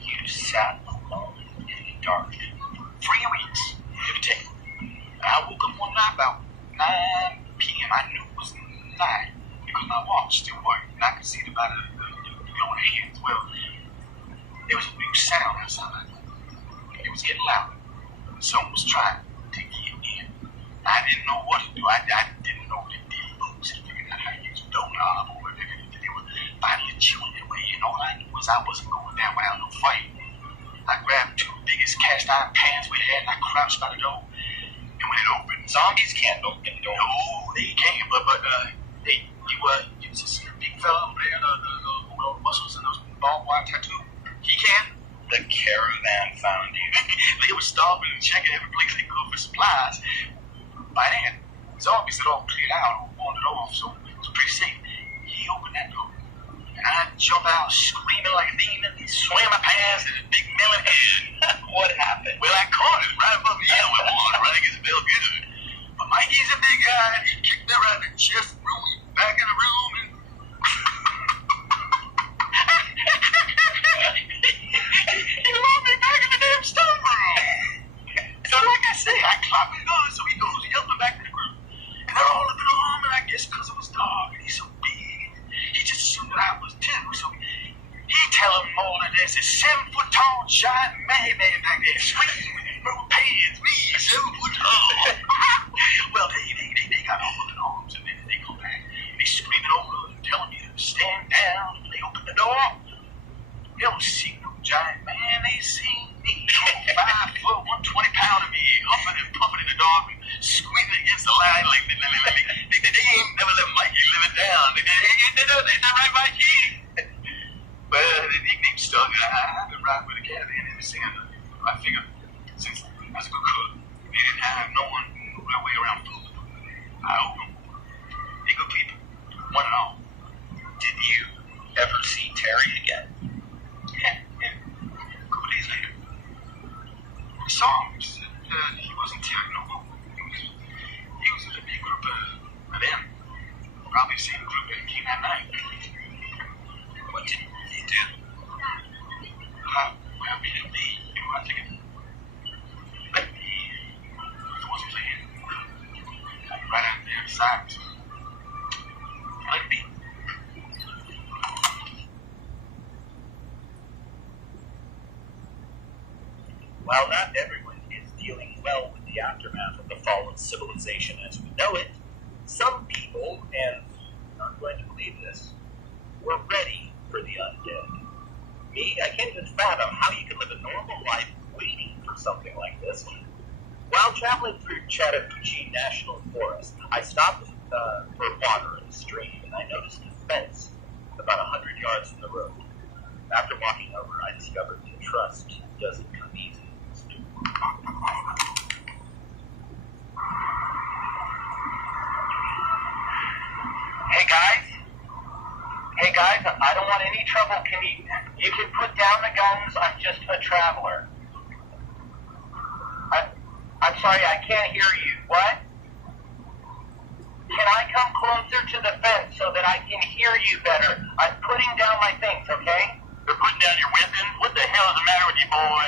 You sat alone in the dark for 3 weeks, give or take. I woke up one night about 9 p.m. I knew it was 9 because my watch still worked, and I could see the glowing hands. Well, there was a new sound outside. It was getting louder. Someone was trying to get in. I didn't know what to do. I didn't know the D-books had figured out how to use a doorknob or whatever. They were finally chewing their way in. All I knew was I wasn't going down without no fight. I grabbed 2 biggest cast iron pans we had, and I crouched by the door. And when it opened, zombies can't open the door. No, they can't. But hey, you just a big fella over there, the muscles and those barbed wire tattoo. He can. The caravan found you. They were starving and checking every place they could for supplies. By then, zombies had all cleared out or wandered off, so it was pretty safe. He opened that door, and I jumped out screaming like a demon. He swam my pants in his big melon head. What happened? Well, I caught him right above the ear with water, right? Because it felt good. But Mikey's a big guy, and he kicked me right in the chest, threw me back in the room, and he locked me back in the damn stone room. So like I say, I clocked me good, so he goes yelping back to the group. And they're all up in arm, and I guess because it was dark, and he's so big, he just assumed that I was too, so he telling them all that there's this 7-foot tall giant man back there screaming, no pants, me, 7 foot tall. Well, they got all up in arms, and then they go back, and they screaming over and telling me to stand down, and they open the door. They don't see no giant man, they see me. 5 foot, 120 pound of me, huffing and puffing in the dark, squeezing against the line like they ain't never let Mikey live it down. They done right by you. Well, the nickname stuck. I've been riding with a caravan ever since. I figured since I was a good cook, they didn't have no one knew their way around food. I owe them. They're good people, one and all. Did you ever see Terry again? Yeah. A couple days later. I saw him. He wasn't Terry no more. He was with a big group of them. Probably the same group that came that night. What did he do? Well, I think it wasn't playing. Right out there beside him. Let me. While not everyone is dealing well with the aftermath of the fall of civilization as we know it, some people, and I'm not going to believe this, were ready for the undead. Me, I can't even fathom how you can live a normal life waiting for something like this. While traveling through Chattahoochee National Forest, I stopped for water in the stream, and I noticed a fence about 100 yards from the road. After walking over, I discovered that trust doesn't come easy. Hey guys, I don't want any trouble. You can put down the guns. I'm just a traveler. I'm sorry, I can't hear you. What? Can I come closer to the fence so that I can hear you better? I'm putting down my things, okay? You're putting down your weapons? What the hell is the matter with you, boy?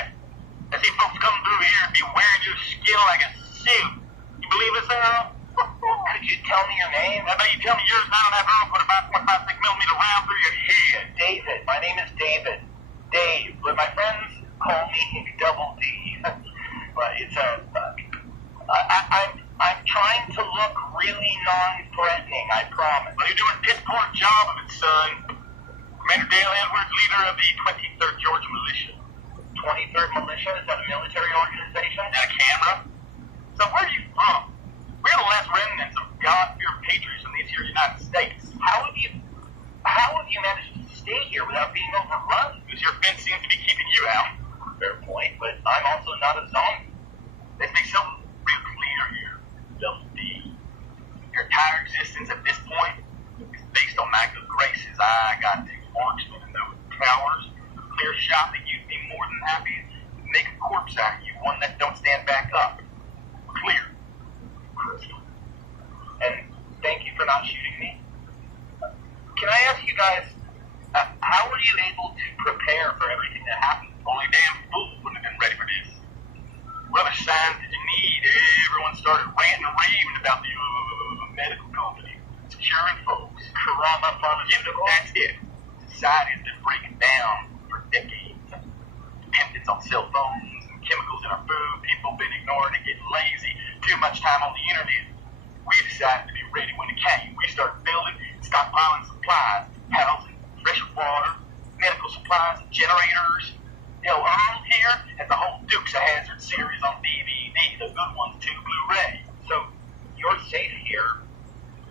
I see folks coming through here and be wearing your skin like a suit. You believe us, Al? Could you tell me your name? How about you tell me yours now and have her put about 1.56 millimeter round through your head? David. My name is David. Dave. But my friends call me Double D. it's I'm trying to look really non-threatening, I promise. Well, you're doing a piss poor job of it, son. Commander Dale Edwards, leader of the 23rd Georgia Militia. 23rd Militia? Is that a military organization? And a camera? So where are you from? We're the last remnants of God-fearing patriots in these here United States. How have you managed to stay here without being overrun? Because your fence seems to be keeping you out. Fair point, but I'm also not a zombie. Let's make something real clear here. Double D. Your entire existence at this point is based on my good graces. I got 2 marksmen in those towers. A clear shot that you'd be more than happy to make a corpse out of you, one that don't stand back up. Clear. Crystal. And thank you for not shooting me. Can I ask you guys, how were you able to prepare for everything that happened? Only damn fool wouldn't have been ready for this. What other signs did you need? Everyone started ranting and raving about the medical company. It's curing folks. Karama Pharmaceuticals? That's it. Society has been breaking down for decades. Dependence on cell phones and chemicals in our food. People been ignoring it, getting lazy. Too much time on the internet. We decided to be ready when it came. We started building, stockpiling supplies, housing, fresh water, medical supplies, generators. Hell, Earl here has the whole Dukes of Hazzard series on DVD, the good ones too, Blu-ray. So, you're safe here,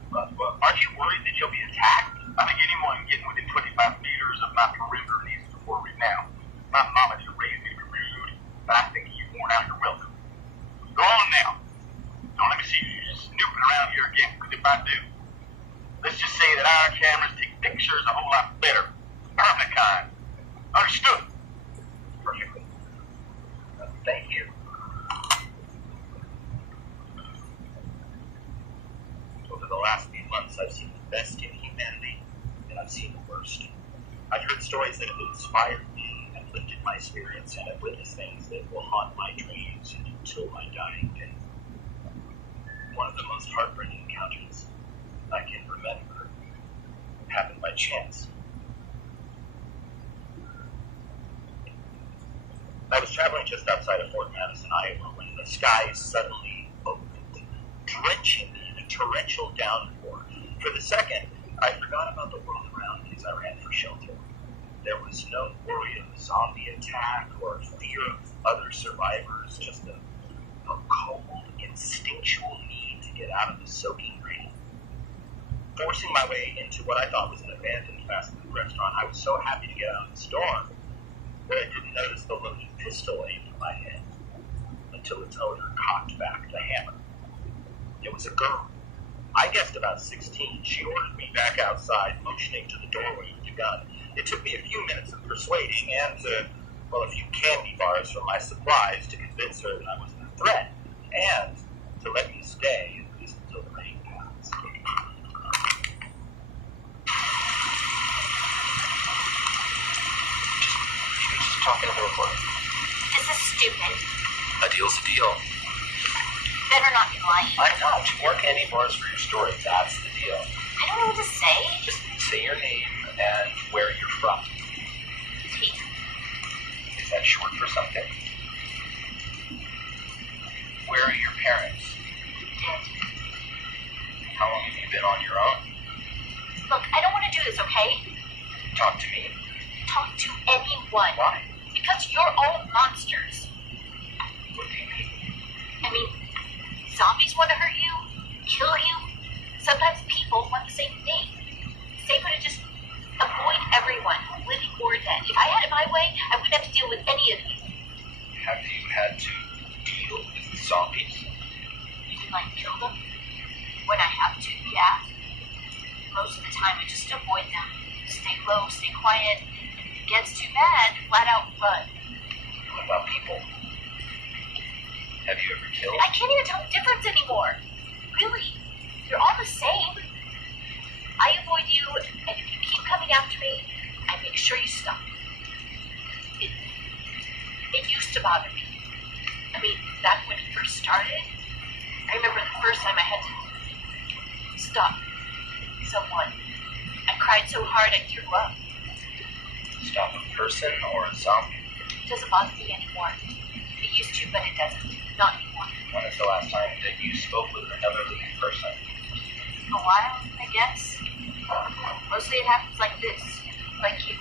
but aren't you worried that you'll be attacked? I think anyone getting within 25 meters of my perimeter needs to worry now. My mama didn't raise me to be rude, but I think you've worn out your welcome. Go on now. Don't let me see you just snooping around here again, because if I do, let's just say that our cameras take pictures a whole lot better. Permanent kind. Understood? Perfectly. Thank you. Over the last few months, I've seen the best in humanity, and I've seen the worst. I've heard stories that have inspired me and lifted my spirits, and I've witnessed things that will haunt my dreams until my dying day. One of the most heartbreaking encounters I can remember happened by chance. I was traveling just outside of Fort Madison, Iowa, when the skies suddenly opened, drenching me in a torrential downpour. For the second, I forgot about the world around me as I ran for shelter. There was no worry of a zombie attack or fear of other survivors, just a cold, instinctual need to get out of the soaking rain. Forcing my way into what I thought was an abandoned fast food restaurant, I was so happy to get out of the storm that I didn't notice the loaded pistol aimed at my head until its owner cocked back the hammer. It was a girl. I guessed about 16. She ordered me back outside, motioning to the doorway with the gun. It took me a few minutes of persuading and, a few candy bars from my supplies to convince her that I wasn't a threat, and to let me stay at least until the rain passed. She's talking to the reporter. This is stupid. A deal's a deal. Better not be lying. I'm not. More candy bars for your story. That's the deal. I don't know what to say. Just say your name and where you're from. T. Is that short for something? Where are your parents? Dead. How long have you been on your own? Look, I don't want to do this, okay? Talk to me. Talk to anyone. Why? Because you're all monsters. What do you mean? I mean, zombies want to hurt you, kill you. Sometimes people want the same thing. Safer to just avoid everyone, living or dead. If I had it my way, I wouldn't have to deal with any of you. Have you had to deal with zombies? You mean like kill them? When I have to, yeah. Most of the time I just avoid them. Stay low, stay quiet. If it gets too bad, flat out run. What about people? Have you ever killed? I can't even tell the difference anymore. Really, you're all the same. I avoid you, and if you keep coming after me, I make sure you stop. It used to bother me. I mean, back when it first started, I remember the first time I had to stop someone. I cried so hard I threw up. Stop a person or a zombie? It doesn't bother me anymore. It used to, but it doesn't. Not anymore. When is the last time that you spoke with another living person? A while, I guess. Mostly it happens like this. Like you.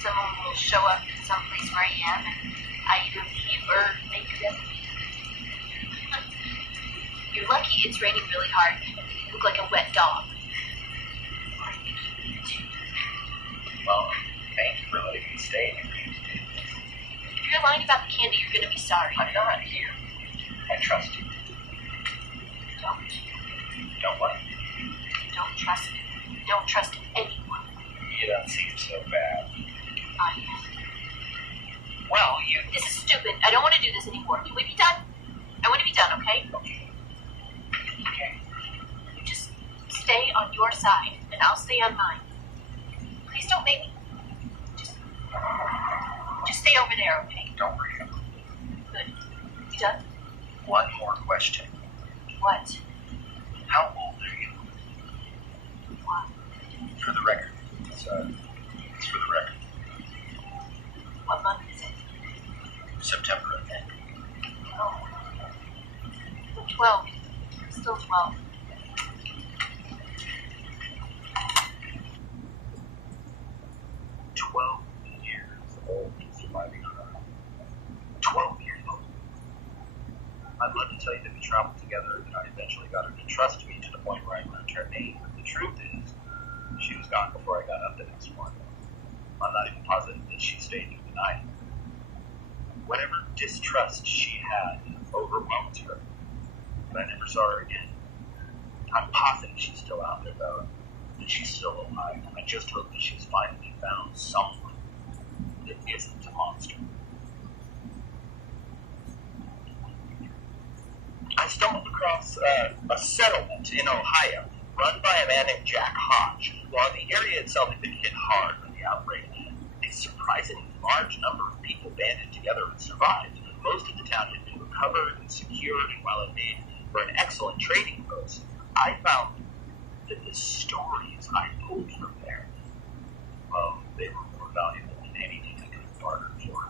Someone will show up in some place where I am, and I either leave or make them leave. You're lucky it's raining really hard. You look like a wet dog. Well, thank you for letting me stay. If you're lying about the candy, you're gonna be sorry. I'm not here. I trust you. Don't. Don't what? Don't trust me. Don't trust anyone. You don't seem so bad. I am. Well, you... This is stupid. I don't want to do this anymore. Can we be done? I want to be done, okay? Okay. You just stay on your side, and I'll stay on mine. Please don't make me... Just stay over there, okay? Don't worry. Good. You done? One more question. What? How old are you? What? For the record. It's for the record. What month is it? September, I think. Oh. I'm 12. I'm still 12. Surviving crime. 12 years old. I'd love to tell you that we traveled together and I eventually got her to trust me to the point where I learned her name, but the truth is, she was gone before I got up the next morning. I'm not even positive that she stayed through the night. Whatever distrust she had overwhelmed her, but I never saw her again. I'm positive she's still out there, though, that she's still alive. I just hope that she's finally found someone that isn't a monster. I stumbled across a settlement in Ohio run by a man named Jack Hodge. While the area itself had been hit hard by the outbreak, a surprisingly large number of people banded together and survived. Most of the town had been recovered and secured, and while it made for an excellent trading post, I found that the stories I pulled from there, well, they were more valuable than anything I could have bartered for.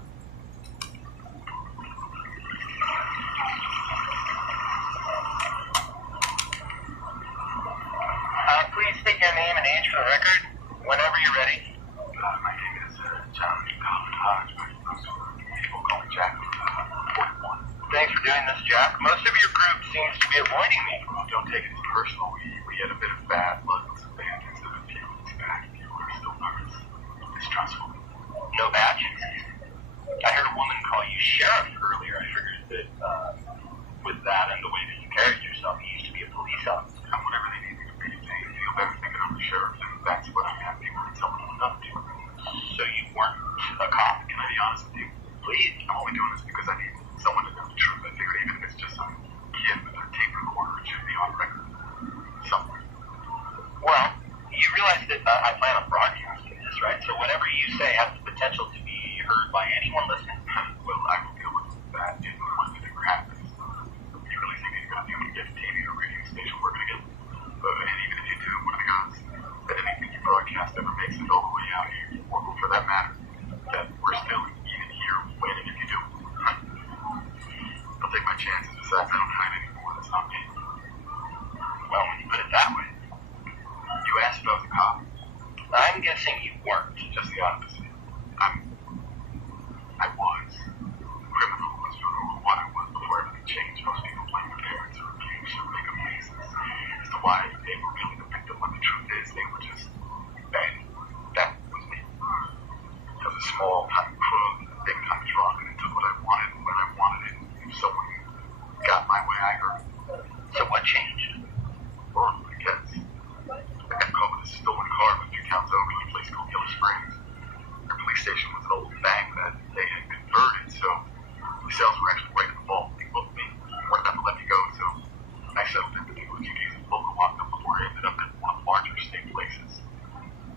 Please state your name and age for the record whenever you're ready. My name is John Hodge, but people call me Jack. 41. Thanks for doing this, Jack. Most of your group seems to be avoiding me. Well, don't take it as personal. We had a bit of bad luck with some bandits a few weeks back. People are still nervous, distrustful. No badge? I heard a woman call you sheriff earlier. I figured that with that and the way that you carried yourself, you used to be a police officer. I'm whatever they need me to be. They feel better thinking I'm the sheriff, and that's what I'm happy when someone enough to. So you weren't a cop? Can I be honest with you? Please. I'm only doing this because I need someone to know the truth. I figured even if it's just some kid with a tape recorder, it should be on record somewhere. Well, you realize that I plan on broadcasting this, right? So whatever you say has the potential to be heard by anyone listening. Well, I will deal with that if it ever happens. You really think you're going to be able to get a TV or radio station working again? And even if you do, what are the odds that anything you broadcast ever makes it all the way out here? Or for that matter, that we're still even here waiting if you do. I'll take my chances. Besides, I don't hide anymore. That's not me. Well, when you put it that way. You asked if I was a cop. I'm guessing you weren't. Just the opposite. I was. Criminal was what I was before everything changed. Most people blame their parents or abuse or make up cases as to why they were really the victim when the truth is they were just bad. That was me. I was a small-time crook in a big-time drunk, and it took what I wanted when I wanted it. If someone got my way, I heard. So what changed? Or, I guess, I got caught with a stolen car a few counts over in a place called Yellow Springs. The police station was an old bank that they had converted, so the cells were actually right in the vault. They booked me, weren't about to let me go, so I settled into people a few days in local locked up before I ended up at one of the larger state places.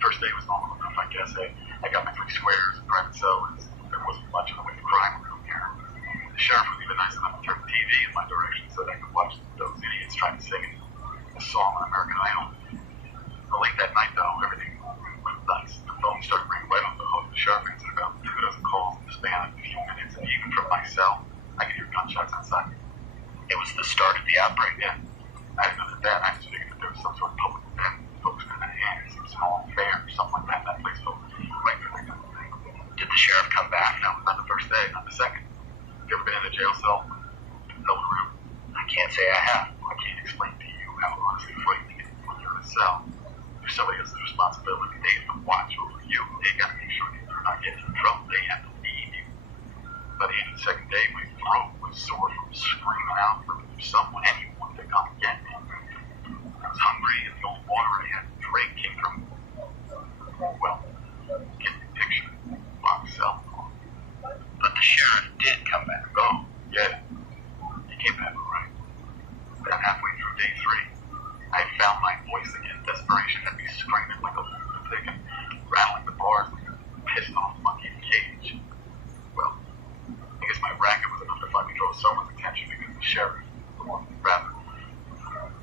First day was normal enough, I guess. I got my 3 squares and private cells. There wasn't much in the way of crime around here. The sheriff was even nice enough to turn the TV in my direction so that I could watch those idiots trying to sing a song on American Idol. But late that night, though, everything went nuts. The phone started ringing right off the hook. The sheriff answered about 2 dozen calls in the span of a few minutes, and even from my cell, I could hear gunshots outside. It was the start of the outbreak, yeah. I didn't know that. I just figured that there was some sort of public event, folks in the hands, some small fair or something like that. That place felt right for that kind of thing. Did the sheriff come back? No, not the first day, not the second. You ever been in a jail cell? No room. I can't say I have. I can't explain to you how honestly frightening it is when you're in a cell. There's somebody else's responsibility. They have to watch over you. They gotta make sure that you're not getting in trouble. They have to lead you. By the end of the second day, my throat was sore from screaming out for someone, anyone to come get me. I was hungry, and the only water I had to drink came from, well, get the picture, Bob's cell phone. But the sheriff did come back. Oh, yeah. He came back all right. Then halfway through day 3, I found my voice again. Desperation had me screaming like a lunatic and rattling the bars like a pissed off monkey in a cage. Well, I guess my racket was enough to finally draw someone's attention because the sheriff, or rather,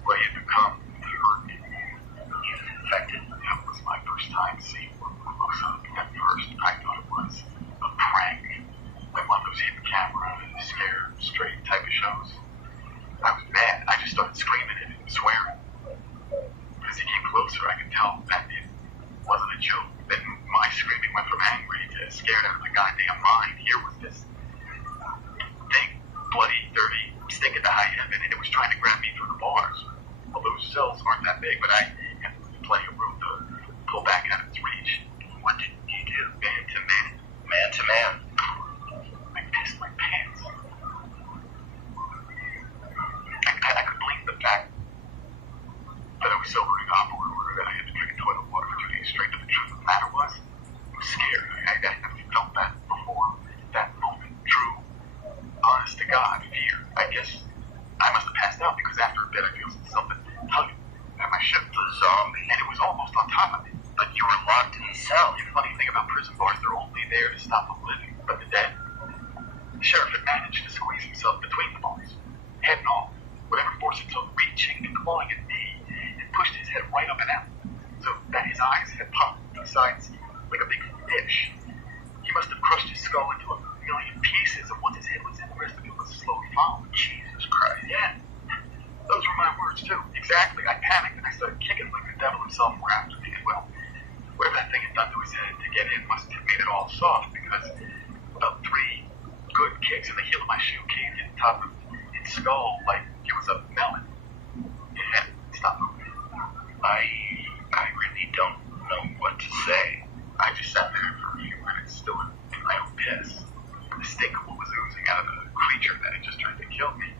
what he had become, he hurt me. He was infected. That was my first time seeing what looks up. At first, I thought it was a prank. Like one of those hidden camera, scare, straight type of shows. I was mad. I just started screaming at him and swearing. But as he came closer, I could tell that it wasn't a joke. That my screaming went from angry to scared out of my goddamn mind. Here was this thing, bloody, dirty, stinking to high heaven, and it was trying to grab me through the bars. Well, those cells aren't that big, but I had plenty of room to pull back out of its reach. What did he do? Man to man. Man to man. I pissed my pants. I could blame the fact that I was sobering up or that I had been drinking toilet water for 2 days straight, but the truth of the matter was, I was scared. I never felt that before. That moment. True, honest to God fear. I guess I must have passed out because after a bit I feel something tugging at my ship. The zombie. And it was almost on top of me. But you were locked in the cell. The funny thing about prison bars, they're only there to stop the living, but the dead. The sheriff had managed to squeeze himself between the bars. Head and all. Whatever force it took, reaching and clawing at me, and pushed his head right up and out, so that his eyes had popped to the sides like a big fish. He must have crushed his skull into a million pieces, and once his head was in, the rest of it was slowly following. Jesus Christ. Yeah. Those were my words, too. Exactly. I panicked, and I started kicking like the devil himself were after me. And, well, whatever that thing had done to his head to get in must have made it all soft, because about 3 good kicks and the heel of my shoe caved in top of its skull like it was a melon. It had stopped moving. I really don't know what to say. I just sat there for a few minutes, still in my own piss. The stink of what was oozing out of the creature that had just tried to kill me.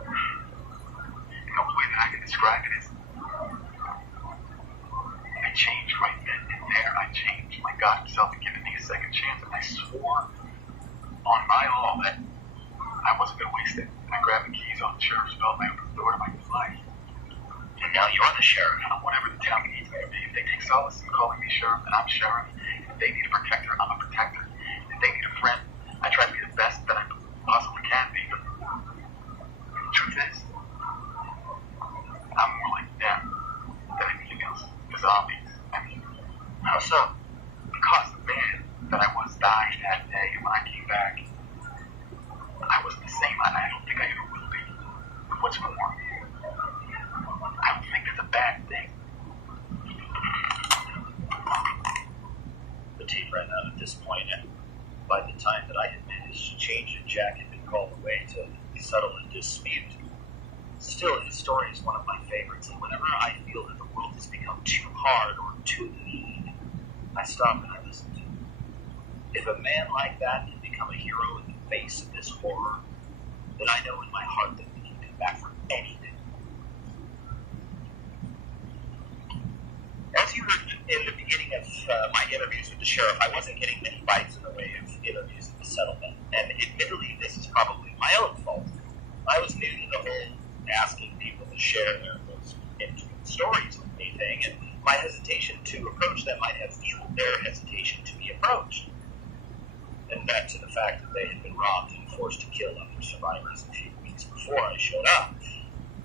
The only way that I can describe it is I changed right then and there. I changed. My God himself had given me a second chance, and I swore on my all that I wasn't going to waste it. And I grabbed the keys off the sheriff's belt and I opened the door to my new life. And now you're the sheriff. I'm whatever the town needs me to be. If they take solace in calling me sheriff, then I'm sheriff. If they need a protector, I'm a protector. If they need a friend, I try to be the best that I possibly can be. But the truth is, I'm more like them than anything else. The zombies. I mean, how so? Because the man that I was died that day, and when I came back, I wasn't the same. I don't think I ever will be. But what's more, I don't think that's a bad thing. The tape ran out at this point, and by the time that I had managed to change it, Jack had been called away to settle a dispute. Still, his story is one of my favorites, and whenever I feel that the world has become too hard or too mean, I stop and I listen to him. If a man like that can become a hero in the face of this horror, then I know in my heart that we can come back from anything. As you heard in the beginning of my interviews with the sheriff, I wasn't getting many bites in the way of interviews at the settlement, and admittedly, this is probably my own fault. I was new to the whole asking people to share their most intimate stories with me thing, and my hesitation to approach them might have fueled their hesitation to be approached. And that to the fact that they had been robbed and forced to kill other survivors a few weeks before I showed up.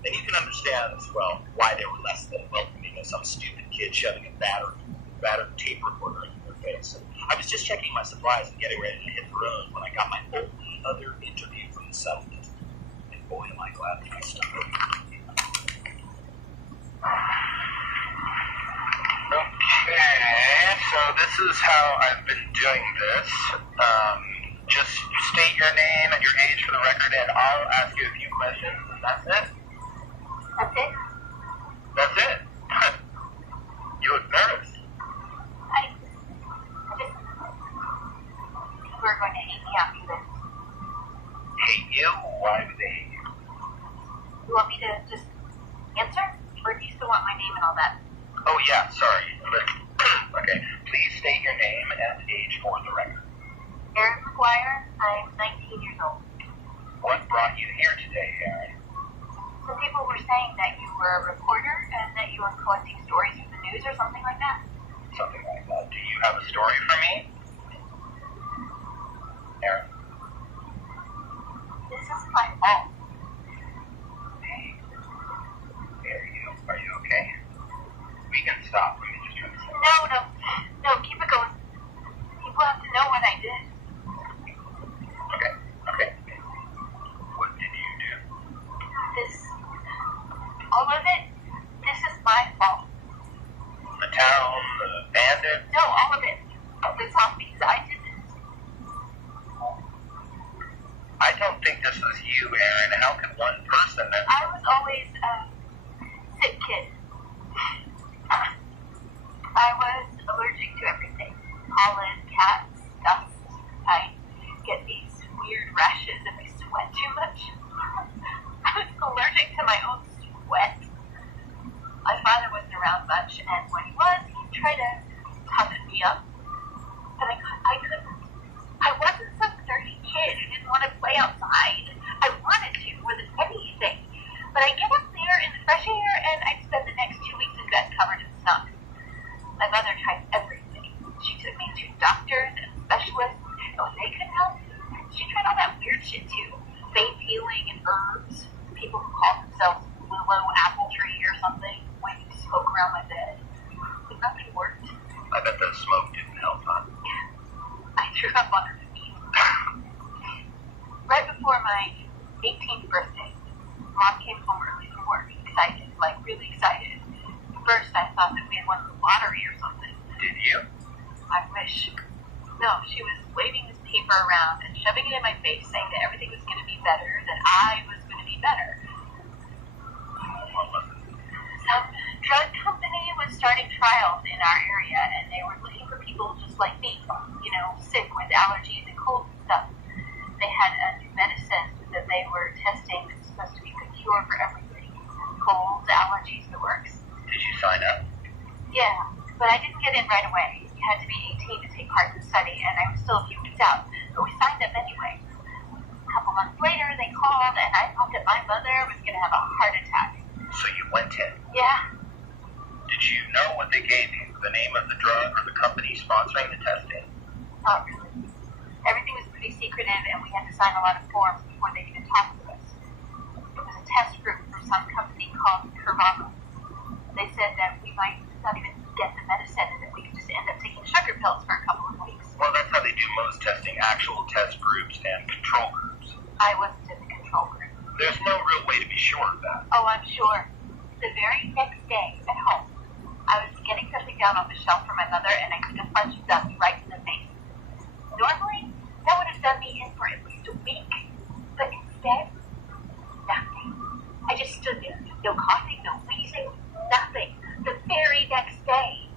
And you can understand as well why they were less than welcoming of some stupid kid shoving a battered tape recorder in their face. And I was just checking my supplies and getting ready to hit the road when I got my only other interview from the settlement. And boy, am I glad that I stumbled. Okay, so this is how I've been doing this. Just state your name and your age for the record, and I'll ask you a few questions, and that's it. That's it? That's it. You look nervous. I just think we're going to hate me after this. Hate you? Why would they hate you? You want me to just answer? Or do you still want my name and all that? Oh yeah, sorry. Okay, please state your name and age for the record. Erin McGuire, I'm 19 years old. What brought you here today, Erin? Some people were saying that you were a reporter and that you were collecting stories from the news or something like that. Something like that. Do you have a story for me? Erin? This is my fault. Hey. Are you okay? We can stop. We can just try to stop. No, keep it going. People have to know what I did. Okay. What did you do? All of it, this is my fault. The town, the bandit? No, all of it. The zombies, I did this. I don't think this was you, Erin. How could one person... I was always a sick kid. I was allergic to everything. Pollen, cats, dust. I get these weird rashes if I sweat too much. I was allergic to my own sweat. My father wasn't around much, and when he was, he'd try to toughen me up. But I couldn't. I wasn't some nerdy kid who didn't want to play outside. I wanted to more than anything. But I'd get up there in the fresh air, and I'd spend the next 2 weeks in bed covered in snot. My mother tried everything. She took me to doctors and specialists, and when they couldn't help, she tried all that weird shit too. Faith healing and herbs. People who call themselves Willow Apple Tree or something, waiting to smoke around my bed. But nothing worked. I bet the smoke didn't help, huh? I threw up on her feet. Right before my 18th birthday, Mom came home early from work, excited, like really excited. At first, I thought that we had won the lottery or something. Did you? I wish. No, she was waving this paper around and shoving it in my face, saying that everything was going to be better, that I was going to be better. Some drug company was starting trials in our area, and they were looking for people just like me, sick with allergies and colds and stuff. They had a new medicine that they were testing that's supposed to be the cure for everything. Colds, allergies, the works. Did you sign up? Yeah, but I didn't get in right away. You had to be 18 to take part in the study, and I was still a few weeks out, but we signed up anyway. A couple months later, they called, and I thought that my mother was going to have a heart attack. So you went in? Yeah. Did you know what they gave you? The name of the drug or the company sponsoring the testing? Not really. Everything was pretty secretive, and we had to sign a lot of forms before they even talked to us. It was a test group for some company called Curvana. They said that we might not even get the medicine and that we could just end up taking sugar pills for a couple of weeks. Well, that's how they do most testing, actual test groups and control groups. I wasn't in the control group. There's no real way to be sure of that. Oh, I'm sure. The very next day at home, I was getting something down on the shelf for my mother, and I took a punch dust right in the face. Normally, that would have done me in for at least a week. But instead, nothing. I just stood there. No coughing, no wheezing, nothing. The very next day.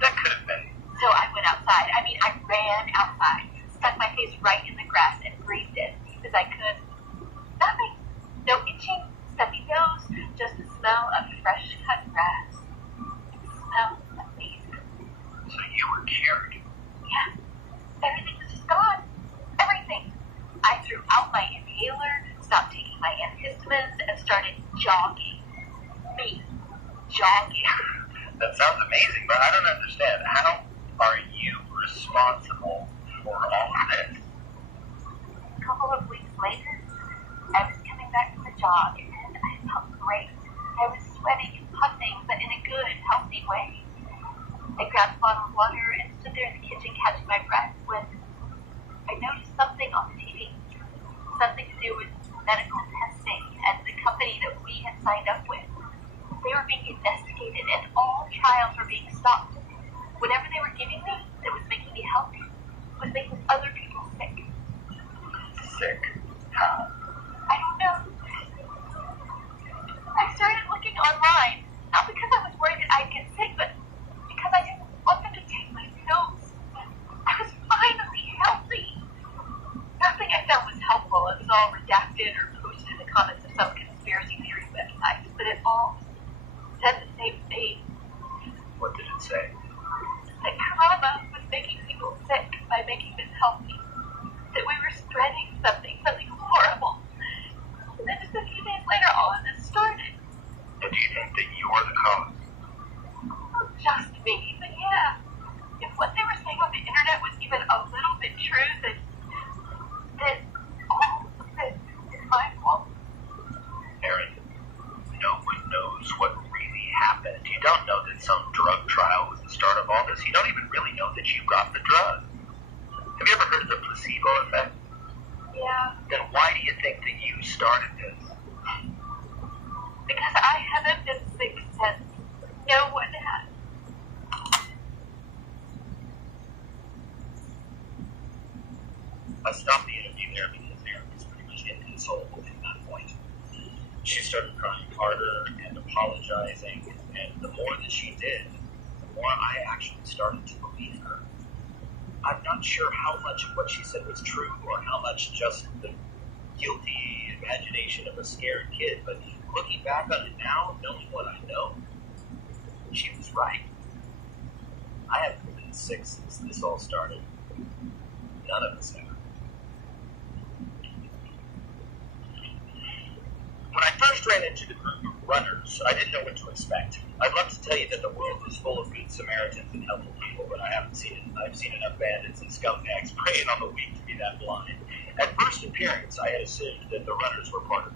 That could have been. So I went outside. I ran outside, stuck my face right in the grass and breathed it because I could. Nothing. No itching, stuffy nose, just the smell of fresh cut grass. It smelled amazing. So you were cured? Yeah. Everything was just gone. Everything. I threw out my inhaler, stopped taking my antihistamines, and started jogging. Me. Jogging. That sounds amazing, but I don't understand. How are you responsible for all of this? A couple of weeks later, I was coming back from the jog, and I felt great. I was sweating and puffing, but in a good, healthy way. I grabbed a bottle of water and stood there in the kitchen catching my breath when I noticed something on the TV. Something to do with medical testing. signed up with. They were being investigated and all trials were being stopped. Whatever they were giving me that was making me healthy was making other people sick. Sick? How? I don't know. I started looking online, not because I was worried that I'd get sick, but because I didn't want them to take my pills. I was finally healthy. Nothing I found was helpful. It was all redacted or posted in the comments of some conspiracy theory websites, but it all said the same thing. What did it say? That corona was making people sick by making them healthy. That we were spreading something horrible. And then just a few days later, all of this started. And do you think that you're the cause? Not just me, but yeah. If what they were saying on the internet was even a little bit true, then all of this is my fault. Erin, no one knows what really happened. You don't know that some drug trial was the start of all this. You don't even really know that you got the drug. Have you ever heard of the placebo effect? Yeah. Then why do you think that you started this? Because I haven't been sick since. No one has. I stopped the interview there because Erin was pretty much inconsolable from that point. She started crying harder and apologizing, and the more that she did, the more I actually started to believe her. I'm not sure how much of what she said was true or how much just the guilty imagination of a scared kid, but looking back on it now, knowing what I know, she was right. I haven't been sick since this all started. None of us have. When I first ran into the group of runners, I didn't know what to expect. I'd love to tell you that the world was full of good Samaritans and helpful people, but I haven't seen it. I've seen enough bandits and scumbags preying on the weak to be that blind. At first appearance, I had assumed that the runners were part of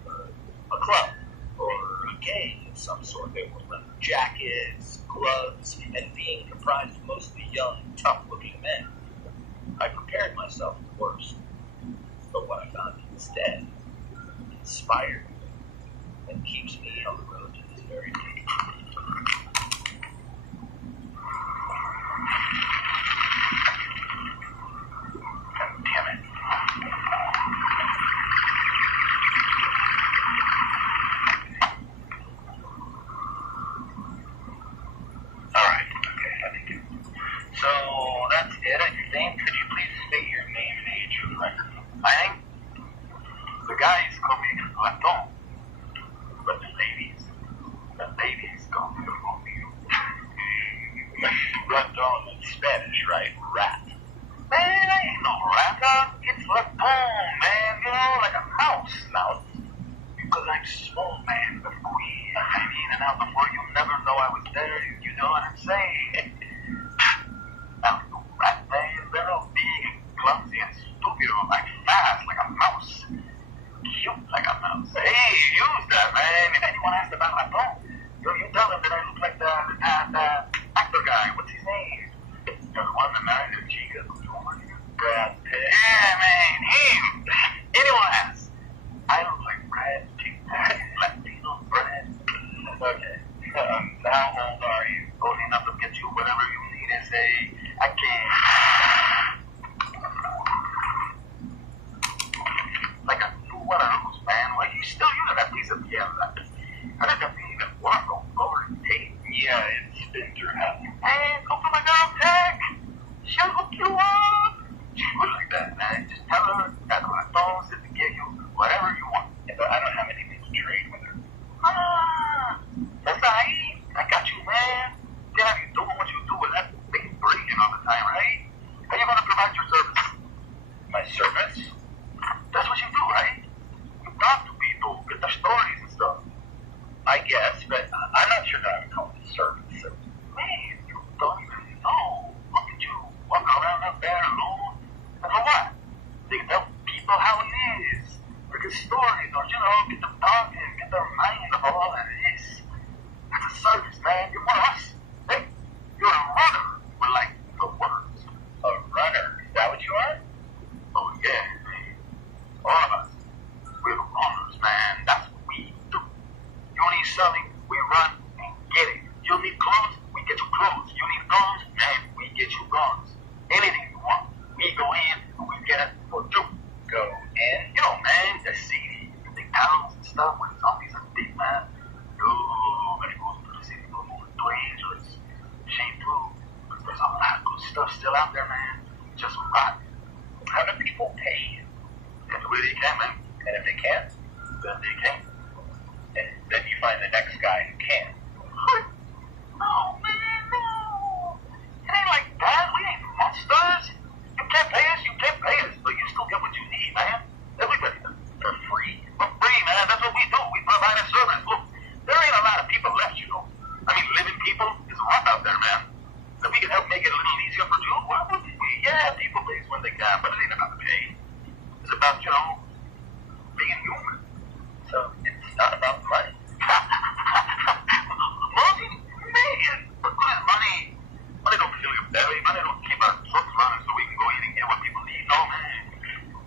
a club or a gang of some sort. They wore leather jackets, gloves, and being comprised of mostly young, tough-looking men. I prepared myself for the worst, but what I found instead inspired me and keeps me on the road to this very day. God damn it. Alright, okay, I think it. So, that's it, I think. Could you please state your name and age for the record? My name? The guys call me Raton. But the ladies call me Romeo. Raton in Spanish, right? Rat. Man, I ain't no rat. It's Raton, man. You know, like a mouse now. Because I'm small, man. The queen. I'm in and out before you never know I was there. You know what I'm saying? Now, you rat, man, they're all big and clumsy and stupid. Like fast, like a mouse. Cute like a mouse. Hey, use that, man. If anyone asks about my phone, you tell them that I look like the actor guy. What's his name? The one that married the chica. Brad Pitt. Yeah, man, him. Anyone asks. I look like Brad Pitt. Latino Brad. Okay. How old are you? Old enough to get you whatever you need and say, I can't. Like a new one of those, man. Why you still using that piece of yellow? How did that thing even work over the tape? Yeah, it's been through hell. Hey, go for my girl, Tech. She'll hook you up. She was like that, man. Just tell her that my phone said to get you whatever you want. Yeah, but I don't have anything to trade with her. That's right. I got you, man. Then I be doing what you do with that big breathing all the time, right? How you gonna provide your service? My service? That's what you do, right? You talk to people, get their stories and stuff. I guess, but I'm not sure that I would call it service. Man, you don't even know. Look at you, walking around up there alone. And for what? They tell people how it is. Or get stories, or, get them talking, get their mind off all of this. That's a service, man. You're one of us. Hey, you're a runner with, like, the words. A runner? Is that what you are? Oh, yeah, man. All of us. We're runners, man. That's what we do. You only stuff, when zombies are big, man, nobody goes into the city. They're more dangerous. Shame too, because there's a lot of good stuff still out there, man. Just rotten. How do people pay? Any way they can, man. And if they can't, Then they can. and then you find the next guy who can. No, man, no. It ain't like that. We ain't monsters. You can't pay us, but you still get what you need, man. Everybody does. For free. For free, man. That's what we do. We provide a service. Look, there ain't a lot of people left, you know. I mean, living people is rough out there, man. If we can help make it a little easier for you, well, yeah, people pays when they can, but it ain't about the pay. It's about, you know, being human. So it's not about money. Money? Man, what good is money? Money don't fill your belly. Money don't keep our trucks running so we can go in and get what people need. No, man.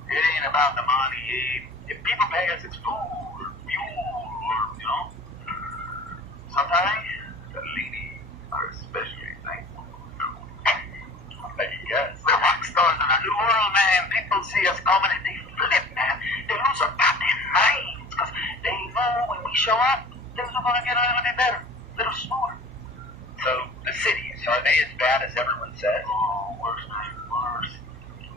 It ain't about the money. If people pay us, it's food or fuel or, you know. Sometimes the ladies are especially thankful. I guess. The rock stars in the new world, man. People see us coming and they flip, man. They lose their goddamn minds because they know when we show up, things are going to get a little bit better, a little smoother. So the cities, are they as bad as everyone says? Oh, worse, man, worse.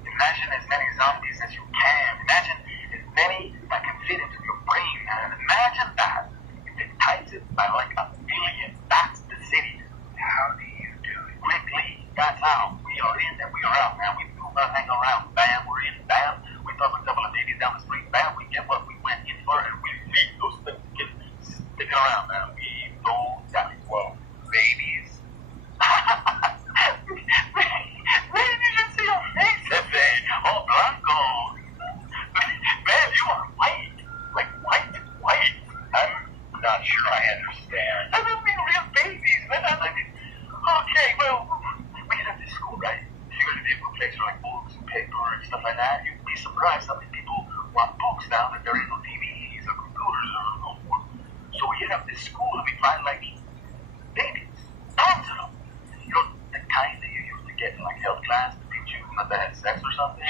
Imagine as many zombies as you can. Imagine as many that can fit into your brain, man. Imagine that. If it times it by like 1 billion, that's the city. How do you do it? Quickly, that's how. We are in and we are out, man. We do not hang around. Bam, we're in. Bam, we throw a couple of babies down the street. Bam, we get what we went in for and we leave those things sticking around, man. We don't die. Whoa, babies? Man, you should see your face, Pepe. Oh, Blanco. Man, you are white. Like white. I'm not sure I understand. I don't mean real babies, man. I mean, okay, well, we have this school, right? Figured it'd be a good place for like books and paper and stuff like that. You'd be surprised how many people want books now that there ain't no TVs or computers or no more. So we hit up this school and we find like babies, tons of them. You know, the kind that you used to get in like health class to teach you not to have sex or something.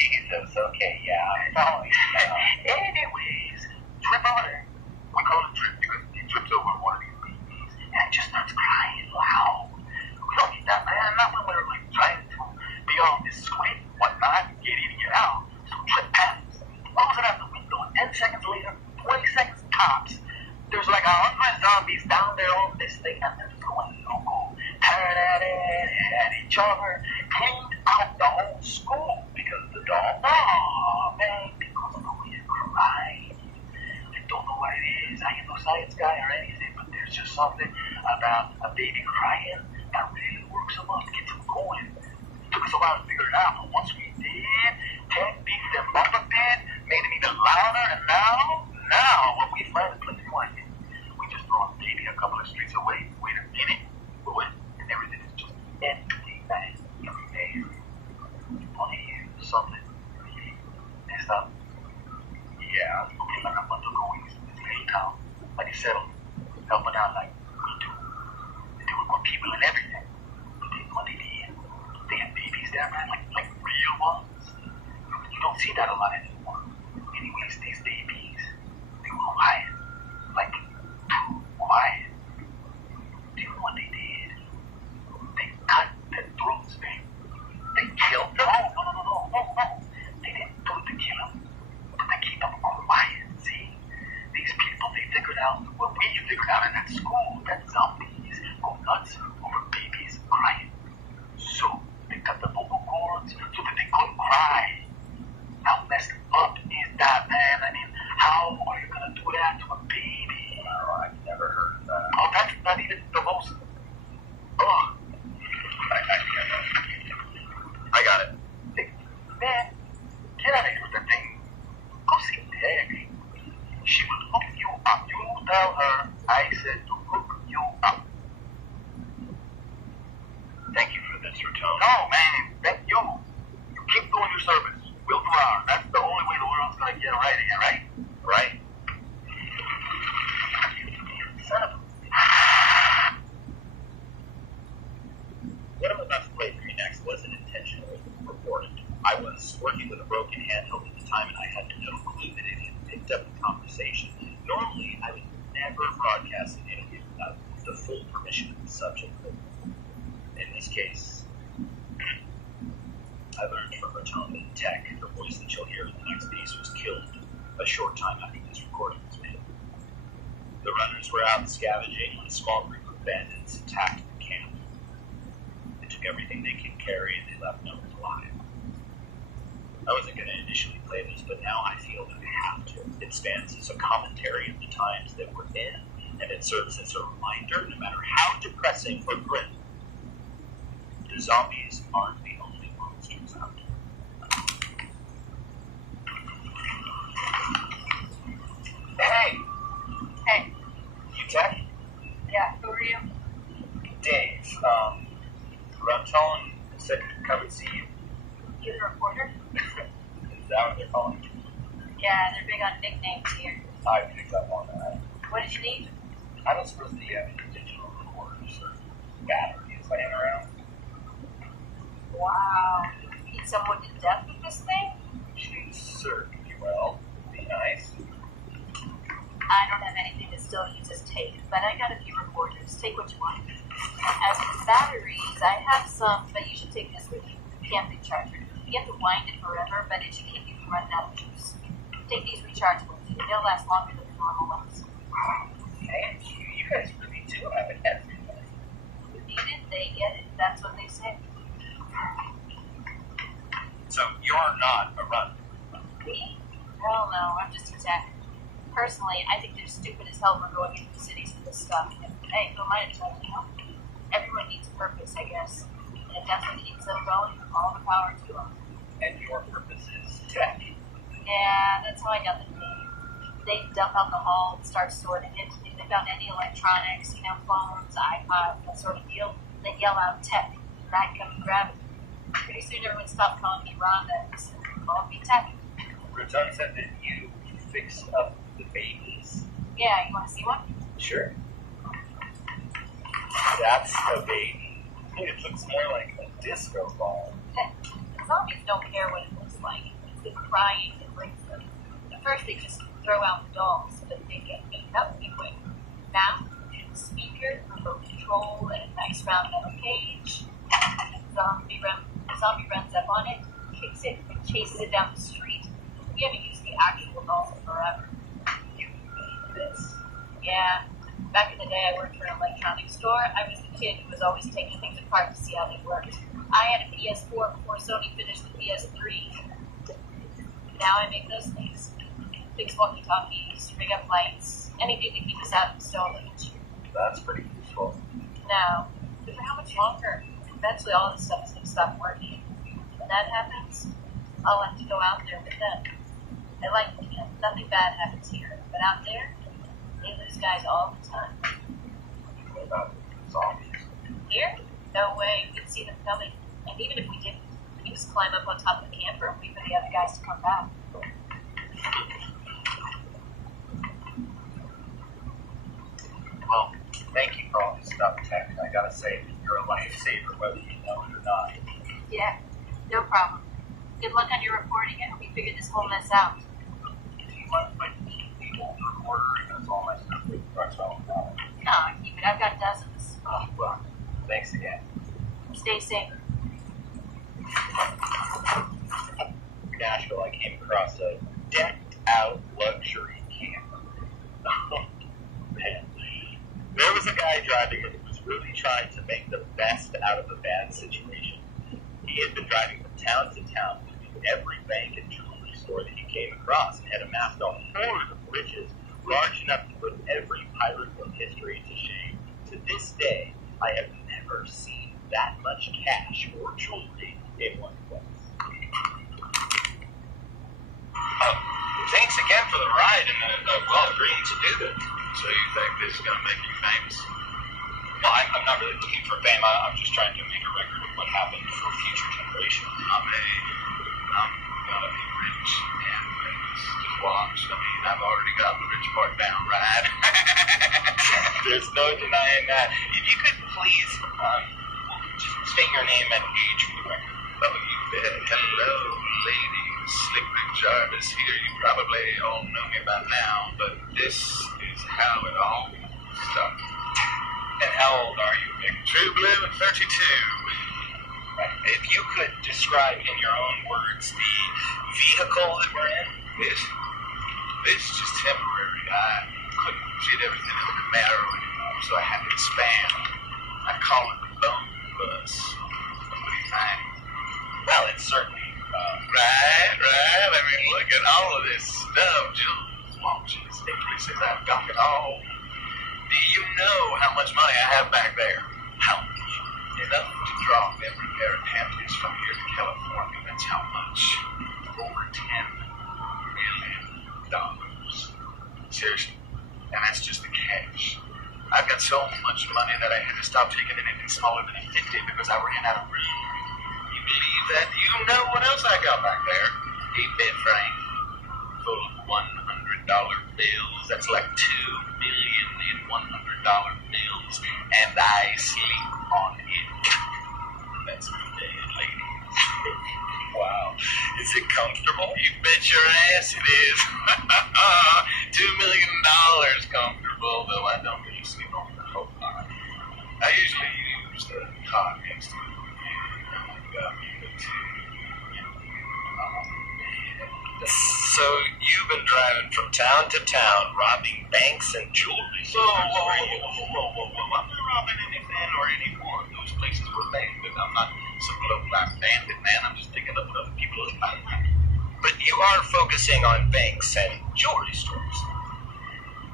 Jesus, okay, yeah. Oh, yeah. Anyways, Trip over there. We call him Trip because he trips over one of these babies and just starts crying loud. We don't need that, man. Not when we're like trying to be all discreet, whatnot, get in and get out. So Trip panics, throws it out the window, and 10 seconds later, 20 seconds tops, there's like 100 zombies down there on this thing, and they're just going loco, tearing at it, at each other, cleaned out the whole school because the dog. Oh, man, because of the way it cried. I don't know what it is. I ain't no science guy or anything, but there's just something about a baby crying that really works them up, gets them going. It took us a while to figure it out, but once we did, Ted beat them up a bit, made them even louder, and now, when we find a place we want it, we just throw a baby a couple of streets away, wait a minute, and everything is just empty, man. Amazing. Want to hear something messed up? Yeah, okay, like a bunch of goings in this little town, like you said, helping out like we do. There were more people and everything. But they, what they did, they had babies there, man, like real ones. You don't see that a lot anymore. Anyways, these babies, they were quiet. Like, too quiet. Do you know what they did? They cut their throats, man. They killed them. No. They didn't do it to kill them, but they keep them quiet. See? These people, they figured out what we figured out in that school, that zombies go nuts over babies crying. So, they cut the vocal cords so that they couldn't cry. How messed up is that, man? I mean, how are you gonna do that to a baby? Oh, I've never heard of that. Oh, that's not even the most. Oh, I got it. hey, man, get out of here with that thing. Go see Peggy. She will hook you up. You tell her I said to hook you up. Thank you for this, Raton. No, man, thank you. You keep doing your service. We'll do ours. That's the only way the world's gonna get right again, right? Right. Son of a... What I'm about to play for you next wasn't intentionally recorded. I was working with a broken handheld at the time, and I had no clue that it had picked up the conversation. Normally, I would never broadcast an interview without the full permission of the subject, but in this case, I learned from Rotunda Tech, the voice that you'll hear in the next piece, was killed a short time after this recording was made. The runners were out scavenging when a small group of bandits attacked the camp. They took everything they could carry and they left no one alive. I wasn't going to initially play this, but now I feel that I have to. It stands as a commentary of the times that we're in, and it serves as a reminder, no matter how depressing or grim, the zombies aren't the only monsters out there. Hey! Hey. You Tech? Yeah, who are you? Dave. Runtone said to come and see you. You the reporter? Is that what they're calling you? Yeah, they're big on nicknames here. I picked up on that. What did you need? I don't suppose that you have any digital recorders or batteries laying around. Wow. You beat someone to death with this thing? She's certainly well. Be nice. I don't have anything that still uses tape, but I got a few recorders. Take what you want. As for batteries, I have some, but you should take this with you. Camping charger. You have to wind it forever, but it should keep you from running out of juice. Take these rechargeables. They'll last longer than the normal ones. Thank you. You guys really do have it everywhere. Who need it, they get it. That's what they say. So you're not a runner? Me? Hell no, I'm just a tech. Personally, I think they're stupid as hell for going into the cities with this stuff. And, hey, who am I to judge, you know? Everyone needs a purpose, I guess. And if that's what keeps them going, all the power to them. And your purpose is tech? Yeah, that's how I got the name. They dump out the hall and start sorting it. If they found any electronics, you know, phones, iPods, that sort of deal, they yell out tech. And I'd come and grab it. Pretty soon everyone stopped calling me Rhonda and called me tech. Rotunda said that you fix up the babies. Yeah, you want to see one? Sure. That's a baby. It looks more like a disco ball. Zombies don't care what it looks like. It's the crying that brings them. At first they just throw out the dolls, but they get beaten up anyway. Now, a speaker, remote control, and a nice round metal cage. Zombie runs up on it, kicks it, and chases it down the street. We haven't used the actual dolls in forever. You believe this? Yeah. Back in the day, I worked for an electronics store. I was the kid who was always taking things apart to see how they worked. I had a PS4 before Sony finished the PS3. Now I make those things. Fix walkie-talkies, rig up lights, anything to keep us out of the stone age. That's pretty useful. No. But for how much longer? Eventually all this stuff is going to stop working. When that happens, I'll have to go out there with them. I like the camp. Nothing bad happens here. But out there, they lose guys all the time. What about zombies? Here? No way. We'd see them coming. And even if we didn't, we just climb up on top of the camper and wait for the other guys to come back. Well, thank you for all this stuff, Tech. I gotta say that you're a lifesaver, whether you know it or not. Yeah, no problem. Good luck on your reporting. I hope you figure this whole mess out. Do you want my old recorder? That's all my stuff with Rexall. No, keep it. I've got dozens. Oh, well, thanks again. Stay safe. Nashville, I came across a decked-out luxury camper. Oh, man. There was a guy driving it who was really trying to make the best out of a bad situation. He had been driving from town to town, visiting every bank and jewelry store that he came across, and had amassed a hoard of riches large enough to put every pirate in history to shame. To this day, I have never seen that much cash or jewelry in one place. Thanks again for the ride and well agreeing to do this. So you think this is going to make you famous? Well, I'm not really looking for fame. I'm just trying to make a record of what happened for future generations. I'm gonna be rich and famous. Just watch. I mean, I've already got the rich part down, right? There's no denying that. If you could please just state your name and age for the record. Oh, you bet. Hello, ladies Slick Rick Jarvis here. You probably all know me by now, but this is how it all started. And how old are you, Rick? True blue at 32. If you could describe in your own words the vehicle that we're in. This is just temporary. I couldn't fit everything in the Camaro anymore, so I had to expand. I call it the bone bus. What do you think? Well, it's certainly Right. I mean, look at all of this stuff. Jules watches. Nicholas says I've got it all. Do you know how much money I have back there? How much? Enough to draw every pair of panties from here to California. That's how much. Over $10 million. Seriously. And that's just the cash. I've got so much money that I had to stop taking anything smaller than a 50 because I ran out of room. You believe that? You know what else I got back there? A bed frame full of $100 bills. That's like $2 million in $100 bills. And I sleep on it. That's my bed, ladies. Wow. Is it comfortable? You bet your ass it is. $2 million comfortable, though I don't really sleep on the whole lot. I usually use the cot next to it. So you've been driving from town to town, robbing banks and jewelry stores. Whoa. I'm not robbing anything or anyone. Those places were abandoned. I'm not some low-life bandit, man. I'm just picking up what other people are buying. But you are focusing on banks and jewelry stores.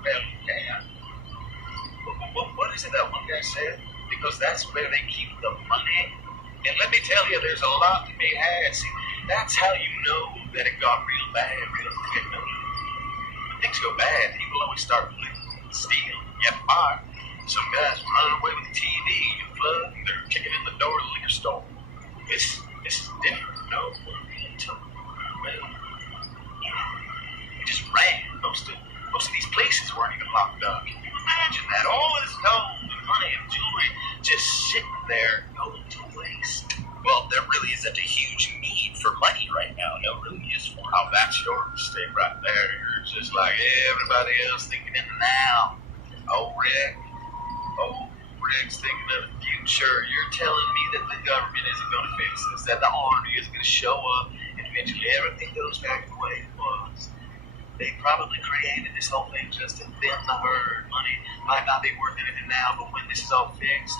Well, yeah. What is it that one guy said? Because that's where they keep the money. And let me tell you, there's a lot to be had. See, that's how you know that it got real bad real quick. When things go bad, people always start steal, get fired. Some guys running away with the TV, you flood, they're kicking in the door of the liquor store. This is different. No, well, we just ran. Most of these places weren't even locked up. Can you imagine that? All this gold and money and jewelry just sitting there going to waste. Well, there really isn't a huge need for money right now. No real use for it. Oh, that's your mistake right there. You're just like everybody else thinking in the now. Oh, Rick's thinking of the future. You're telling me that the government isn't going to fix this, that the army is going to show up, and eventually everything goes back the way it was. They probably created this whole thing just to thin the herd. Money might not be worth anything now, but when this is all fixed,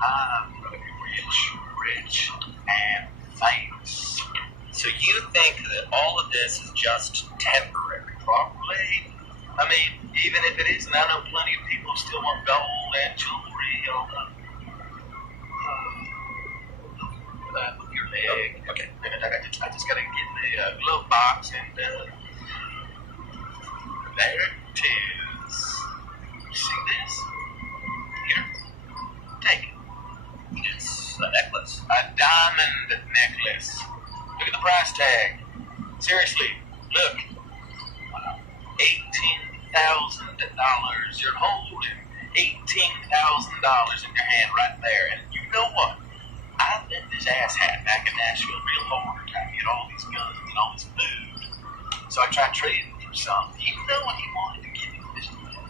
I'm going to be real rich and famous. So you think that all of this is just temporary? Probably. I mean, even if it isn't, I know plenty of people still want gold and jewelry. Look at your leg. Okay, I just gotta get the glove box and there it is. You see this? Here, take it. It's a necklace. A diamond necklace. Look at the price tag. Seriously, look. Wow. $18,000. You're holding $18,000 in your hand right there. And you know what? I bet this asshat back in Nashville real hard trying to get all these guns and all this food. So I tried trading for some. You know what he wanted to give me for this money?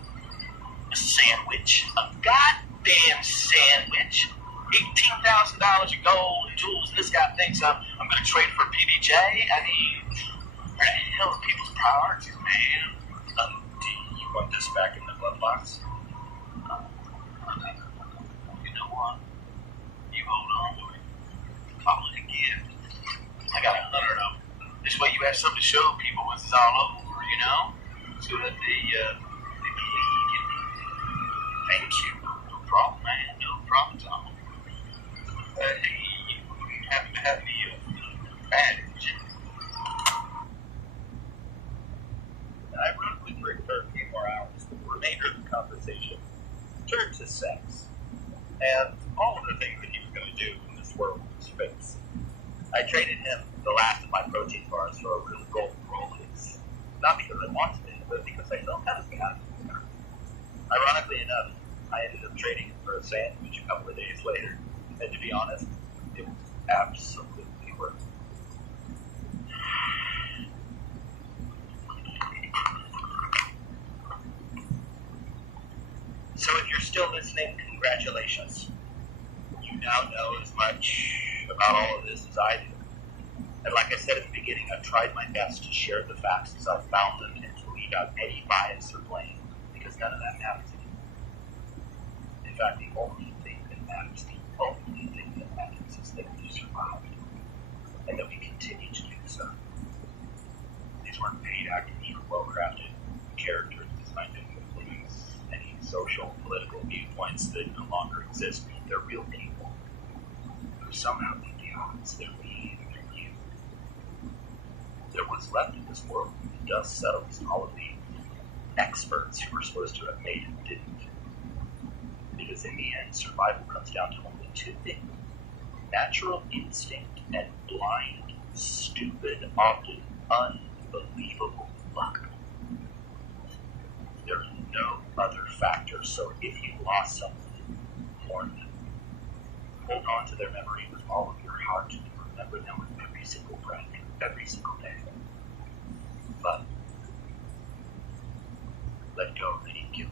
A sandwich. A goddamn sandwich. $18,000 of gold and jewels, and this guy thinks I'm going to trade for PBJ? I mean, where the hell are people's priorities, man? Do you want this back in the glove box? You know what? You hold on to it. Call it a gift. I got 100 of them. This way you have something to show people once it's all over, you know? So that they believe in me. Thank you. No problem, man. No problem at all. Hey, you happen to have any badge? I rode with Rick for a few more hours. The remainder of the conversation turned to sex and all of the things that he was going to do in this world of space. I traded him the last of my protein bars for a real golden Rolex. Not because I wanted it, but because I felt that was bad. Ironically enough, I ended up trading it for a sandwich a couple of days later. And to be honest, it was absolutely worth it. still listening, congratulations. You now know as much about all of this as I do. And like I said at the beginning, I've tried my best to share the facts as I've found them and to leave out any bias or blame, because none of that matters anymore. In fact, the only thing that matters is that we survived, and that we continue to do so. These weren't paid actors or well-crafted characters designed to influence any social, political viewpoints that no longer exist. They're real people who somehow beat the odds. They're me and they're you. They're what's left of this world when the dust settles, and all of the experts who were supposed to have made it didn't. Because in the end, survival comes down to only two things: natural instinct and blind, stupid, often unbelievable luck. There's no other factor, so if you lost someone, mourn them. Hold on to their memory with all of your heart and remember them with every single breath, every single day. But let go of any guilt.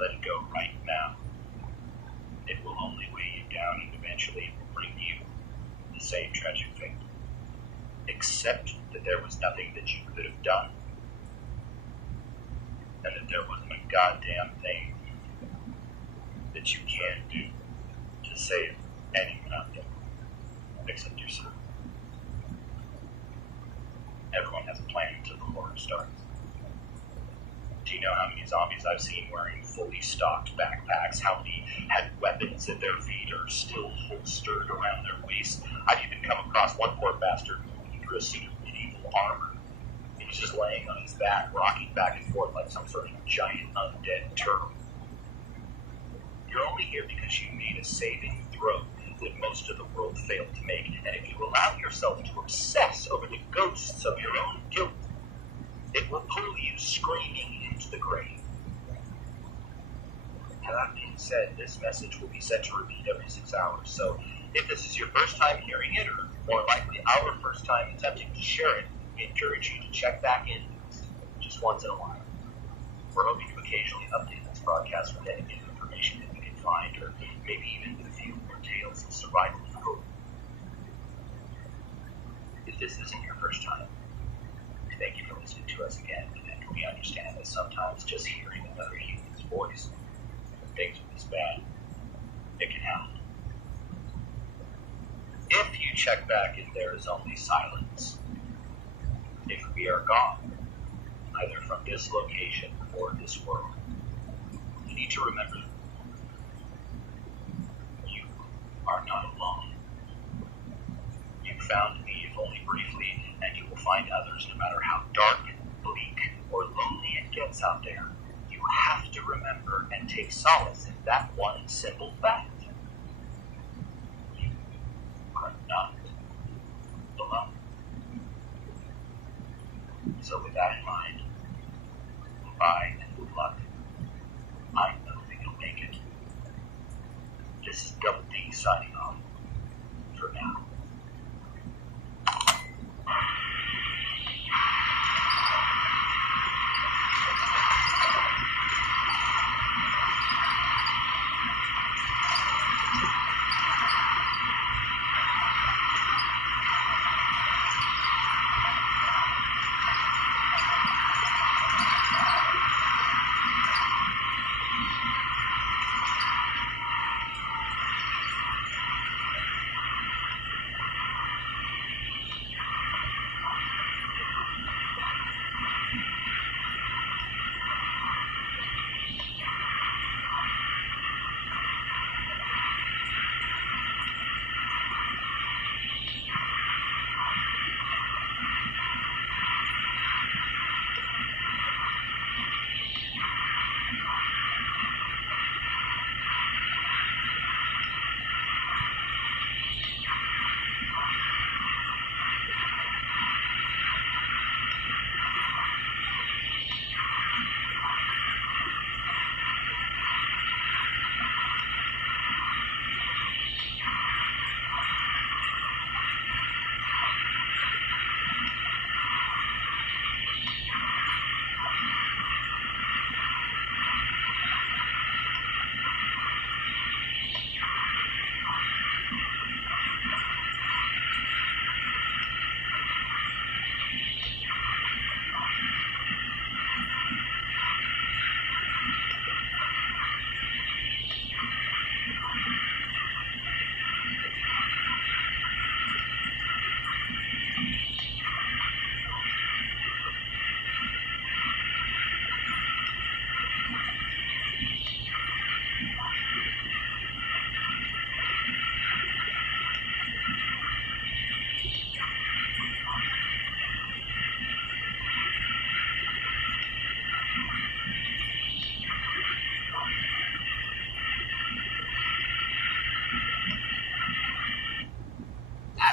Let it go right now. It will only weigh you down, and eventually it will bring you the same tragic fate. Accept that there was nothing that you could have done, and that there wasn't a goddamn thing that you can do to save anyone out there, except yourself. Everyone has a plan until the horror starts. Do you know how many zombies I've seen wearing fully stocked backpacks? How many had weapons at their feet or still holstered around their waist? I've even come across one poor bastard who threw a suit of medieval armor. He was just laying on his back, rocking back and forth like some sort of giant undead turtle. You're only here because you made a saving throw that most of the world failed to make. And if you allow yourself to obsess over the ghosts of your own guilt, it will pull you screaming into the grave. Now, that being said, this message will be set to repeat every 6 hours. So if this is your first time hearing it, or more likely our first time attempting to share it, we encourage you to check back in just once in a while. We're hoping to occasionally update this broadcast with any new information that we can find, or maybe even with a few more tales of survival and hope. If this isn't your first time, thank you for listening to us again, and we understand that sometimes just hearing another human's voice, when things are this bad, it can happen. If you check back and there is only silence, if we are gone, either from this location or this world, you need to remember you are not alone. You found me, if only briefly, and you will find others, no matter how dark, bleak, or lonely it gets out there. You have to remember and take solace in that one simple fact. You are not alone. So with that in mind, goodbye and good luck. I know that you'll make it. This is Double D signing off for now.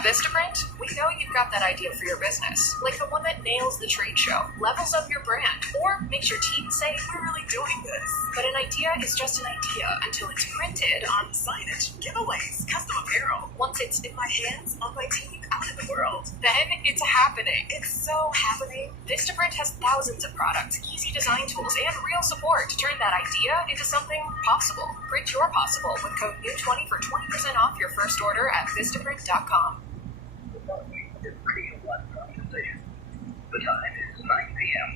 Vistaprint, we know you've got that idea for your business, like the one that nails the trade show, levels up your brand, or makes your team say, we're really doing this. But an idea is just an idea until it's printed on signage, giveaways, custom apparel. Once it's in my hands, on my team, out in the world. Then it's happening. It's so happening. Vistaprint has thousands of products, easy design tools, and real support to turn that idea into something possible. Print your possible with code NEW20 for 20% off your first order at Vistaprint.com. The time is 9 p.m.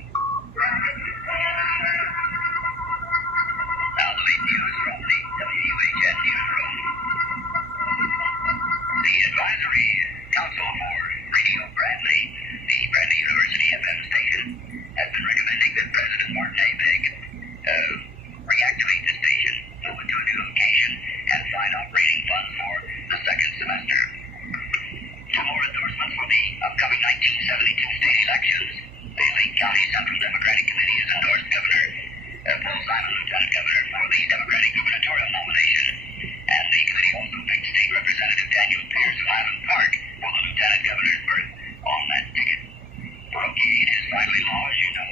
Now the late news from the WUHN newsroom. The advisory council for Radio Bradley, the Bradley University FM station, has been recommending that President Martin A. Big reactivate the station, move it to a new location, and find operating funds for the second semester. For more endorsements for the upcoming 1972 state elections, the Lake County Central Democratic Committee has endorsed Governor Paul Simon, Lieutenant Governor, for the Democratic gubernatorial nomination, and the committee also picked State Representative Daniel Pierce of Highland Park for the Lieutenant Governor's berth on that ticket. Brocade is finally law, as you know,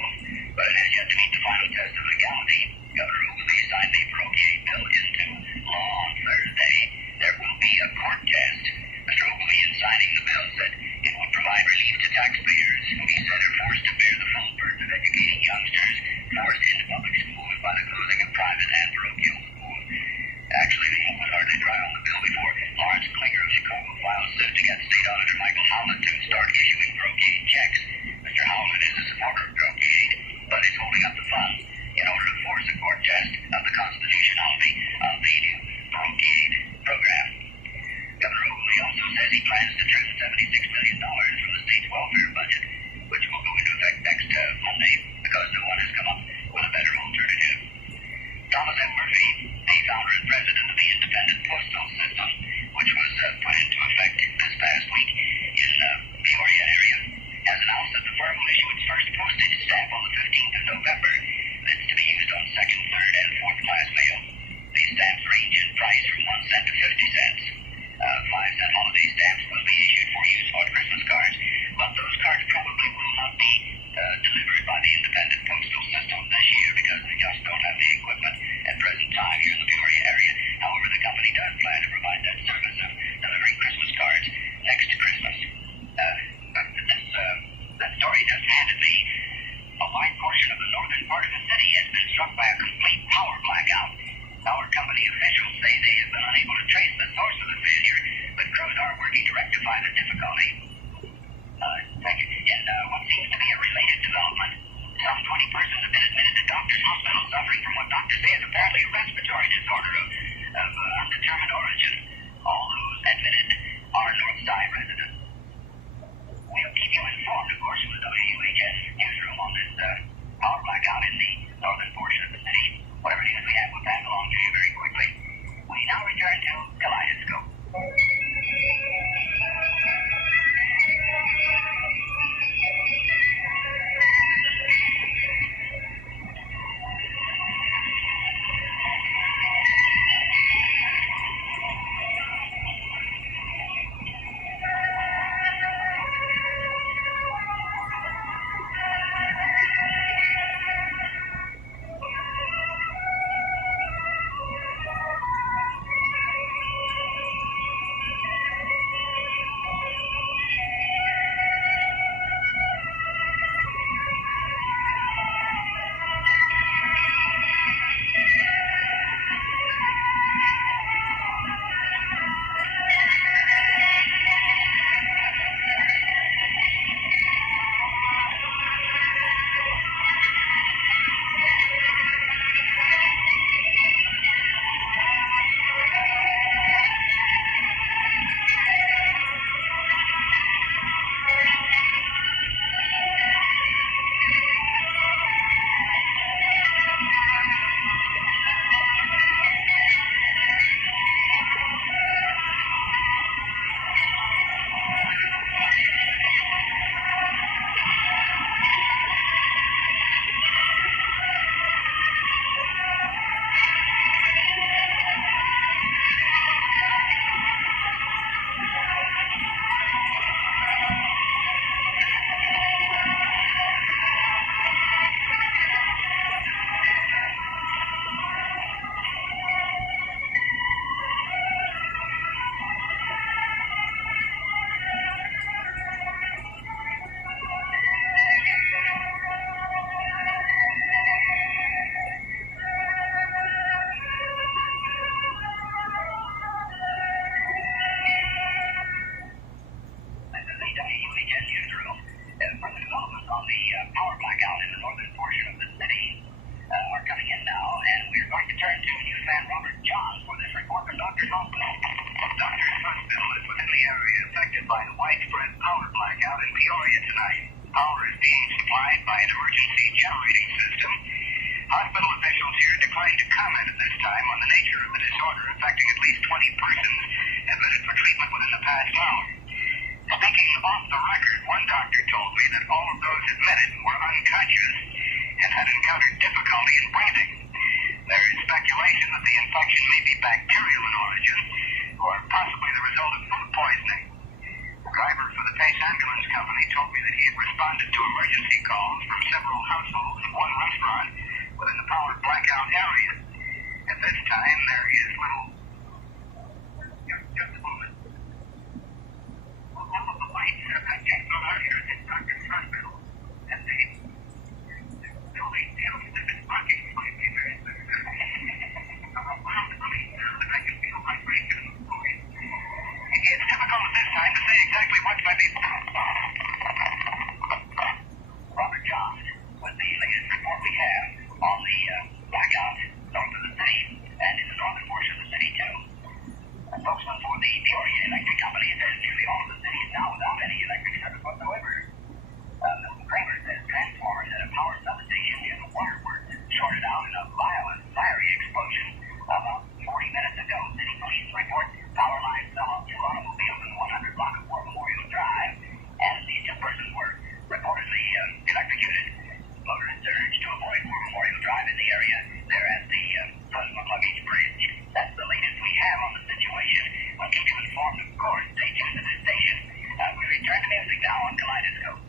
but it has yet to meet the final test of legality. Governor Ogilvy signed the Brocade bill into law on Thursday. There will be a court test. Mr. Ogilvy, in signing the bill, said it would provide relief to taxpayers who he said are forced to bear the full burden of educating youngsters forced into public schools by the closing of private and parochial schools. Actually, the ink was hardly dry on the bill before Lawrence Klinger of Chicago filed suit to get State Auditor Michael Howlett to start issuing Brocade checks. Mr. Howlett is a supporter of Brocade, but is holding up the funds in order to force a court test of the constitutionality of the new Brocade program. Governor Ogilvy also says he plans to trim $76 million from the state's welfare budget, which will go into effect next Monday because no one has come up with a better alternative. Thomas M. Murphy, the founder and president of the Independent Postal System, which was put into effect this past week in the Peoria area, has announced that the firm will issue its first postage stamp on the 15th of November. That's to be used on second, third, and fourth class mail. These stamps range in price from 1 cent to 50 cents. 5-cent holiday stamps will be issued for use on Christmas cards, but those cards probably will not be delivered by the Independent Postal System this year because they just don't have the equipment at present time here in the Peoria area. However, the company does plan to provide that service of delivering Christmas cards next to Christmas. That story just handed me. A wide portion of the northern part of the city has been struck by a complete power blackout. Power company officials say they have been unable to trace the source of the failure, but crews are working to rectify the difficulty. In what seems to be a related development, some 20 persons have been admitted to doctor's hospital suffering from what doctors say is apparently a respiratory disorder of undetermined origin. All those admitted are Northside residents. We'll keep you informed, of course, from the WUHN newsroom on this power blackout in the northern portion of the city. Whatever news we have, we'll pass along to you very quickly. We now return to Kaleidoscope. nationwide emergency generating system. Hospital officials here declined to comment at this time on the nature of the disorder affecting at least 20 persons admitted for treatment within the past hour. Speaking off the record, one doctor told me that all of those admitted were unconscious and had encountered difficulty in breathing. There is speculation that the infection may be bacterial in origin or possibly the result of food poisoning. The driver for the Pace Ambulance Company told me that he had responded to emergency calls from several households and one restaurant within the power blackout area. At this time, there is little... Just a moment. All of the lights are checked on earlier at this doctor's hospital, and they only dealt with parking slightly very soon. I can feel vibration in the floor. It's difficult at this time to say exactly what might be... Robert John, with the latest report we have on the blackout north of the city and in the northern portion of the city too. A spokesman for the Peoria Electric Company says nearly all of the city is now without any electric service whatsoever. Mr. Kramer says transformers at a power substation near the waterworks shorted out in a violent, fiery explosion about 40 minutes ago. City police report power lines fell off two automobiles in the 100 block of War Memorial Drive, and these two persons were reportedly electrocuted. Motorists urged to avoid War Memorial Drive in the area there at the Sunmacluggage Bridge. That's the latest we have on the situation. We'll keep you informed, of course. Stay tuned to this station. We return to music now on Kaleidoscope.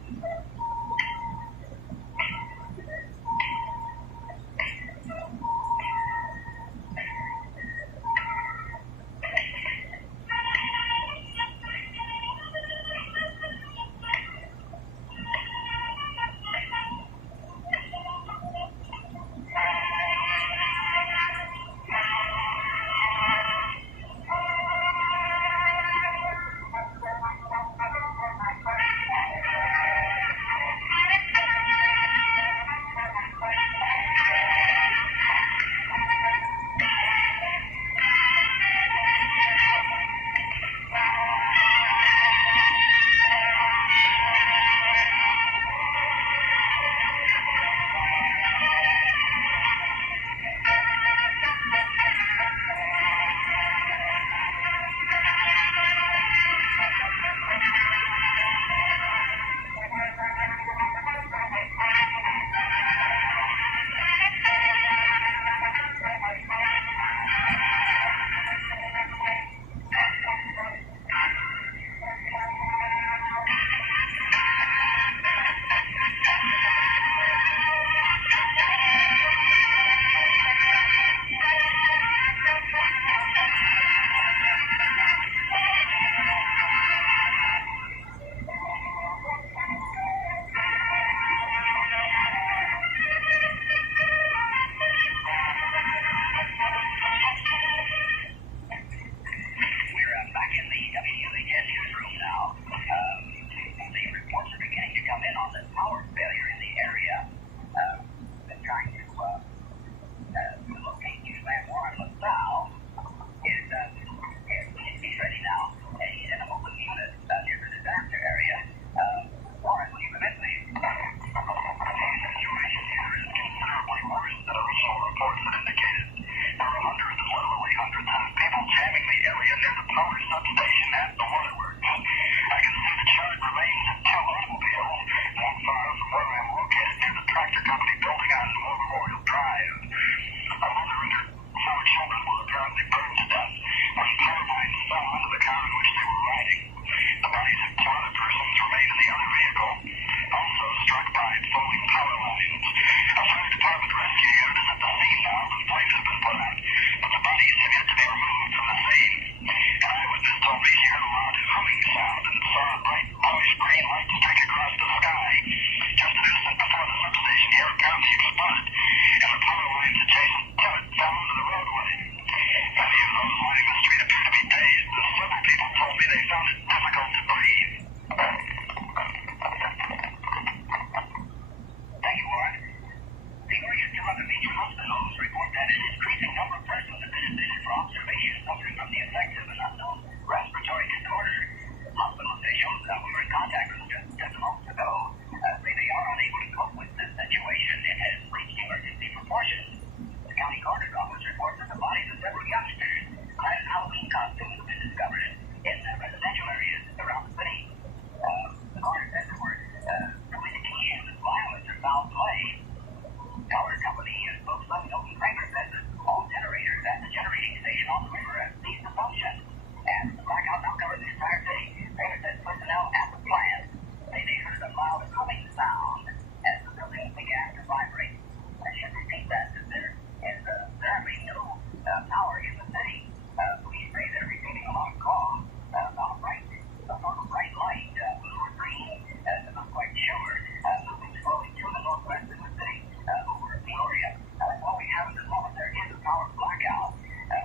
power blackout.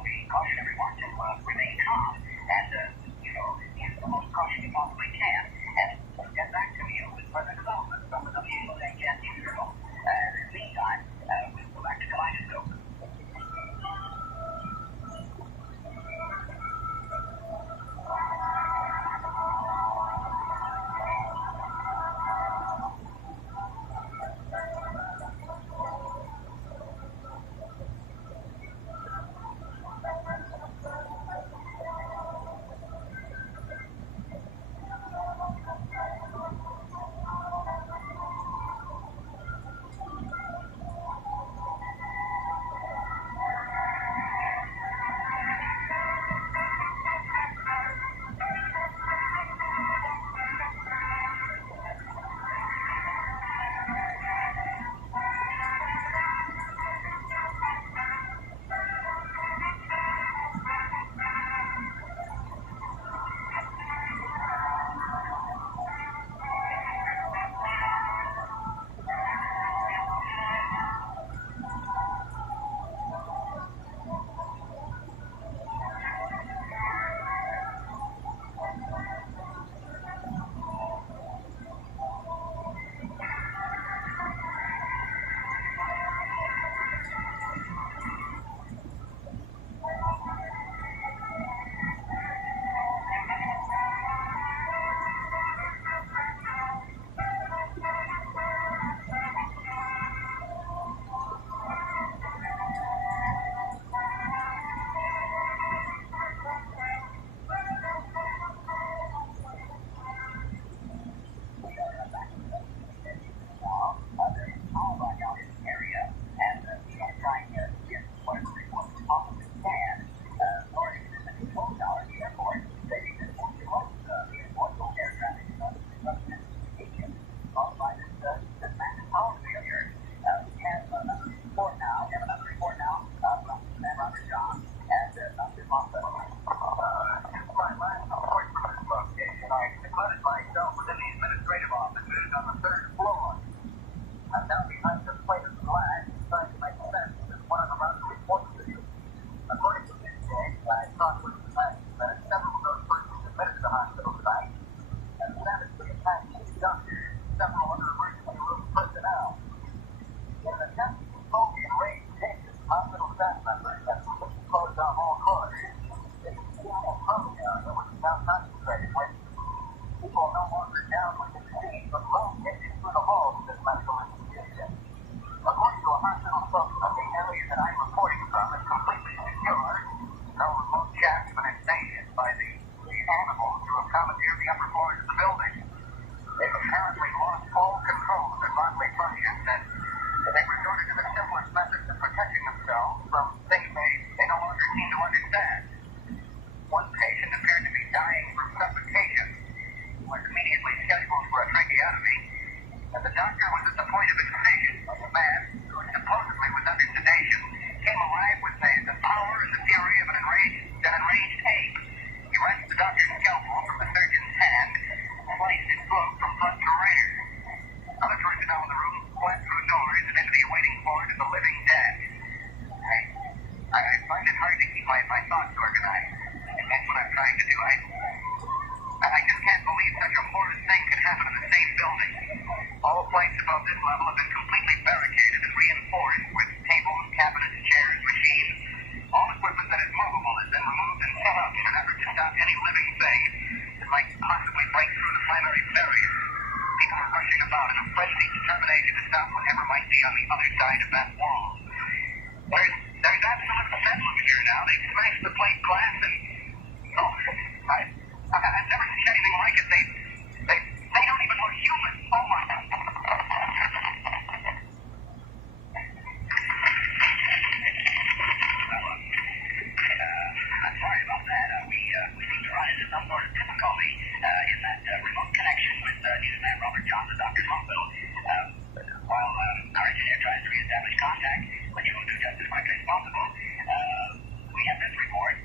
We caution everyone to remain calm and, use the most caution you possibly can. And we'll get back to you with further developments from the WHS Bureau. In the meantime, we'll go back to Kaleidoscope. We have this report.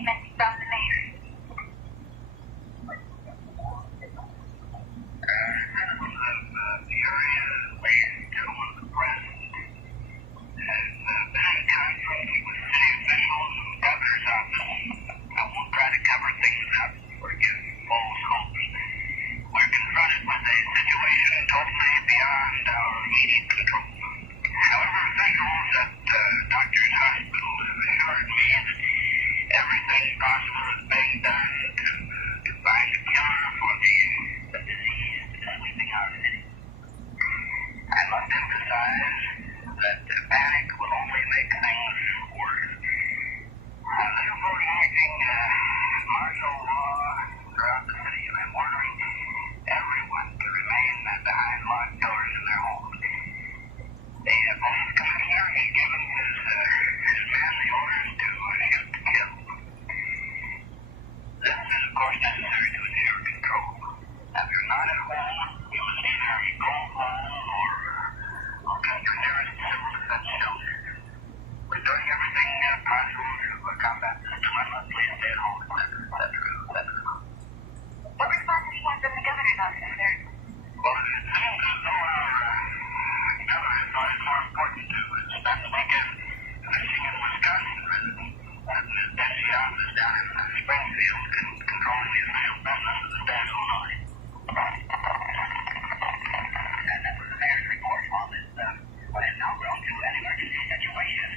statement from the mayor. The area where gentlemen the president has been in contact with city officials and the governor's office. I won't try to cover things up or give false hopes. We're confronted with a situation totally beyond our immediate control. However, officials at Doctors Hospital have assured me that everything possible is being done to find a cure for the disease sweeping our city. I must emphasize that panic will only make things worse. They're promulgating martial law throughout the city, and I'm ordering everyone to remain behind locked doors in their homes. The police commissioner has given his men the orders to shoot to kill. This is, of course, necessary to ensure control. If you're not at home, you must either go home or look at your nearest civil defense shelter. We're doing everything possible to combat this dilemma. Please stay at home, etc., etc. What response have you had from the governor's office, sir? Well, it seems as though our governor thought it more important to spend the weekend fishing in Wisconsin rather than having his dingy office down in Springfield controlling the official business of the state of Illinois. And that was the mayor's report on this, what has now grown to an emergency situation.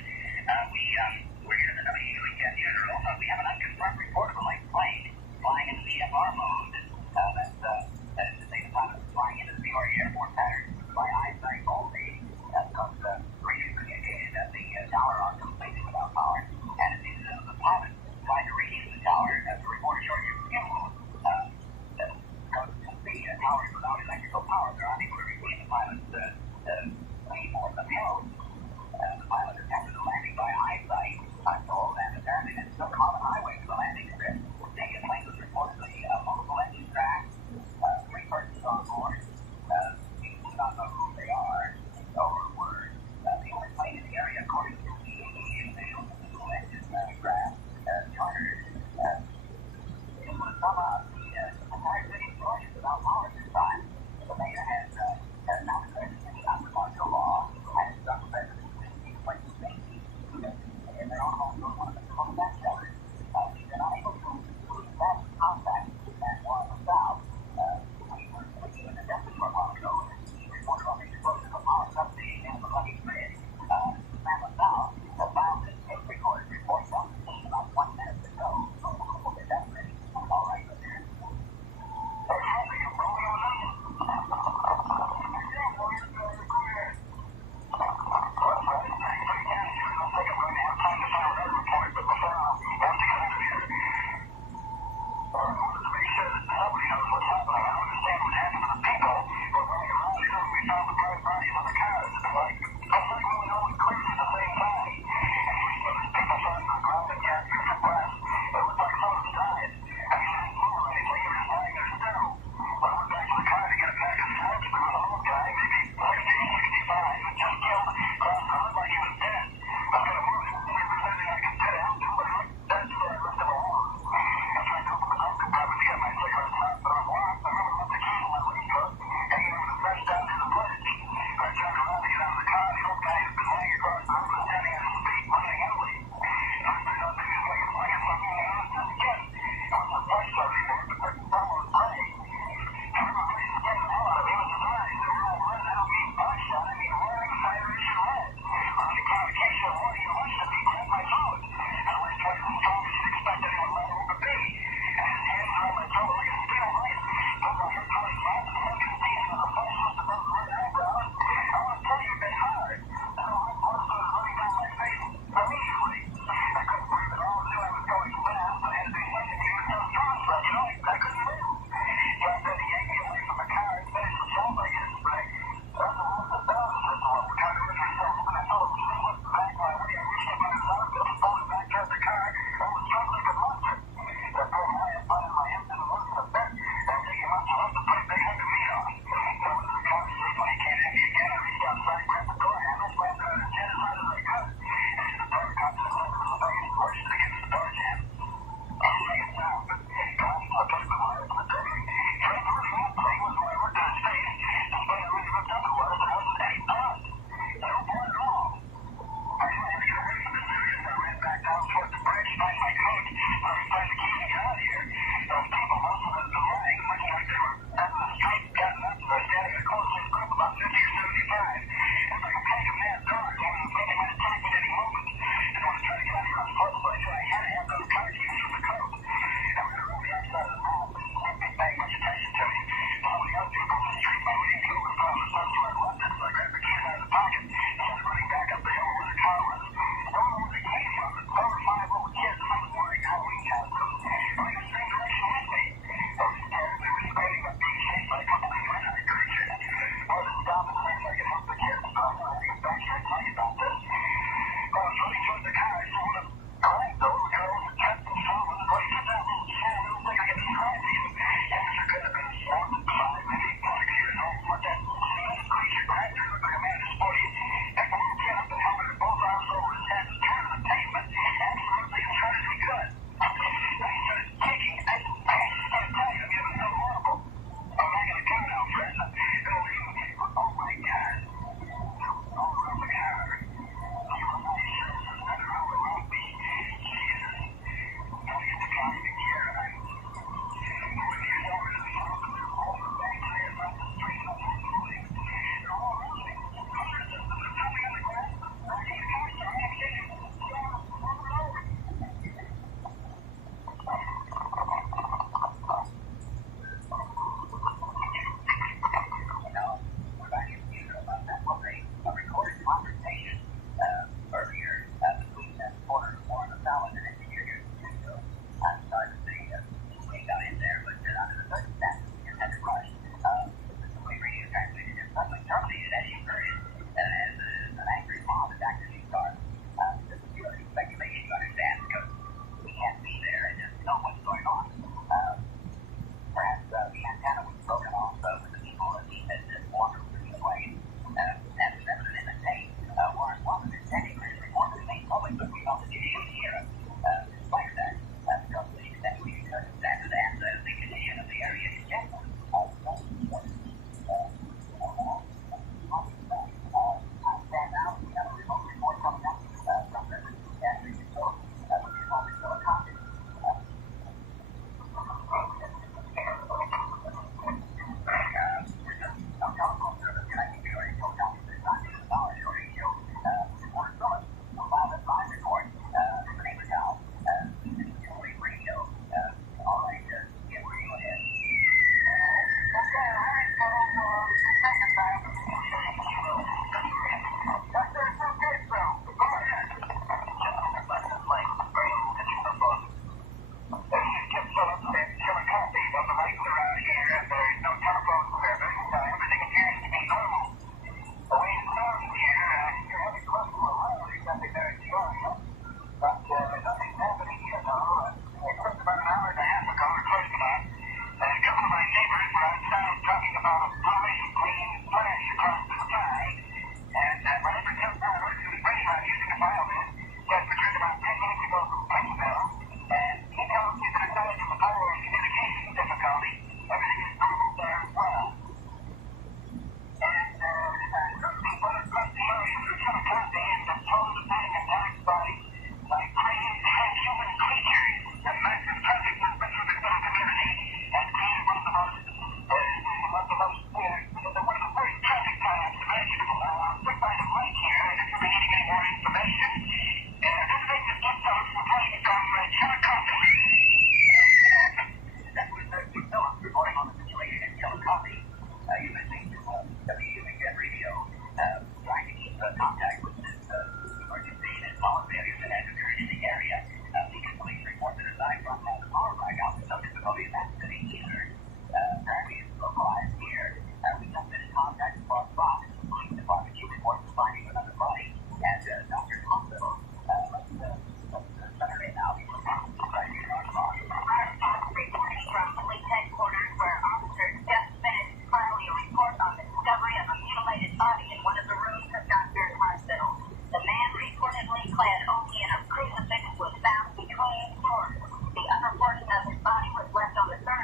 We're here in the WU Weekend General. We have an unconfirmed report of a light plane flying in VFR mode. That is to say, the pilot was flying into the Peoria airport pattern by eyesight only. Because radio communicated that the tower are completely without power. And it seems as though the pilot tried to reach the tower as the report showed you fuel. aside from the power blackout, no difficulty in that city either. Apparently it's localized here. We just been in contact with Bob Fox, the police department. He reports finding another body at Doctor's Hospital. Let's center it now before Fox is right here on Fox. Fox reporting from police headquarters where officers just finished filing a report on the discovery of a mutilated body in one of the rooms of Doctor's Hospital. The man reportedly clad only in a crucifix was found between floors. The upper portion of his body was left on the third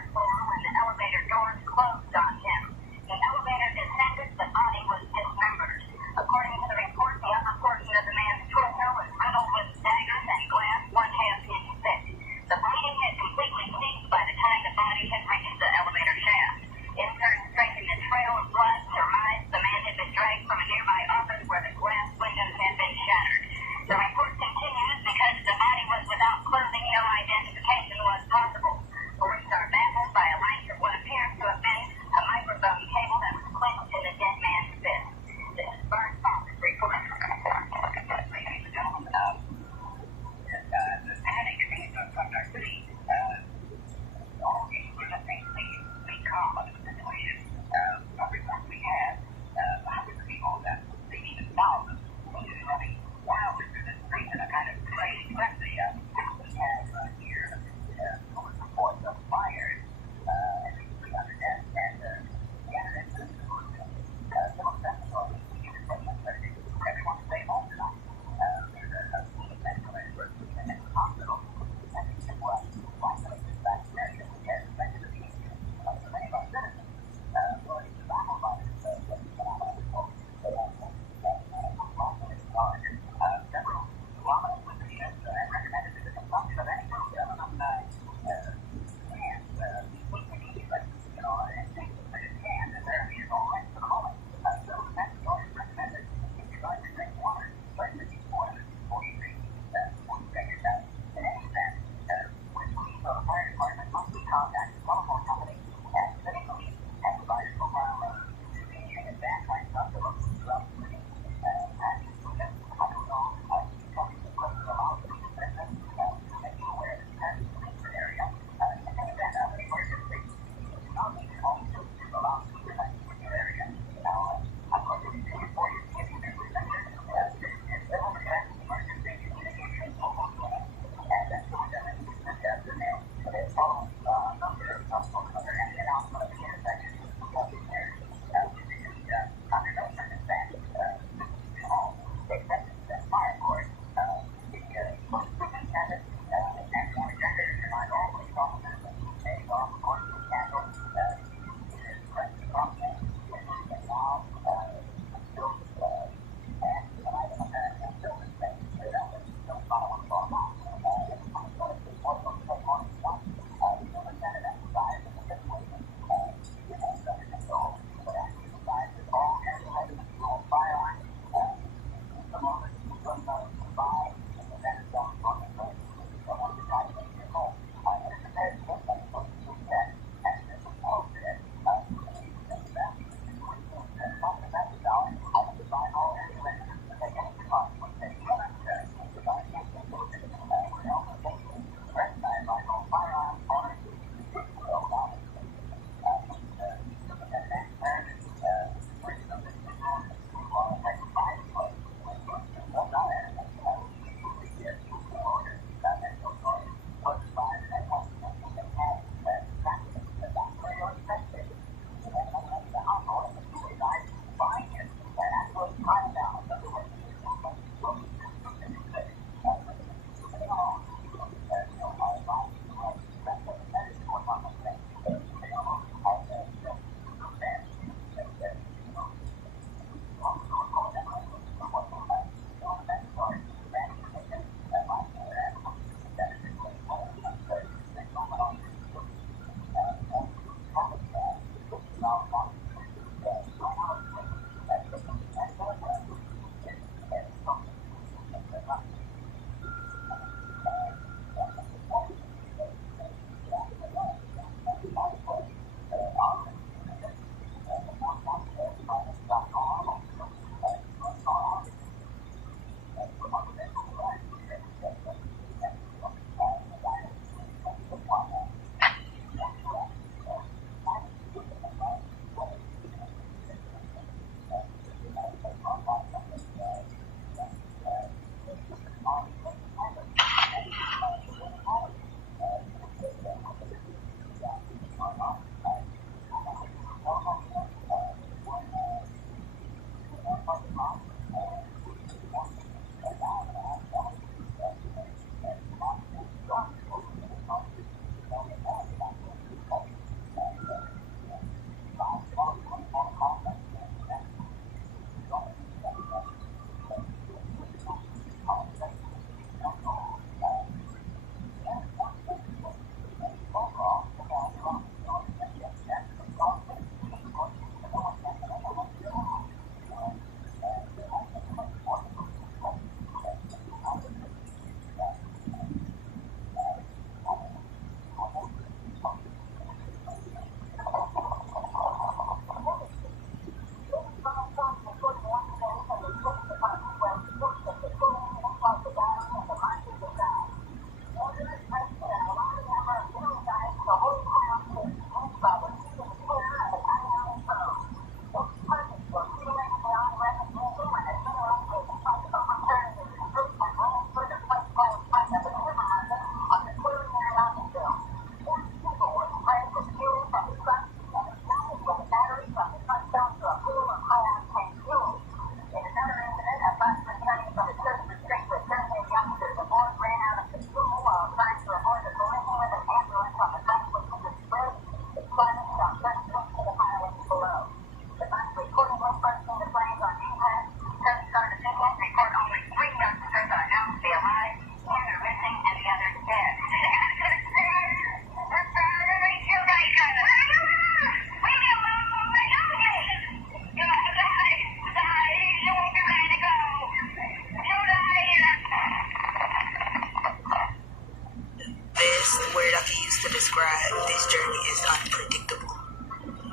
best word I can use to describe this journey is unpredictable.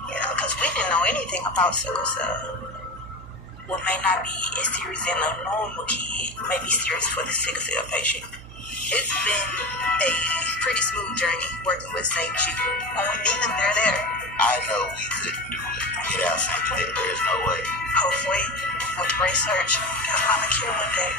Yeah, because we didn't know anything about sickle cell. What may not be as serious in a normal kid may be serious for the sickle cell patient. It's been a pretty smooth journey working with St. Jude. When we need them, they're there. I know we couldn't do it without St. Jude. There's no way. Hopefully, with great search, they'll find a cure one day.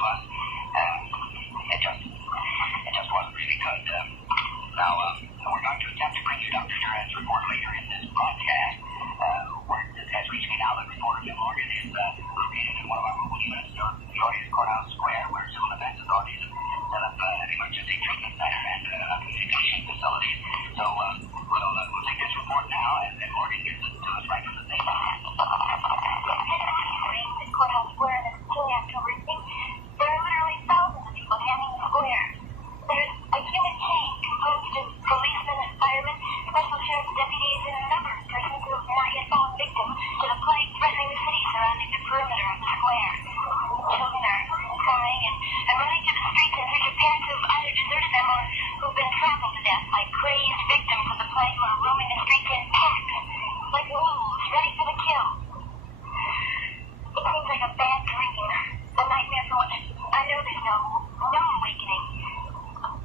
to us. It just wasn't really good. Now, we're going to attempt to bring you Dr. Duran's report later in this broadcast. Word has reached me now that reporter Jim Morgan is located in one of our mobile units near Peoria's Courthouse Square, where civil defense authorities have set up an emergency treatment center and a communication facility. So, we'll take this report now, and then Morgan gives it to us right from the same time. Courthouse Square in a chilly October evening. There are literally thousands of people handing the square. There's a human chain composed of policemen and firemen, special sheriff's deputies, and a number of persons who have not yet fallen victim to the plague threatening the city surrounding the perimeter of the square. Children are crying and running to the streets in search of parents who have either deserted them or who've been trampled to death by crazed victims of the plague who are roaming the streets in packs, like wolves ready for the kill. It seems like a bad dream, a nightmare from which I know there's no awakening.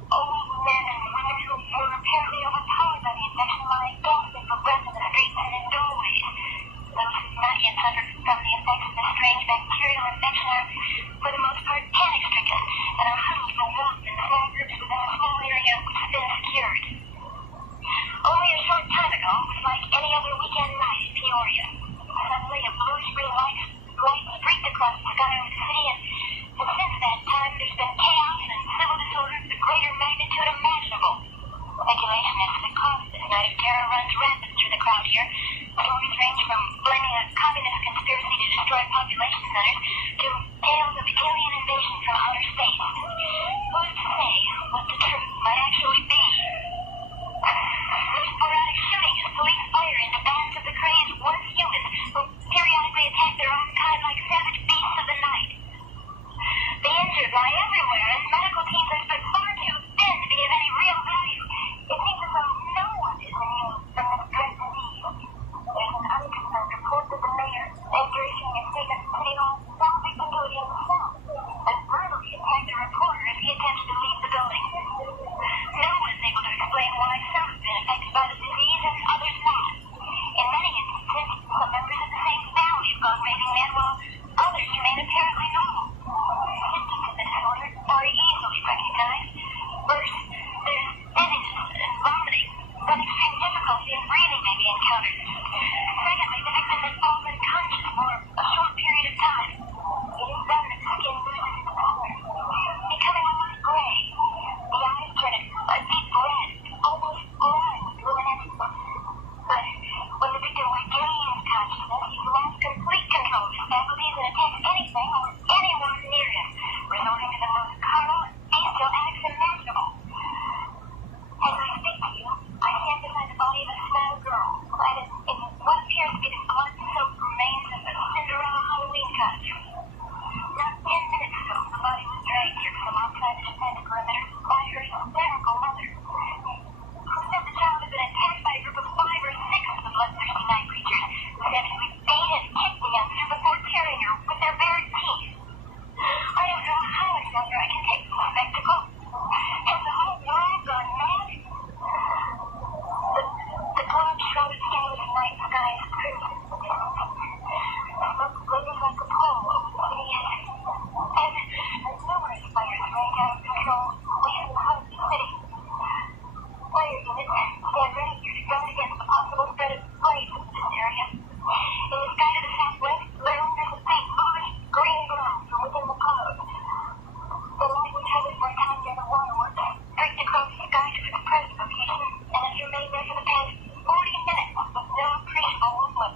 Old men and women who were apparently overpowered by the infection lie gasping for breath in the streets and in doorways. Those who've not yet suffered from the effects of this strange bacterial infection are, for the most part, panic-stricken and are huddled for warmth in small groups within a small area which has been secured. Only a short time ago, it was like any other weekend night in Peoria. Suddenly, a bluish-green light streaked across the sky over the city, and since that time, there's been chaos and civil disorder of the greater magnitude imaginable. Speculation as to the cause of this night of terror runs rampant through the crowd here. Stories range from blaming a communist conspiracy to destroy population centers to tales of alien invasion from outer space. Who's to say what the truth might actually be? There's sporadic shooting as police fire into bands of the crazed once human who periodically attack their own kind like savage beasts of the night. The injured lie everywhere, and medical teams are spread far too thin to be of any real value. It seems as though no one is immune from this dread disease. There's an unconfirmed report that the mayor, after issuing a statement to City Hall, fell victim to it himself and brutally attacked a reporter as he attempted to leave the building. No one is able to explain why some have been affected by the disease and others not. In many instances, some members of the same family have gone raving mad while others remain apparently normal. Symptoms of this disorder are easily recognized. First, there's dizziness and vomiting. Then extreme difficulty in breathing may be encountered. Secondly, the victim may fall unconscious for a short period of time. It is then that the skin loses its color, becoming almost gray. The eyes turn a deep red, almost blind with luminescence. But when the victim regains consciousness, he's lost complete control of his faculties and attacks anything or anyone near him, resorting to the most carnal and bestial acts imaginable. As I speak to you, I stand beside the body of a small girl, clad in what appears to be the blood-soaked remains of a Cinderella Halloween costume. Not 10 minutes ago, the body was dragged here from outside the defense perimeter by her hysterical mother, who said the child had been attacked by a group of 5 or 6 of the bloodthirsty night creatures, who savagely beat and kicked the youngster before tearing her with their bare teeth. I don't know how much longer I can take this spectacle. Has the whole world gone mad? The cloud-shrouded starless night sky is crimson. Smoke blazing like a pole over the city edge. And as numerous fires range out of control, we have closed the city. Fire units stand ready here to guard against the possible spread of plague in this area. In the sky to the southwest, there lingers a faint bluish green glow from within the clouds. The light was headed for a time near the waterworks, streaked across the sky to its present location, and has remained there for the past 40 minutes with no appreciable movement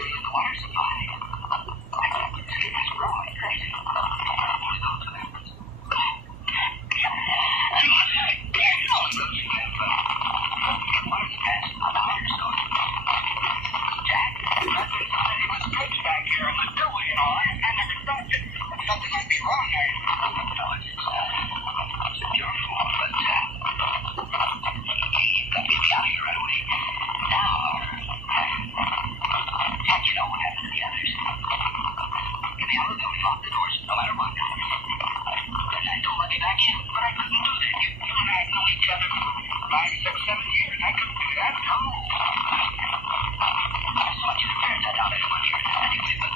serious water supply. I think the skin is growing crazy. Something might be wrong there. It's your fault, but let me be out of here right away. Now, how'd you know what happened to the others? Give me a look, they'll lock the doors no matter what. Don't let me back in, but I couldn't do that. You and I have known each other for 5, 6, 7 years. I couldn't do that, no. I just want you to ferret that out anyone here. Anyway, but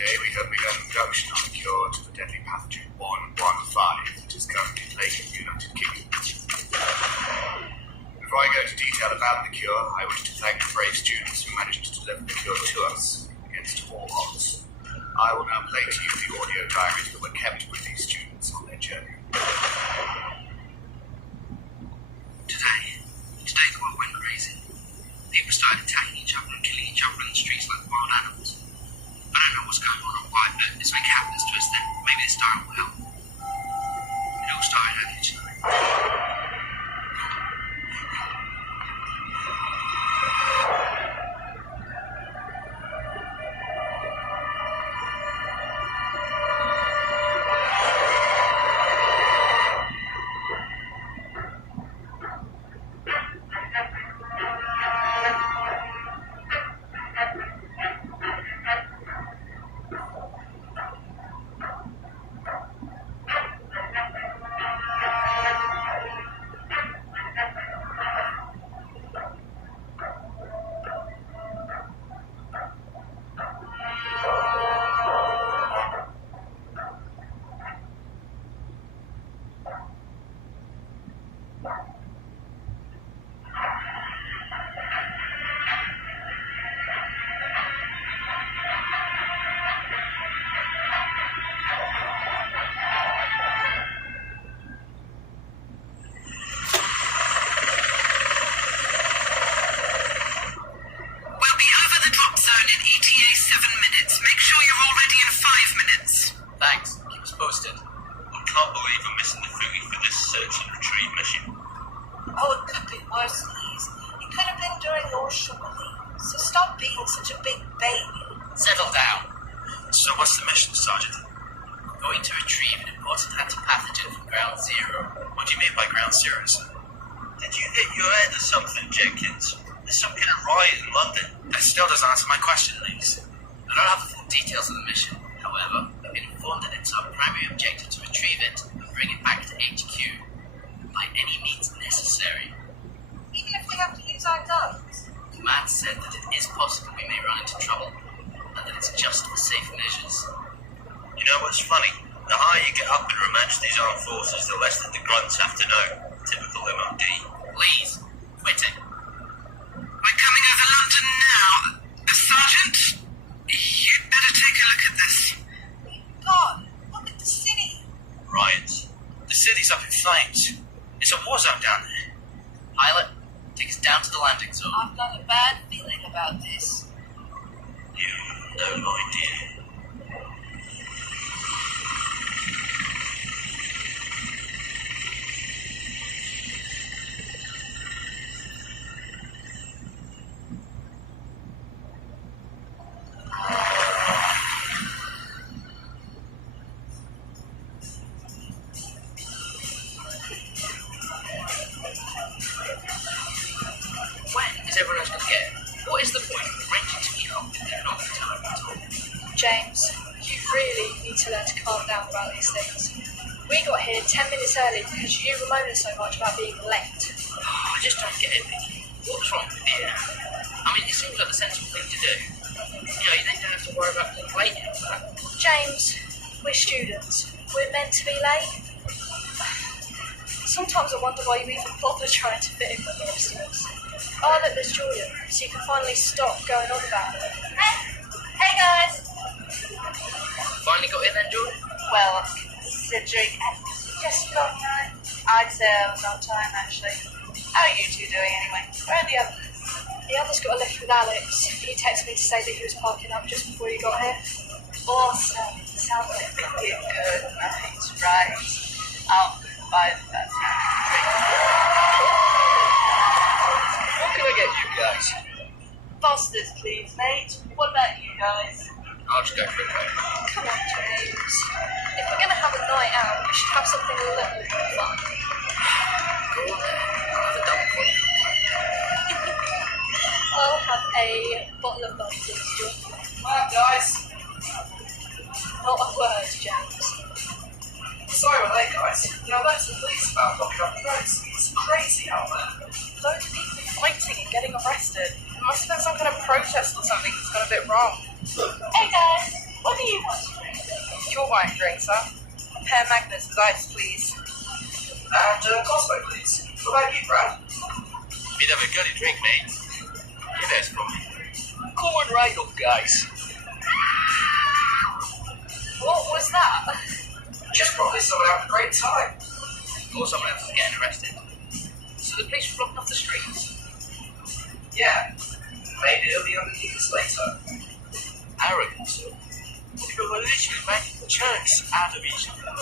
Today we hope we got an induction on the cure to the deadly pathogen 115 that is currently plaguing the United Kingdom. Before I go into detail about the cure, I wish to thank the brave students who managed to deliver the cure to us against all odds. I will now play to you the audio diaries that were kept with these students on their journey. Today the world went crazy. People started attacking each other and killing each other in the streets like wild animals. I don't know what's going on or why, but it's making happiness to us then. Maybe this diary will help. It all started earlier tonight. The man said that it is possible we may run into trouble, and that it's just for safe measures. You know what's funny? The higher you get up in romance these armed forces, the less that the grunts have to know. Typical MOD. Please, quit it. We're coming over London now. Sergeant, you'd better take a look at this. God, look at the city. Riots. The city's up in flames. It's a war zone down there. Pilot, take us down to the landing zone. I've got a bad feeling about this. You have no idea. When is everyone else going to get it? What is the point of renting to me home if they're not going to time at all? James, you really need to learn to calm down about these things. We got here 10 minutes early because you moaning so much about being late. I just don't get it, Vicky. What's wrong with you? I mean, it seems like the sensible thing to do. You know, you then don't have to worry about being late and all that. James, we're students. We're meant to be late. Sometimes I wonder why you even bother trying to fit in with the rest of us. Oh, look, there's Jordan, so you can finally stop going on about it. Hey guys. Finally got in then, Jordan? Well, considering just long night, I'd say I was on time actually. How are you two doing anyway? Where are the others? The others got a lift with Alex. He texted me to say that he was parking up just before you got here. Awesome. Sounds like it'd be a good night, right? I'll buy that. What can I get you guys? Fosters, please, mate. What about you guys? I'll just go for a coke. Come on, James. If we're going to have a night out, we should have something a little more fun. Go on then. I'll have a double point. I'll have a bottle of bubbles, Jordan. Well, guys. Not a word, James. Sorry we're late, guys. You know, that's the police about blocking up the roads. It's crazy out there. Loads of people fighting and getting arrested. There must have been some kind of protest or something that's gone a bit wrong. Hey guys, what do you want? You're buying drinks, huh? A pear Magnus with ice, please. And Cosmo, please. What about you, Brad? You'd have a gutty drink, mate. You know, probably. Going right up, guys. What was that? Just probably someone having a great time. Or someone else is getting arrested. So the police were blocking off the streets? Yeah. Maybe it'll be on the news later. Arrogance. People are literally making chunks out of each other.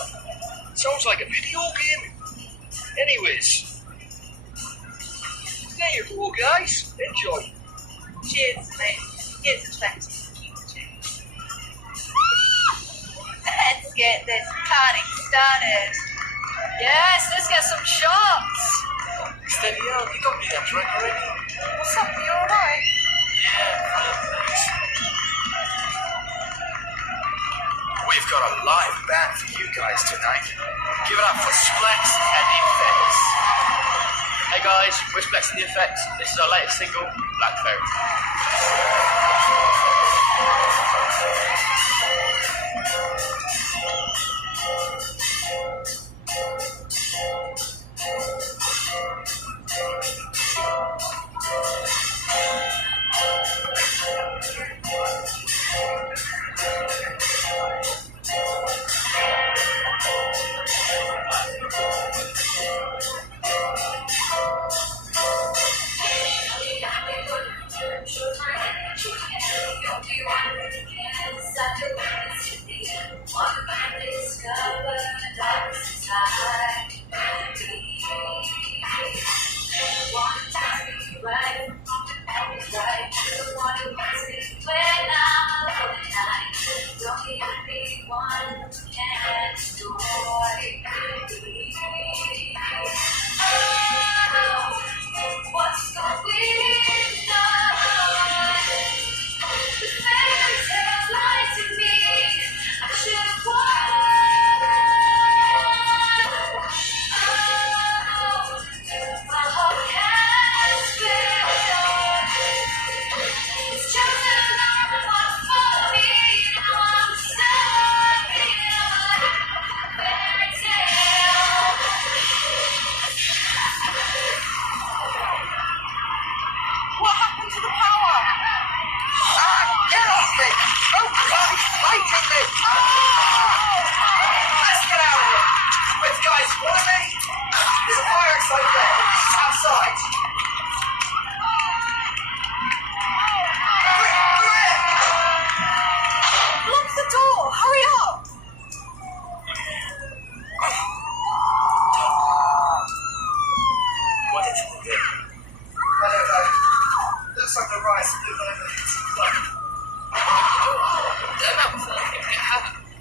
Sounds like a video game. Anyways. There you go, guys. Enjoy. Cheers, mate. Here's a 20. Keep the change. Let's get this party started. Yes, let's get some shots. Steady on, you don't need that drink already. What's up, you alright? We've got a live band for you guys tonight. Give it up for Splex and the Effects. Hey guys, we're Splex and the Effects. This is our latest single, Black Fairy.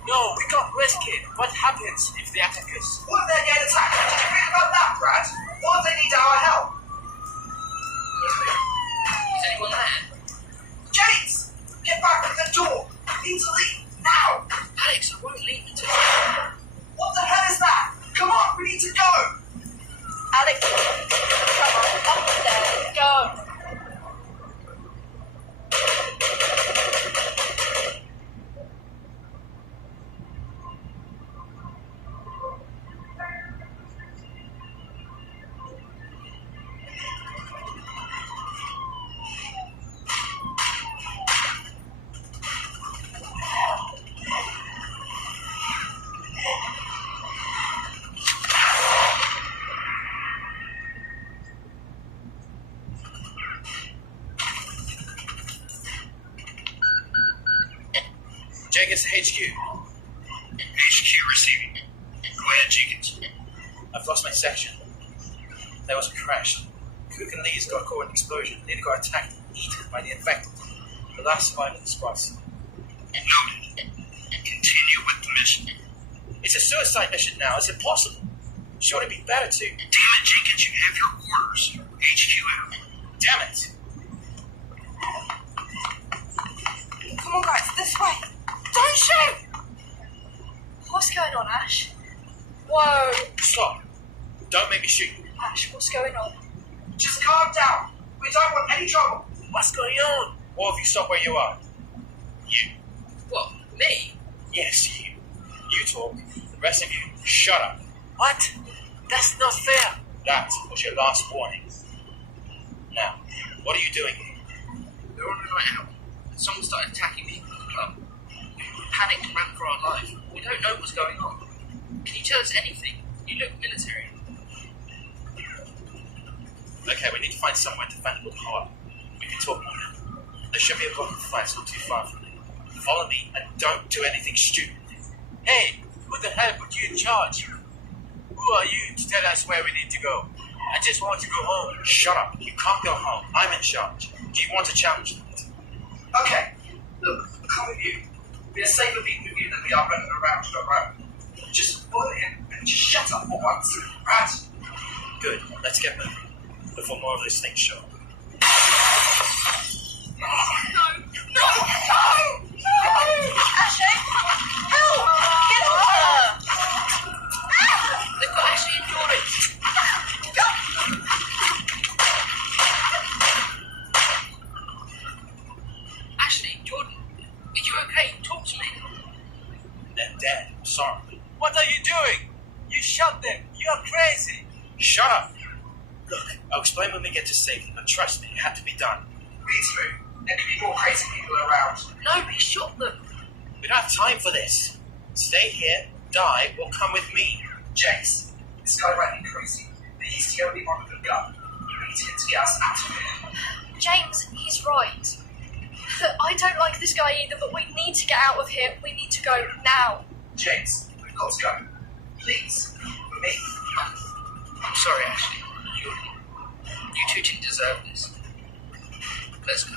No, we got rescued. What happens if they attack us? What if they get attacked? Did you read about that, Brad? What if they need our help? Is anyone there? James! Get back at the door! We need to leave, now! Alex, I won't leave until... What the hell is that? Come on, we need to go! Alex, come on, up there, go. Jenkins to HQ. HQ receiving. Go ahead, Jenkins. I've lost my section. There was a crash. Cook and Lee's got caught in an explosion. Nearly got attacked and eaten by the infected. The last survivor of the spots. Noted. Continue with the mission. It's a suicide mission now. It's impossible. Sure, it'd be better to. Damn it, Jenkins, you have your orders. HQ out. Damn it! Come on, guys, this way. Don't shoot! What's going on, Ash? Whoa. Stop. Don't make me shoot. Ash, what's going on? Just calm down. We don't want any trouble. What's going on? All of you stop where you are. You. What, me? Yes, you. You talk. The rest of you, shut up. What? That's not fair. That was your last warning. Now, what are you doing here? We were on a night out. Someone started attacking people at the club. We panicked and ran for our lives. We don't know what's going on. Can you tell us anything? You look military. Okay, we need to find somewhere defendable to hold. We can talk more now. There should be a block of flats not too far from me. Follow me and don't do anything stupid. Hey, who the hell put you in charge? Who are you to tell us where we need to go? I just want to go home. Shut up. You can't go home. I'm in charge. Do you want to challenge that? Okay, look, come with you. We are safer being with you than we are running around on our own. Just follow him and just shut up for once, right? Good. Let's get moving before more of those things show up. No! Ashley! Help! Get off her! They've got Ashley in Norwich. Ashley, Jordan, are you okay? Talk to me. They're dead. I'm sorry. What are you doing? You shot them. You are crazy. Shut up. Look, I'll explain when we get to safety, but trust me, it had to be done. Please, Drew. There could be more crazy people around. No, we shot them. We don't have time for this. Stay here, die, or come with me. James, this guy might be crazy, but he's the only one with a gun. We need him to get us out of here. James, he's right. Look, I don't like this guy either, but we need to get out of here. We need to go now. James, we've got to go. Please, for me. I'm sorry, Ashley. You two didn't deserve this. Let's go.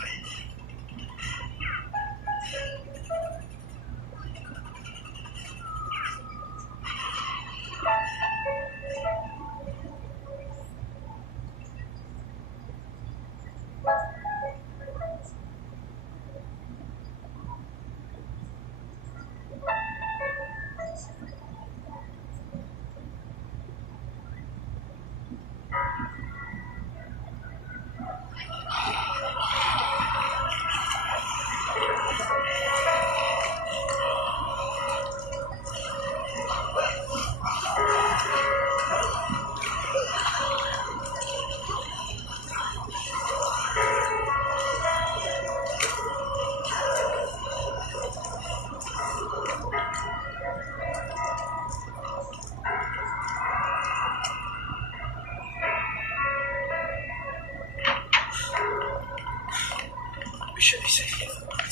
We should be safe here for the night.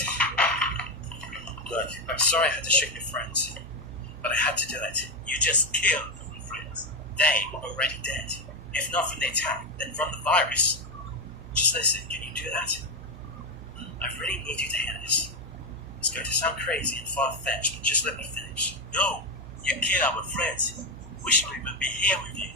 Look, I'm sorry I had to shoot your friends, but I had to do it. You just killed my friends. They were already dead. If not from the attack, then from the virus. Just listen, can you do that? really need you to hear this. It's going to sound crazy and far-fetched, but just let me finish. No, you killed our friends. We shouldn't even be here with you.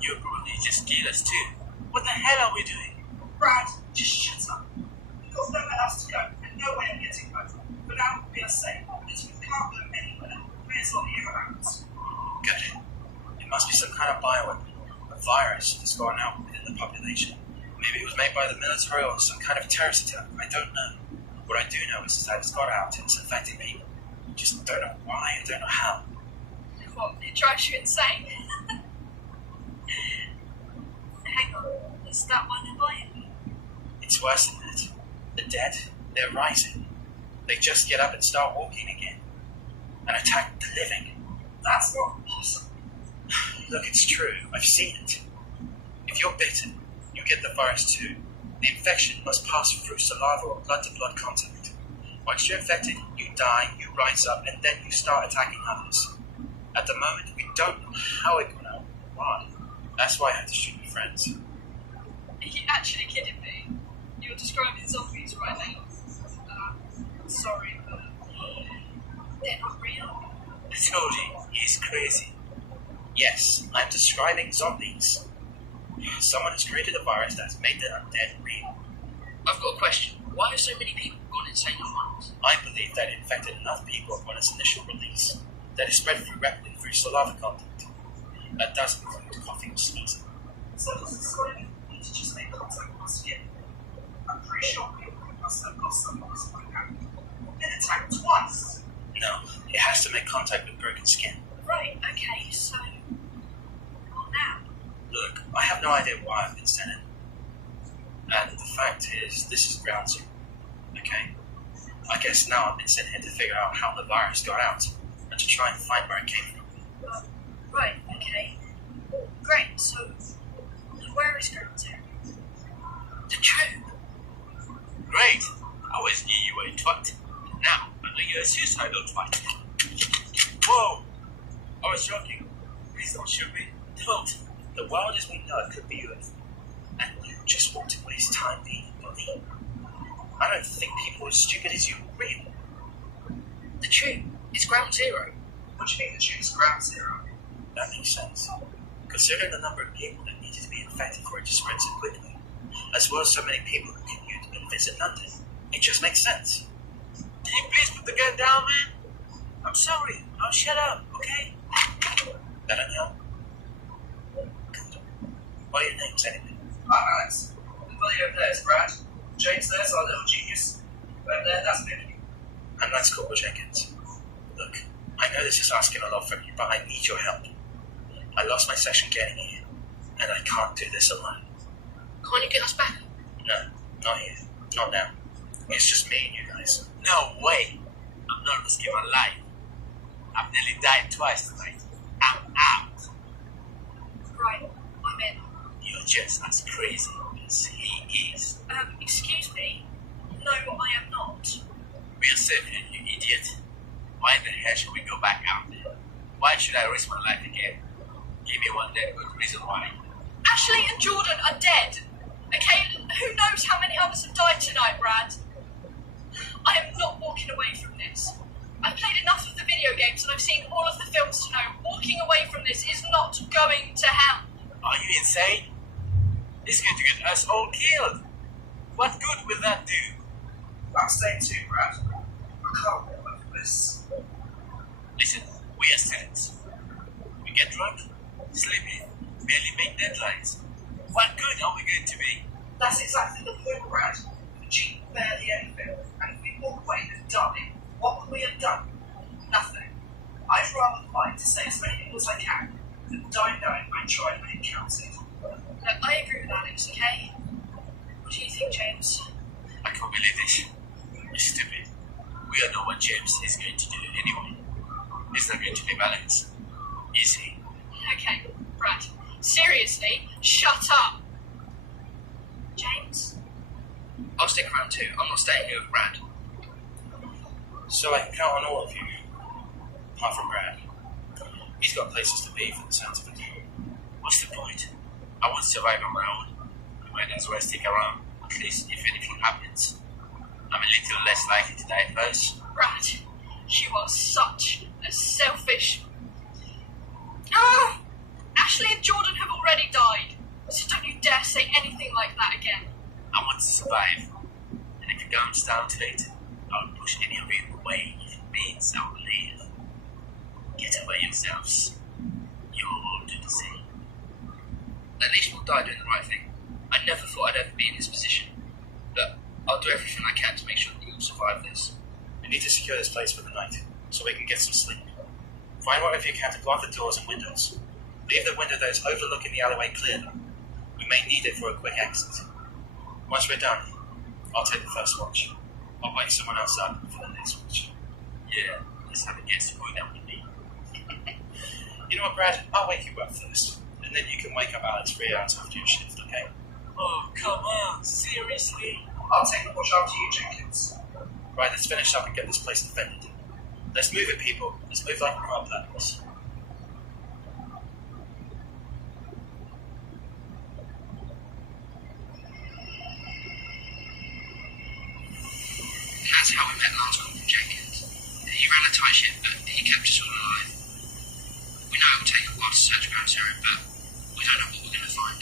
You probably just killed us too. What the hell are we doing? Brad, just shut up. We've got nowhere else to go and no way of getting home. But now we are safe, and as we can't go anywhere, we may as well hear about it. Good. It must be some kind of bioweapon, a virus that's gone out within the population. Maybe it was made by the military or some kind of terrorist attack. I don't know. What I do know is that it's got out and it's infecting people. Just don't know why, I don't know how. What, it drives you insane? Hang on, is that why they're buying me? It's worse than that. The dead, they're rising. They just get up and start walking again. And attack the living. That's not possible. Look, it's true. I've seen it. If you're bitten, you get the virus too. The infection must pass through saliva or blood-to-blood contact. Once you're infected, you die, you rise up, and then you start attacking others. At the moment, we don't know how it got out or why. That's why I had to shoot my friends. Are you actually kidding me? You're describing zombies right now. Sorry, but they're not real. I told you, he's crazy. Yes, I'm describing zombies. Someone has created a virus that's made the undead real. I've got a question. Why have so many people gone insane at once? I believe that it infected enough people upon its initial release that it spread rapidly through saliva contact. That does include coughing or sneezing. So does the squid need to just make contact with our skin? I'm pretty sure people must have got someone who's like that. Been attacked twice. No, it has to make contact with broken skin. Right, okay, so what now? Look, I have no idea why I've been sent in. And the fact is, this is ground zero. Okay? I guess now I've been sent here to figure out how the virus got out and to try and find where it came from. Right, okay. Great, so where is ground zero? The tube. Great. I always knew you were a twat. Now, I know you're a suicidal twat. Whoa! I was joking. Please don't shoot me. Don't. The world as we know it could be yours. And you just want to waste time being bullied. I don't think people as stupid as you are real. The tube. It's ground zero. What do you mean the tube's ground zero? That makes sense. Considering the number of people that needed to be infected for it to spread so quickly, as well as so many people who commute and visit London, it just makes sense. Can you please put the gun down, man? I'm sorry. I'll shut up, okay? Better now? Good. What are your names anyway? I'm Alex. The bully over there is Brad. James there's our little genius. Over there, that's Nick. And that's Corporal Jenkins. Look, I know this is asking a lot from you, but I need your help. I lost my session getting here, and I can't do this alone. Can't you get us back? No, not here. Not now. It's just me and you guys. No way. I'm not risking my life. I've nearly died twice tonight. I'm out. Right, I'm in. You're just as crazy as he is. Excuse me? No, I am not. We are safe here, you idiot. Why the hell should we go back out there? Why should I risk my life again? Give me one dead good reason why. Ashley and Jordan are dead. Okay, who knows how many others have died tonight, Brad? I am not walking away from this. I've played enough of the video games and I've seen all of the films to know walking away from this is not going to help. Are you insane? It's going to get us all killed. What good will that do? I'm staying too, Brad. I can't walk away from this. Listen, we are students. We get drunk, sleep in, barely make deadlines. What good are we going to be? That's exactly the point, Brad. We achieve barely anything, and if we walk away and die, what would we have done? Nothing. I'd rather fight to save as many people as I can than die knowing I tried when it counted. Look, I agree with Alex, okay? What do you think, James? I can't believe this. You're stupid. We all know what James is going to do anyway. He's not going to be balanced. Is he? Okay, Brad. Seriously, shut up. James? I'll stick around too. I'm not staying here with Brad. So I can count on all of you. Apart from Brad. He's got places to be for the sounds of it. What's the point? I won't survive on my own. I might as well stick around, at least if anything happens. I'm a little less likely to die first. Brad, you are such a selfish... Ah! Ashley and Jordan have already died, so don't you dare say anything like that again. I want to survive. And if it comes down to it, I'll push any of you away if it means I'll live. Get away yourselves. You'll all do the same. At least we'll die doing the right thing. I never thought I'd ever be in this position. But I'll do everything I can to make sure that you'll survive this. We need to secure this place for the night, so we can get some sleep. Find whatever you can to block the doors and windows. Leave the window that is overlooking the alleyway clear. We may need it for a quick exit. Once we're done, I'll take the first watch. I'll wait someone outside for the next watch. Yeah, let's have a guess who that would be. You know what, Brad? I'll wake you up first, and then you can wake up Alex 3 hours after your shift, okay? Oh, come on, seriously? I'll take the watch after you, Jenkins. Right, let's finish up and get this place defended. Let's move it, people. Let's move like we're on purpose. That's how we met Lance Corporal Jenkins. He ran a tight ship, but he kept us all alive. We know it will take a while to search around Zero, but we don't know what we're going to find.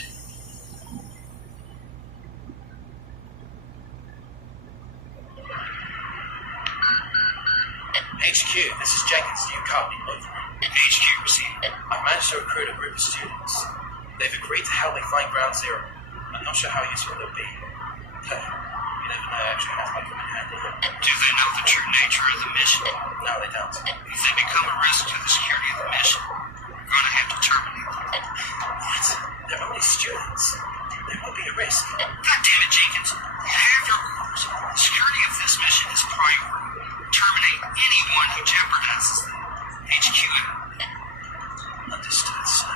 HQ, this is Jenkins. Do you copy? Over. HQ, received. I've managed to recruit a group of students. They've agreed to help me find Ground Zero. I'm not sure how useful they'll be. You never know, I actually have my come in handy. Do they know the true nature of the mission? No, they don't. If they become a risk to the security of the mission, we're going to have to terminate them. What? They're only students. There will be a risk. God damn it, Jenkins. You have your orders. The security of this mission is priority. Terminate anyone who jeopardizes them. HQ out. Understood, sir.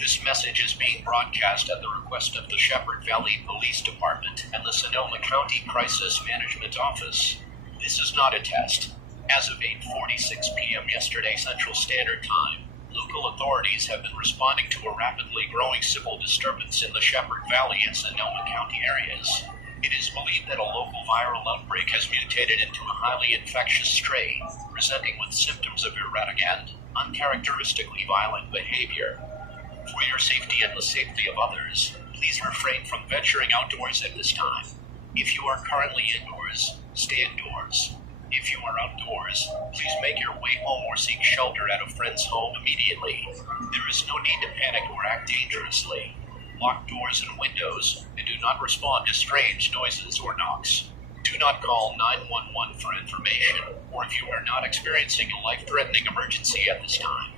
This message is being broadcast at the request of the Shepherd Valley Police Department and the Sonoma County Crisis Management Office. This is not a test. As of 8:46 p.m. yesterday Central Standard Time, local authorities have been responding to a rapidly growing civil disturbance in the Shepherd Valley and Sonoma County areas. It is believed that a local viral outbreak has mutated into a highly infectious strain, presenting with symptoms of erratic and uncharacteristically violent behavior. For your safety and the safety of others, please refrain from venturing outdoors at this time. If you are currently indoors, stay indoors. If you are outdoors, please make your way home or seek shelter at a friend's home immediately. There is no need to panic or act dangerously. Lock doors and windows, and do not respond to strange noises or knocks. Do not call 911 for information, or if you are not experiencing a life-threatening emergency at this time.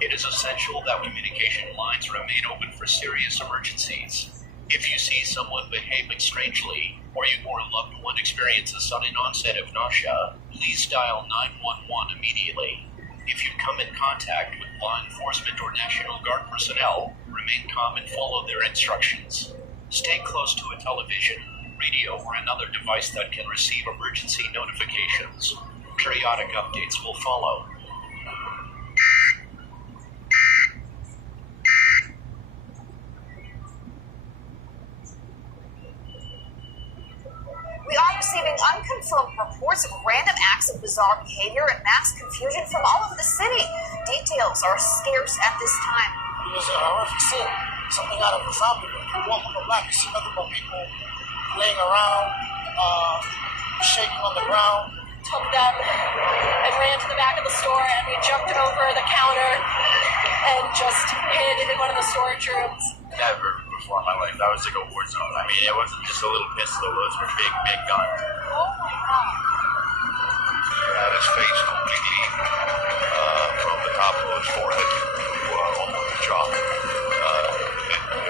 It is essential that communication lines remain open for serious emergencies. If you see someone behaving strangely, or you or a loved one experience a sudden onset of nausea, please dial 911 immediately. If you come in contact with law enforcement or National Guard personnel, remain calm and follow their instructions. Stay close to a television, radio, or another device that can receive emergency notifications. Periodic updates will follow. We are receiving unconfirmed reports of random acts of bizarre behavior and mass confusion from all over the city. Details are scarce at this time. It was a horrific scene. Something out of a zombie movie. You walk on the block, you see nothing but people laying around, shaking on the ground. Took them and ran to the back of the store, and we jumped over the counter and just hid in one of the storage rooms. Never before in my life. That was like a war zone. I mean, it wasn't just a little pistol. Those were big, big guns. Oh my God. He had his face completely from the top of his forehead to almost his jaw.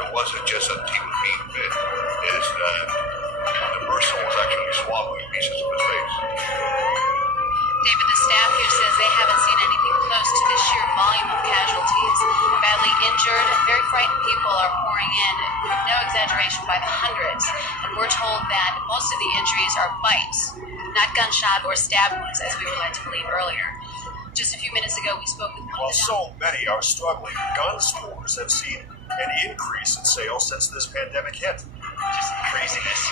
It wasn't just that he was being bit. The person was actually swallowing pieces of his face. David, the staff here says they haven't seen anything close to the sheer volume of casualties. Badly injured, very frightened people are pouring in, no exaggeration, by the hundreds. And we're told that most of the injuries are bites, not gunshot or stab wounds, as we were led to believe earlier. Just a few minutes ago, we spoke with one While so many are struggling, gun stores have seen an increase in sales since this pandemic hit. Just craziness.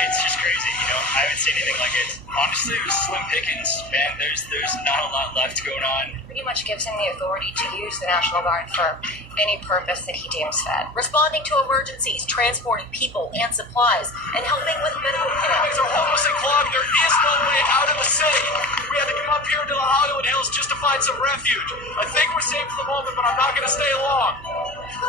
It's just crazy, you know. I haven't seen anything like it. Honestly, it was slim pickings, and there's not a lot left going on. Pretty much gives him the authority to use the National Guard for any purpose that he deems fit. Responding to emergencies, transporting people and supplies, and helping with medical care. Things are hopelessly clogged. There is no way out of the city. We had to come up here to the Hollywood Hills just to find some refuge. I think we're safe for the moment, but I'm not going to stay long.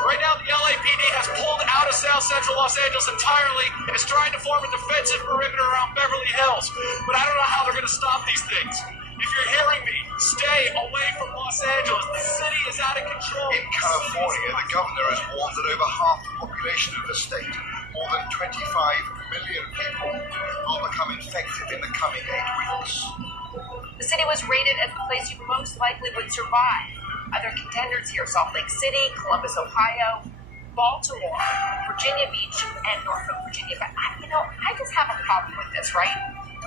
Right now, the LAPD has pulled out of South Central Los Angeles entirely and is trying to form a defensive perimeter around Beverly Hills. But I don't know how they're going to stop these things. If you're hearing me, stay away from Los Angeles. The city is out of control. In California, the governor has warned that over half the population of the state, more than 25 million people, will become infected in the coming 8 weeks. The city was rated as the place you most likely would survive. Other contenders here: Salt Lake City, Columbus, Ohio, Baltimore, Virginia Beach, and Norfolk, Virginia. But I just have a problem with this, right?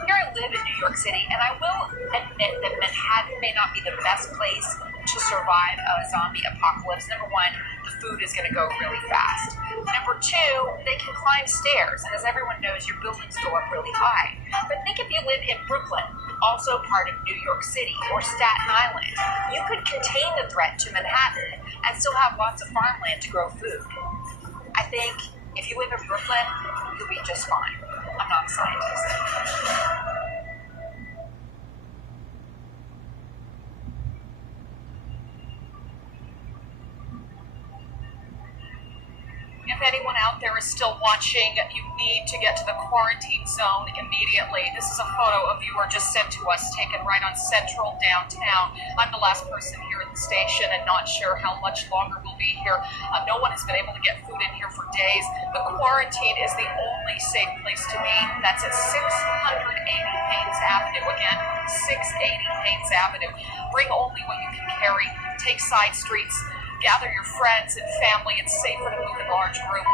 Here I live in New York City, and I will admit that Manhattan may not be the best place to survive a zombie apocalypse. Number one, the food is going to go really fast. Number two, they can climb stairs, and as everyone knows, your buildings go up really high. But think if you live in Brooklyn, also part of New York City, or Staten Island, you could contain the threat to Manhattan and still have lots of farmland to grow food. I think if you live in Brooklyn, you'll be just fine. I'm not a scientist. If anyone out there is still watching, you need to get to the quarantine zone immediately. This is a photo a viewer just sent to us, taken right on Central downtown. I'm the last person here at the station and not sure how much longer we'll be here. No one has been able to get food in here for days. The quarantine is the only safe place to be. That's at 680 Haynes Avenue. Again, 680 Haynes Avenue. Bring only what you can carry. Take side streets. Gather your friends and family. It's safer to move in large groups.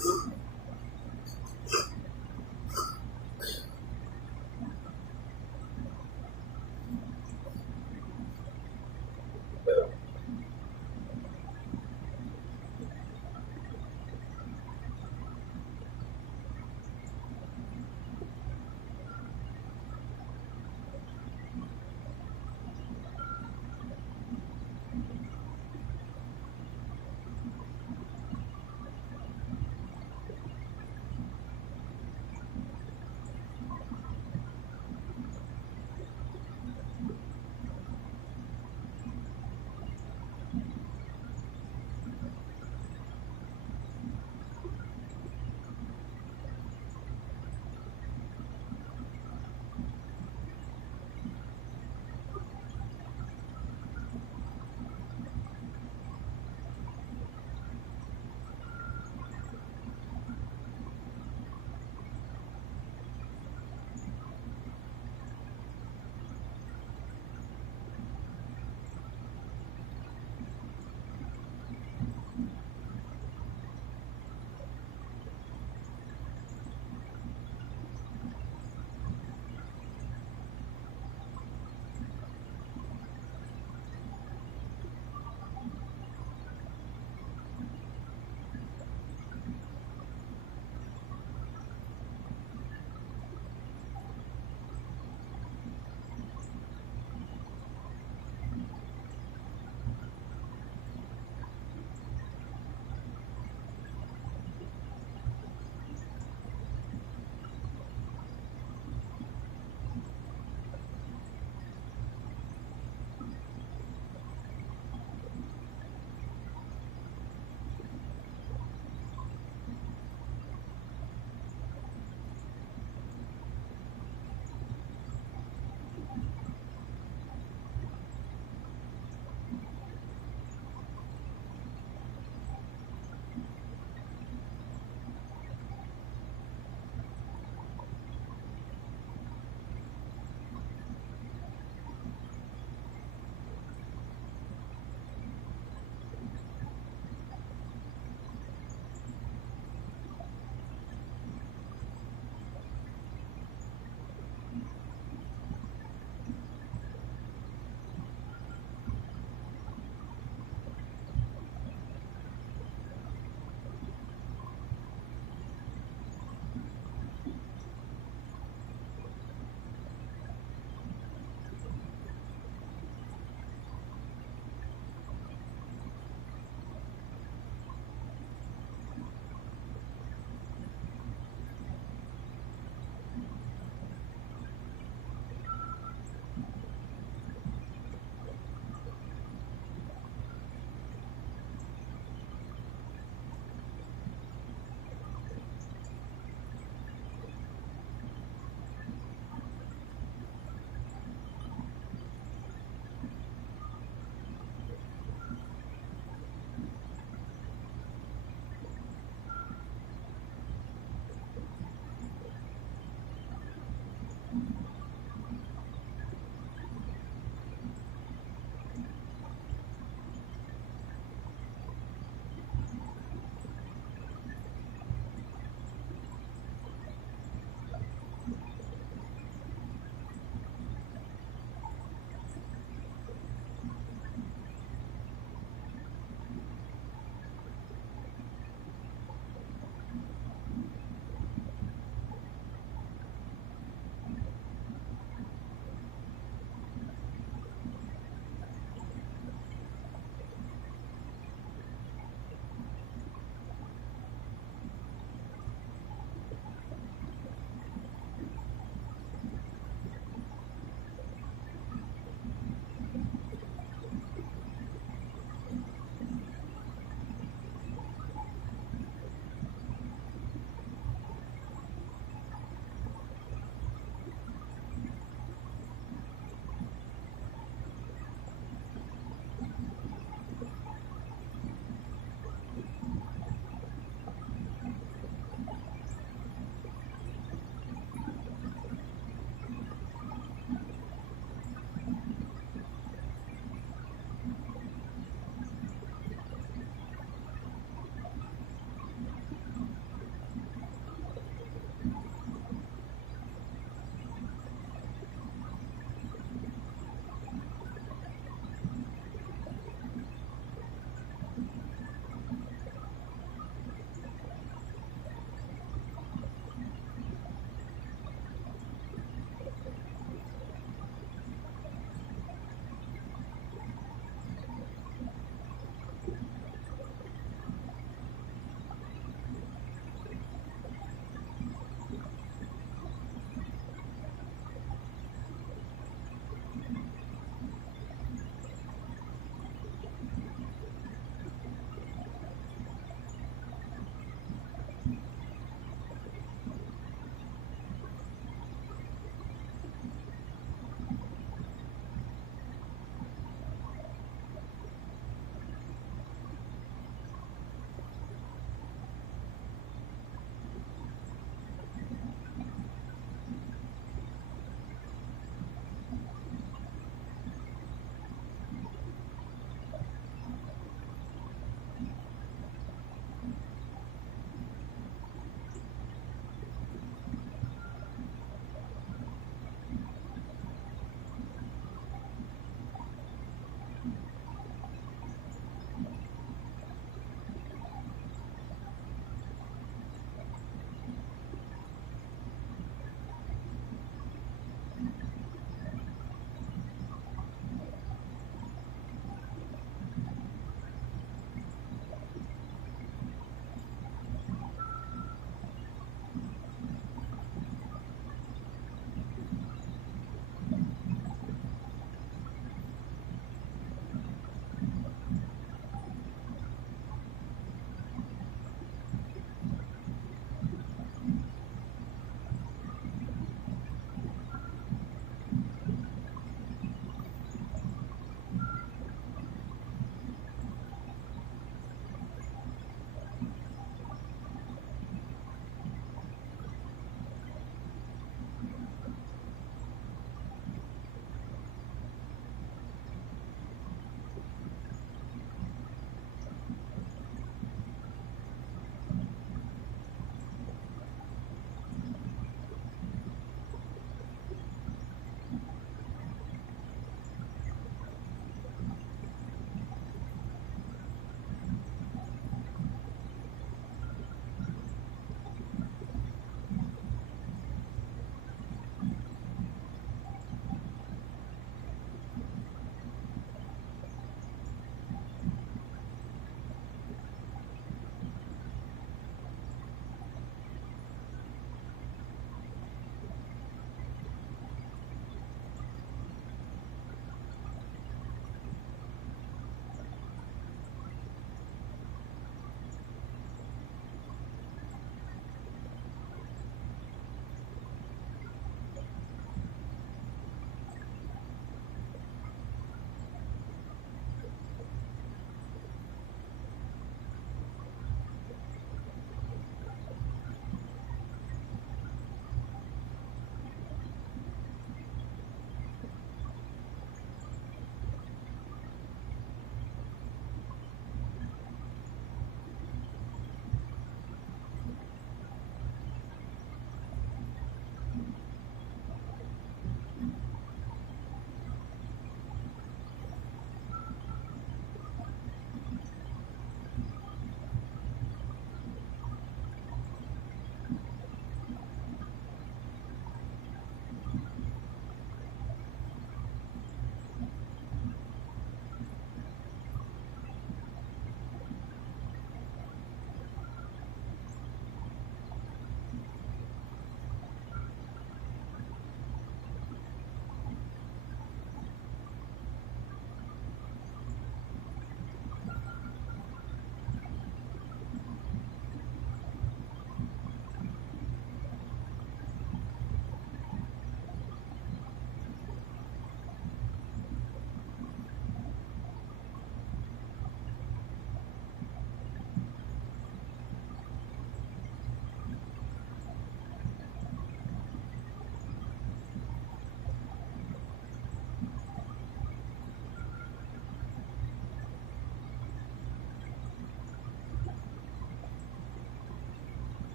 Ooh.